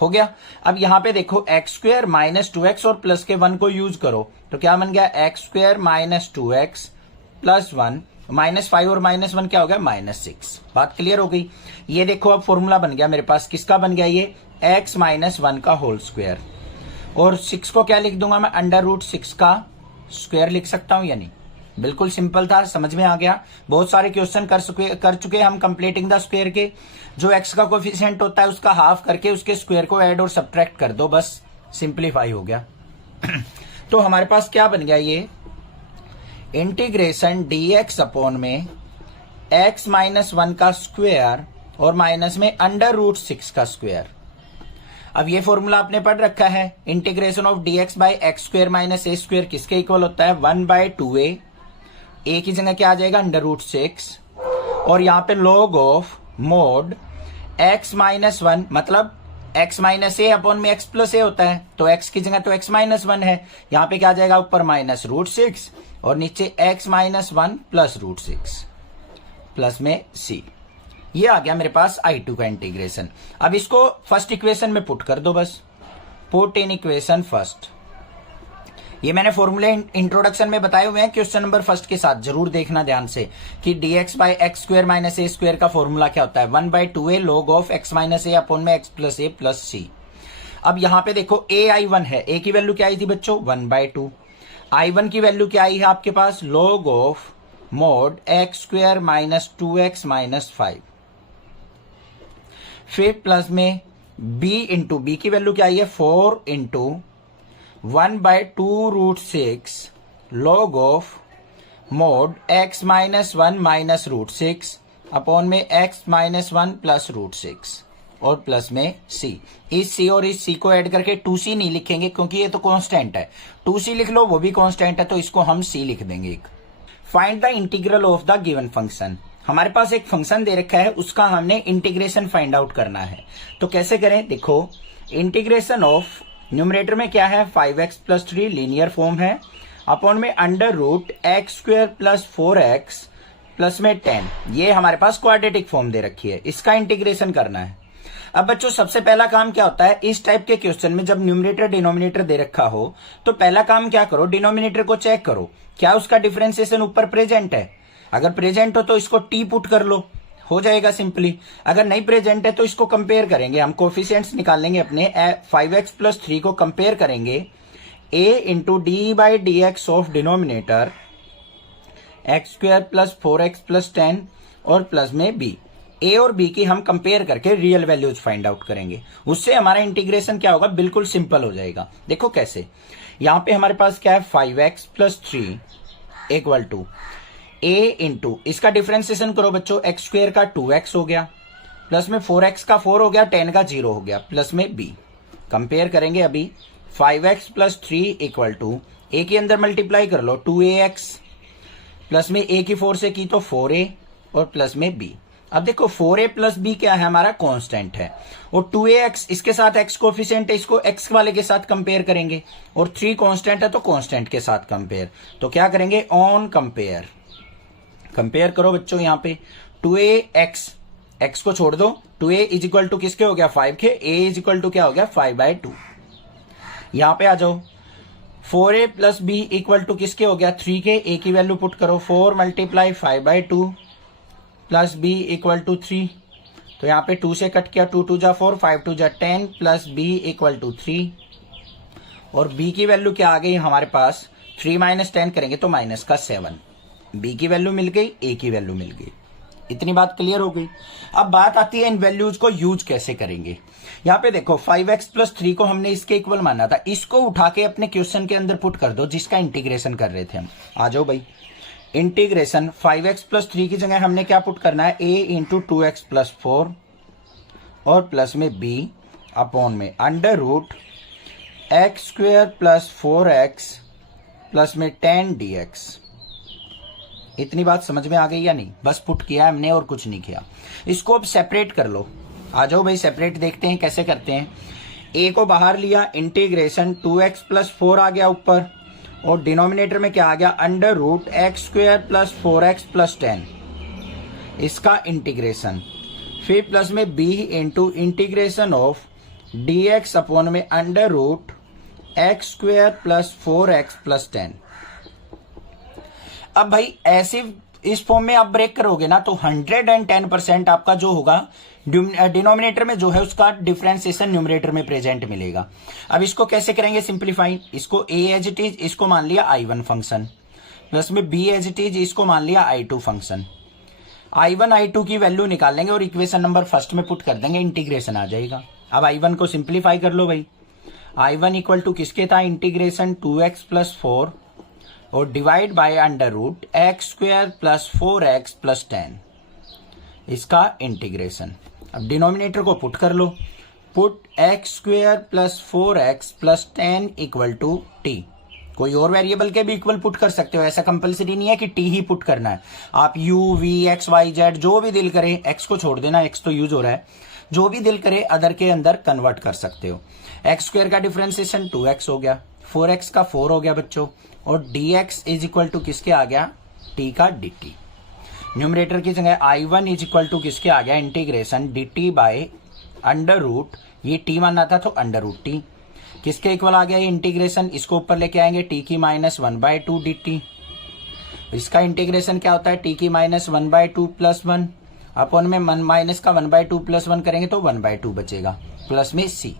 हो गया। अब यहां पे देखो एक्स स्क्वायर माइनस 2x और प्लस के 1 को यूज करो, तो क्या बन गया, x square minus 2x plus 1, minus 5 और माइनस 1 क्या हो गया, -6। बात क्लियर हो गई। ये देखो अब फॉर्मूला बन गया मेरे पास, किसका बन गया ये, x माइनस 1 का होल स्क्वायर, और 6 को क्या लिख दूंगा मैं, √6 का स्क्वायर लिख सकता हूं या नहीं? बिल्कुल सिंपल था, समझ में आ गया। बहुत सारे क्वेश्चन कर चुके हम कंप्लीटिंग द स्क्वायर के। जो x का कोफिशिएंट होता है उसका हाफ करके उसके स्क्वायर को ऐड और सब्ट्रैक्ट कर दो, बस सिंप्लीफाई हो गया। तो हमारे पास क्या बन गया ये, इंटीग्रेशन dx अपॉन में x माइनस 1 का स्क्वायर और माइनस में √6 का स्क्वायर। अब ये फॉर्मूला आपने पढ़ रखा है, integration of dx by x square minus a square किसके इक्वल होता है, 1/2a। a की जगह क्या आ जाएगा, √6, और यहाँ पे log of mod x minus 1, मतलब x माइनस ए अपॉन में x प्लस ए होता है, तो x की जगह तो x माइनस 1 है, यहाँ पे क्या आ जाएगा, ऊपर -√6 और नीचे x माइनस 1 प्लस √6 प्लस में c। ये आ गया मेरे पास i2 का इंटीग्रेशन। अब इसको फर्स्ट इक्वेशन में पुट कर दो, बस पुट इन इक्वेशन फर्स्ट। ये मैंने फॉर्मूले इंट्रोडक्शन में बताए हुए हैं, क्वेश्चन नंबर फर्स्ट के साथ जरूर देखना ध्यान से कि dx by x square minus a square का फॉर्मूला क्या होता है, 1/2a log of x minus a upon में x plus a plus c। अब यहां पे देखो ai1 है, a की वैल्यू क्या आई थी बच्चों, 1/2। i1 की वैल्यू क्या आई है आपके पास, log of mod x square minus 2x minus 5, फिर प्लस में b इंटू बी की वैल्यू क्या आई है, 4 into 1/2√6 log of mod x minus 1 minus √6 upon में x माइनस 1 प्लस √6 और प्लस में c। इस c और इस c को ऐड करके 2c नहीं लिखेंगे क्योंकि ये तो कांस्टेंट है, 2c लिख लो वो भी कांस्टेंट है, तो इसको हम c लिख देंगे एक। Find the integral of the given function. हमारे पास एक फंक्शन दे रखा है, उसका हमने इंटीग्रेशन फाइंड आउट करना है, तो कैसे करें, देखो इंटीग्रेशन ऑफ न्यूमरेटर में क्या है, 5x प्लस 3 लीनियर फॉर्म है, अपॉन में √x² प्लस 4x प्लस में 10, ये हमारे पास क्वाड्रेटिक फॉर्म दे रखी है, इसका इंटीग्रेशन करना है। अब बच्चों सबसे पहला काम क्या होता है, इस टाइप के क्वेश्चन में जब न्यूमरेटर डिनोमिनेटर दे रखा हो तो पहला काम क्या करो, डिनोमिनेटर को चेक करो क्या उसका डिफरेंशिएशन ऊपर प्रेजेंट है। अगर प्रेजेंट हो तो इसको टी पुट कर लो, हो जाएगा सिंपली। अगर नहीं प्रेजेंट है तो इसको कंपेयर करेंगे, हम कोफिशिएंट्स निकाल लेंगे अपने, 5x प्लस 3 को कंपेयर करेंगे a into d by d x of denominator x square plus 4x plus 10 और प्लस में b। a और b की हम कंपेयर करके रियल वैल्यूज फाइंड आउट करेंगे। उससे हमारा इंटीग्रेशन क्या होगा, बिल्कुल सिंपल हो जाएगा। देखो कैसे, यहां पे हमारे पास क्या है 5x plus 3 equal to a into, इसका डिफ्रेंसिएशन करो बच्चों, एक्स स्क्वायर का 2x हो गया, प्लस में 4x का 4 हो गया, 10 का 0 हो गया, प्लस में b। कंपेयर करेंगे अभी 5x plus 3 equal to a के अंदर मल्टीप्लाई कर लो 2ax, प्लस में a की 4 से की तो 4a और प्लस में b। अब देखो 4a प्लस b क्या है, हमारा कांस्टेंट है, और 2ax इसके साथ x कोफिशिएंट है, इसको x वाले के साथ कंपेयर करेंगे, और 3 कांस्टेंट है तो कांस्टेंट के साथ कंपेयर। तो क्या करेंगे, ऑन कंपेयर। कंपेयर करो बच्चों, यहाँ पे 2ax, x को छोड़ दो, 2a इज इक्वल टू किसके हो गया 5 के, a इज इक्वल टू क्या हो गया 5/2। यहां पे आ जाओ, 4a plus b equal to किसके हो गया 3 के, a की वैल्यू पुट करो, 4 multiply 5/2 plus b equal to 3। तो यहाँ पे 2 से कट किया, 2 2 जा 4, 5 2 जा 10 प्लस b इक्वल टू 3, और b की वैल्यू क्या आ गई हमारे पास, 3 माइनस 10 करेंगे तो माइनस का 7। b की वैल्यू मिल गई, a की वैल्यू मिल गई। इतनी बात क्लियर हो गई। अब बात आती है इन वैल्यूज को यूज कैसे करेंगे। यहाँ पे देखो 5x प्लस 3 को हमने इसके इक्वल माना था, इसको उठा के अपने क्वेश्चन के अंदर पुट कर दो जिसका इंटीग्रेशन कर रहे थे हम। आ जाओ भाई, इंटीग्रेशन 5x प्लस 3 की जगह हमने क्या पुट करना है, a इंटू 2x प्लस 4 और प्लस में b अपॉन में under root x square plus 4x plus में 10 dx। इतनी बात समझ में आ गई या नहीं, बस पुट किया हमने और कुछ नहीं किया। इसको अब सेपरेट कर लो। आ जाओ भाई सेपरेट देखते हैं कैसे करते हैं। a को बाहर लिया, इंटीग्रेशन 2x प्लस 4 आ गया ऊपर, और डिनोमिनेटर में क्या आ गया under root x square plus 4x plus 10, इसका इंटीग्रेशन, फिर प्लस में b into integration of dx upon में under root x square plus 4x plus 10। अब भाई ऐसे इस फॉर्म में आप ब्रेक करोगे ना तो 110% आपका जो होगा डिनोमिनेटर में जो है उसका डिफरेंशिएशन न्यूमरेटर में प्रेजेंट मिलेगा। अब इसको कैसे करेंगे सिंप्लीफाई, इसको a एज इट इज, इसको मान लिया i1 फंक्शन, प्लस में b एज इट इज, इसको मान लिया i2 फंक्शन। i1 i2 की वैल्यू निकाल लेंगे और इक्वेशन नंबर फर्स्ट में पुट कर देंगे, इंटीग्रेशन आ जाएगा। अब i1 को सिंप्लीफाई कर लो भाई, i1 इक्वल टू किसके था, इंटीग्रेशन 2x प्लस 4 और divide by under root x square plus 4x plus 10, इसका इंटीग्रेशन। अब डिनोमिनेटर को पुट कर लो, put x square plus 4x plus 10 equal to t। कोई और वेरिएबल के भी इक्वल पुट कर सकते हो, ऐसा कंपलसरी नहीं है कि t ही पुट करना है। आप u v x y z जो भी दिल करे, x को छोड़ देना, x तो यूज हो रहा है, जो भी दिल करे अदर के अंदर कन्वर्ट कर सकते हो। एक्स स्क्वायर का डिफरेंशिएशन 2x हो गया, 4x का 4 हो गया बच्चों, और dx इज इक्वल टू किसके आ गया, t का dt। न्यूमरेटर की जगह i1 इज इक्वल टू किसके आ गया, integration dt by under root, ये t माना था तो अंडर रूट t, किसके इक्वल आ गया ये इंटीग्रेशन, इसको ऊपर लेके आएंगे t की माइनस 1/2 dt। इसका इंटीग्रेशन क्या होता है, t की माइनस 1/2 प्लस 1 अपॉन में माइनस का 1/2 प्लस 1 करेंगे तो 1/2 बचेगा, प्लस में c।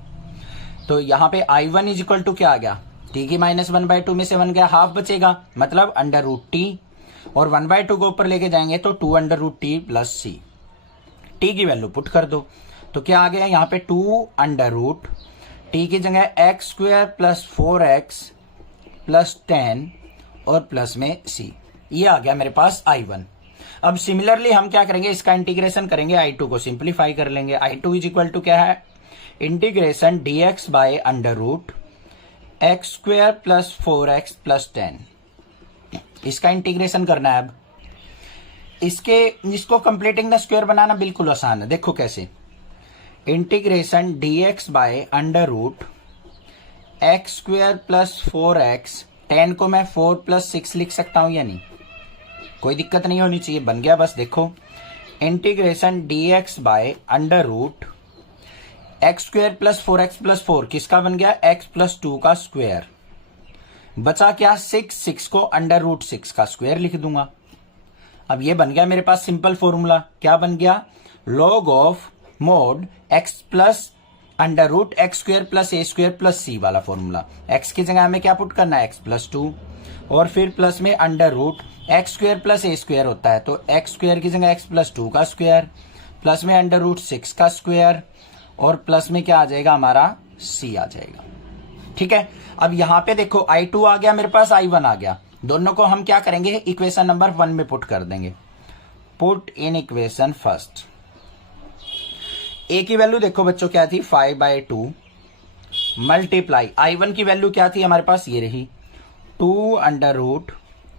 तो यहाँ पे i1 इज इक्वल टू क्या आ गया, t की माइनस 1/2 में से 1 गया, हाफ बचेगा, मतलब अंडर रूट t, और 1/2 को ऊपर लेके जाएंगे तो 2 under root t plus c। t की वैल्यू पुट कर दो तो क्या आ गया यहाँ पे 2 अंडर रूट t की जगह x square plus 4x plus 10 और प्लस में c, ये आ गया मेरे पास i1। अब सिमिलरली हम क्या करेंगे, इसका इंटीग्रेशन करेंगे, i2 को सिंप्लीफाई कर लेंगे। i2 इज इक्वल टू क्या है, integration dx by under root x square plus 4x plus 10, इसका इंटीग्रेशन करना है। अब इसको कंप्लीटिंग द स्क्वायर बनाना बिल्कुल आसान है, देखो कैसे, integration dx by under root x square plus 4x, 10 को मैं 4 प्लस 6 लिख सकता हूं या नहीं, कोई दिक्कत नहीं होनी चाहिए, बन गया। बस देखो integration dx by under root x square plus 4x plus 4 किसका बन गया, x प्लस 2 का स्क्वायर, बचा क्या 6, 6 को अंडर रूट 6 का स्क्वायर लिख दूंगा। अब ये बन गया मेरे पास सिंपल फॉर्मूला, क्या बन गया, log of mod x plus under root x square plus a square plus c वाला फॉर्मूला। एक्स की जगह हमें क्या पुट करना है, एक्स प्लस 2, और फिर प्लस में under root x square plus a square होता है, तो एक्स स्क्वायर की जगह एक्स प्लस 2 का स्क्वायर, प्लस में अंडर रूट 6 का स्क्वायर, और प्लस में क्या आ जाएगा हमारा सी आ जाएगा। ठीक है, अब यहां पे देखो I2 आ गया मेरे पास, I1 आ गया, दोनों को हम क्या करेंगे, इक्वेशन नंबर 1 में पुट कर देंगे। Put in equation first. A की वैल्यू देखो बच्चों क्या थी, 5/2 मल्टीप्लाई I1 की वैल्यू क्या थी हमारे पास, ये रही 2 under root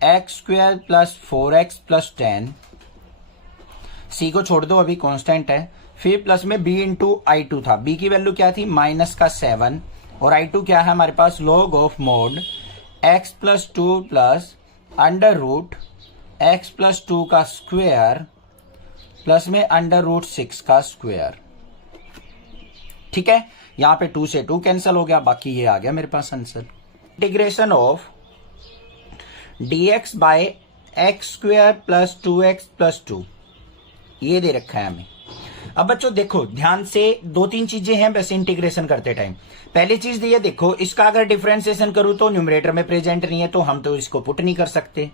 x square plus 4x plus 10, सी को छोड़ दो अभी कांस्टेंट है, फिर प्लस में b इंटू I2 था, b की वैल्यू क्या थी -7, और I2 क्या है हमारे पास, log of mod x plus 2 plus under root x plus 2 का स्क्वायर प्लस में अंडर रूट 6 का स्क्वायर। ठीक है, यहां पे 2 से 2 कैंसिल हो गया, बाकी ये आ गया मेरे पास answer. Integration of dx by x square plus 2x plus 2 ये दे रखा है हमें। अब बच्चों देखो ध्यान से, 2-3 चीजें हैं वैसे इंटीग्रेशन करते टाइम। पहली चीज दी है, देखो इसका अगर डिफरेंशिएशन करूं तो न्यूमरेटर में प्रेजेंट नहीं है, तो हम तो इसको पुट नहीं कर सकते।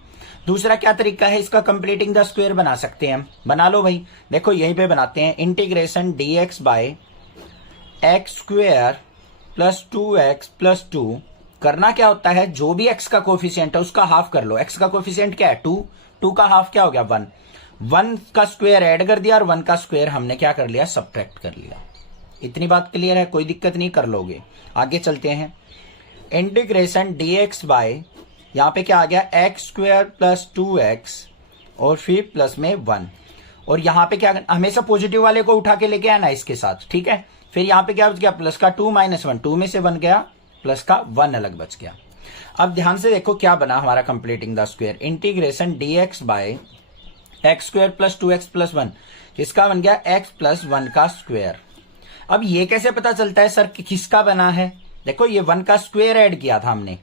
दूसरा क्या तरीका है, इसका कंप्लीटिंग द स्क्वायर बना सकते हैं हम, बना लो भाई। देखो यहीं पे बनाते हैं, integration dx by x square plus 2x plus 2। करना क्या होता है, जो भी x का कोफिशिएंट है उसका हाफ कर लो। x का कोफिशिएंट क्या है 2, 2 का हाफ क्या हो गया 1, 1 का स्क्वायर ऐड कर दिया और 1 का स्क्वायर हमने क्या कर लिया, सब्ट्रैक्ट कर लिया। इतनी बात क्लियर है, कोई दिक्कत नहीं, कर लोगे। आगे चलते हैं, इंटीग्रेशन dx बाय यहां पे क्या आ गया, एक्स स्क्वायर प्लस 2x और फिर प्लस में 1, और यहां पे क्या, हमेशा पॉजिटिव वाले को उठा के लेके आना इसके साथ। ठीक है, फिर यहां पे क्या बच गया, प्लस का 2 माइनस 1, 2 में से 1 गया, प्लस का 1 अलग बच गया। अब ध्यान से देखो क्या बना हमारा completing the square, integration dx by x square plus 2x plus 1, किसका बन गया, x प्लस 1 का स्क्वायर। अब ये कैसे पता चलता है सर कि किसका बना है, देखो ये 1 का स्क्वायर ऐड किया था हमने,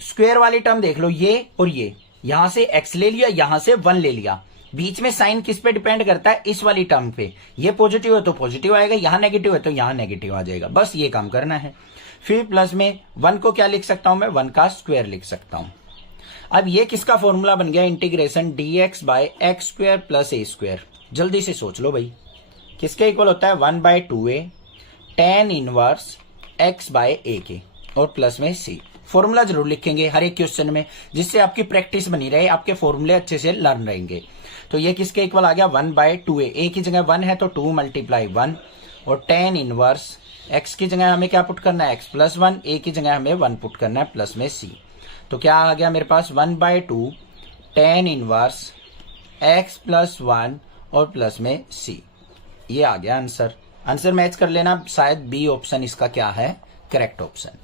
स्क्वायर वाली टर्म देख लो, ये और ये, यहां से x ले लिया, यहां से 1 ले लिया, बीच में साइन किस पे डिपेंड करता है, इस वाली टर्म पे। ये पॉजिटिव है तो पॉजिटिव आएगा, यहां नेगेटिव है तो यहां नेगेटिव आ जाएगा, बस ये काम करना है। फिर प्लस में 1 को क्या लिख सकता हूं मैं, 1 का स्क्वायर लिख सकता हूं। अब ये किसका फॉर्मूला बन गया, integration dx by x square plus a square. जल्दी से सोच लो भाई, किसके इक्वल होता है, 1/2a tan inverse x by a के, और प्लस में c। फॉर्मूला जरूर लिखेंगे हर एक क्वेश्चन में, जिससे आपकी प्रैक्टिस बनी रहे, आपके फॉर्मूले अच्छे से लर्न रहेंगे। तो ये किसके इक्वल आ गया, 1/2a, ए की जगह 1 है तो 2 मल्टीप्लाई 1, और tan इनवर्स x की जगह हमें क्या पुट करना है, x प्लस 1, ए की जगह हमें 1 पुट करना है, प्लस में c। तो क्या आ गया मेरे पास, 1/2 tan इनवर्स x प्लस 1 और प्लस में c। ये आ गया आंसर। आंसर मैच कर लेना, शायद बी ऑप्शन इसका क्या है, करेक्ट ऑप्शन।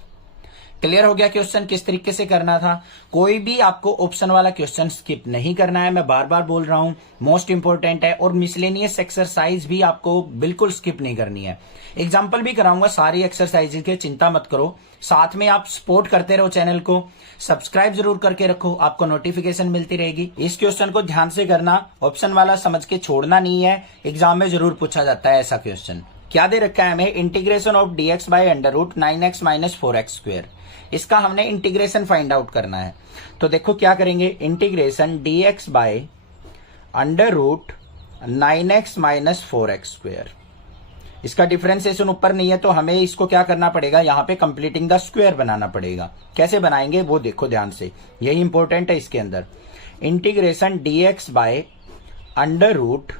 क्लियर हो गया क्वेश्चन किस तरीके से करना था। कोई भी आपको ऑप्शन वाला क्वेश्चन स्किप नहीं करना है, मैं बार बार बोल रहा हूं, मोस्ट इंपोर्टेंट है। और मिसलेनियस एक्सरसाइज भी आपको बिल्कुल स्किप नहीं करनी है। एग्जाम्पल भी कराऊंगा सारी एक्सरसाइज के, चिंता मत करो। साथ में आप सपोर्ट करते रहो, चैनल को सब्सक्राइब जरूर करके रखो, आपको नोटिफिकेशन मिलती रहेगी। इस क्वेश्चन को ध्यान से करना, ऑप्शन वाला समझ के छोड़ना नहीं है, एग्जाम में जरूर पूछा जाता है ऐसा क्वेश्चन। क्या दे रखा है हमें, integration of dx by under root 9x minus 4x square. इसका हमने इंटीग्रेशन फाइंड आउट करना है। तो देखो क्या करेंगे, integration dx by under root 9x minus 4x square. इसका डिफरेंशिएशन ऊपर नहीं है तो हमें इसको क्या करना पड़ेगा, यहाँ पे कंप्लीटिंग द स्क्वायर बनाना पड़ेगा। कैसे बनाएंगे वो देखो ध्यान से, यही इंपॉर्टेंट है इसके अंदर। Integration dx by under root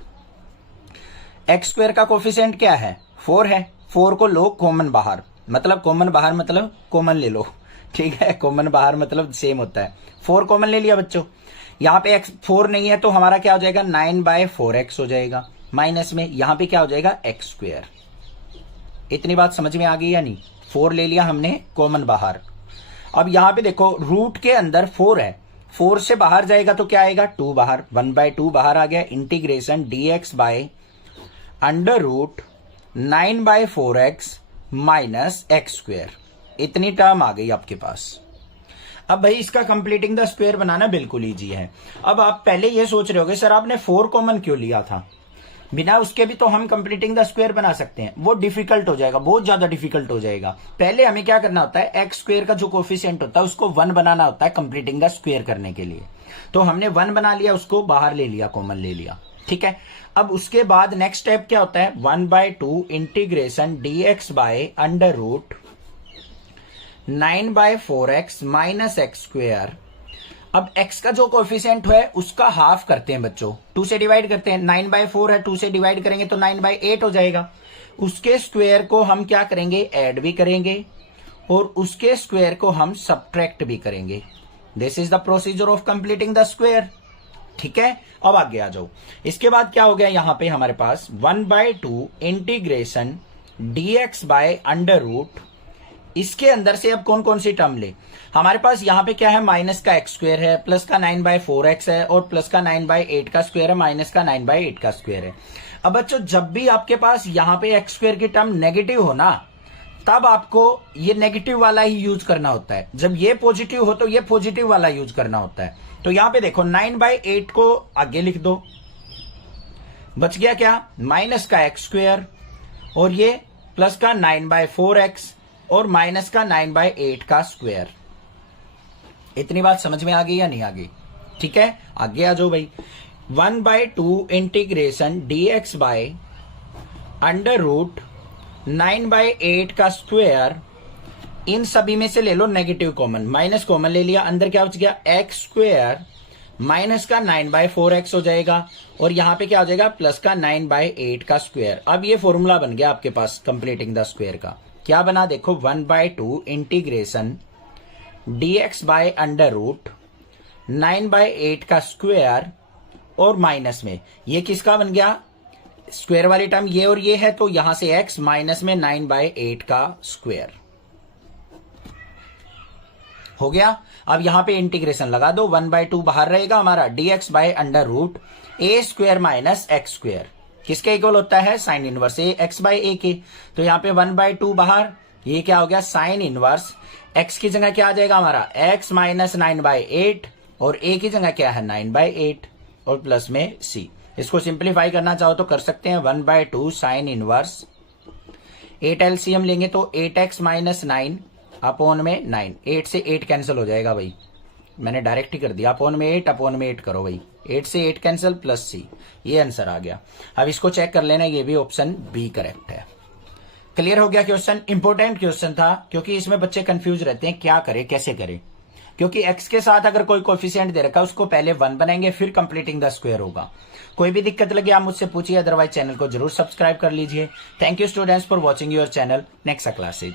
x square का कोफिशिएंट क्या है, 4 है। 4 को लो कॉमन बाहर, मतलब कॉमन बाहर मतलब कॉमन ले लो, ठीक है। कॉमन बाहर मतलब सेम होता है। 4 कॉमन ले लिया बच्चों, यहाँ पे x 4 नहीं है तो हमारा क्या हो जाएगा, 9/4x हो जाएगा। माइनस में यहाँ पे क्या हो जाएगा, एक्स स्क्वायर। इतनी बात समझ में आ गई या नहीं। 4 ले लिया हमने कॉमन बाहर। अब यहाँ पे देखो रूट के अंदर 4 है, 4 से बाहर जाएगा तो क्या आएगा, 2 बाहर, 1/2 बाहर आ गया। Integration dx by under root 9/4x minus x square. इतनी टर्म आ गई आपके पास। अब भाई इसका कंप्लीटिंग द स्क्वायर बनाना बिल्कुल ईजी है। अब आप पहले ये सोच रहे होगे सर आपने 4 कॉमन क्यों लिया था, बिना उसके भी तो हम कंप्लीटिंग द स्क्वायर बना सकते हैं, वो डिफिकल्ट हो जाएगा, बहुत ज्यादा डिफिकल्ट हो जाएगा। पहले हमें क्या करना होता है, एक्स स्क्वायर का जो कोफिशिएंट होता है उसको 1 बनाना होता है कंप्लीटिंग द स्क्वायर करने के लिए। तो हमने 1 बना लिया, उसको बाहर ले लिया, कॉमन ले लिया, ठीक है। अब उसके बाद नेक्स्ट स्टेप क्या होता है, 1/2 integration dx by under root 9/4x minus x square. अब x का जो कोफिशिएंट है उसका हाफ करते हैं बच्चों, 2 से डिवाइड करते हैं। 9/4 है, 2 से डिवाइड करेंगे तो 9/8 हो जाएगा। उसके स्क्वायर को हम क्या करेंगे, ऐड भी करेंगे और उसके स्क्वायर को हम सब्ट्रैक्ट भी करेंगे। This is the procedure of completing the square, ठीक है। अब आगे आ जाओ। इसके बाद क्या हो गया, यहां पे हमारे पास 1/2 integration dx by under root, इसके अंदर से अब कौन कौन सी टर्म ले, हमारे पास यहां पे क्या है, माइनस का एक्स स्क्वायर है, प्लस का 9/4x है और प्लस का 9/8 का स्क्वायर है, माइनस का 9/8 का स्क्वायर है। अब बच्चों जब भी आपके पास यहां पे एक्स स्क्वायर की टर्म नेगेटिव हो ना, तब आपको ये नेगेटिव वाला ही यूज करना होता है। जब ये पॉजिटिव हो तो ये पॉजिटिव वाला यूज करना होता है। तो यहां पे देखो 9/8 को आगे लिख दो, बच गया क्या, माइनस का एक्स स्क्वायर और ये प्लस का 9/4x और माइनस का 9/8 का स्क्वायर। इतनी बात समझ में आ गई या नहीं आ गई, ठीक है। आगे आ जाओ भाई। 1/2 integration dx by under root 9/8 का स्क्वायर, इन सभी में से ले लो नेगेटिव कॉमन, माइनस कॉमन ले लिया, अंदर क्या बच गया, एक्स स्क्वायर माइनस का 9/4x हो जाएगा और यहां पे क्या हो जाएगा, प्लस का 9/8 का स्क्वायर। अब ये फॉर्मूला बन गया आपके पास कंप्लीटिंग द स्क्वायर का। क्या बना, देखो 1/2 integration dx by under root 9/8 का स्क्वायर और माइनस में ये किसका बन गया, स्क्वायर वाली टर्म ये और ये है, तो यहां से x माइनस में 9/8 का स्क्वायर हो गया। अब यहां पे इंटीग्रेशन लगा दो, 1/2 बाहर रहेगा हमारा, dx by under root a square minus x square किसके इक्वल होता है, sine inverse a x by a के। तो यहां पे 1/2 बाहर, ये क्या हो गया, साइन इनवर्स x की जगह क्या आ जाएगा हमारा, x माइनस 9/8 और a की जगह क्या है 9/8 और प्लस में c। इसको सिंप्लीफाई करना चाहो तो कर सकते हैं, 1/2 साइन इनवर्स 8 एलसीएम लेंगे तो 8x माइनस 9 अपॉन में 9, 8 से 8 कैंसिल हो जाएगा भाई, मैंने डायरेक्ट ही कर दिया, अपॉन में 8 करो भाई, 8 से 8 कैंसिल प्लस c, ये आंसर आ गया। अब इसको चेक कर लेना, ये भी ऑप्शन बी करेक्ट है। क्लियर हो गया क्वेश्चन, इंपॉर्टेंट क्वेश्चन था क्योंकि इसमें बच्चे कंफ्यूज रहते हैं क्या करें कैसे करें, क्योंकि x के साथ अगर कोई कोफिशिएंट दे रखा है उसको पहले 1 बनाएंगे फिर कंप्लीटिंग द स्क्वायर होगा। कोई भी दिक्कत लगे आप मुझसे पूछिए, अदरवाइज चैनल को जरूर सब्सक्राइब कर लीजिए। Thank you students for watching your channel. Next classes.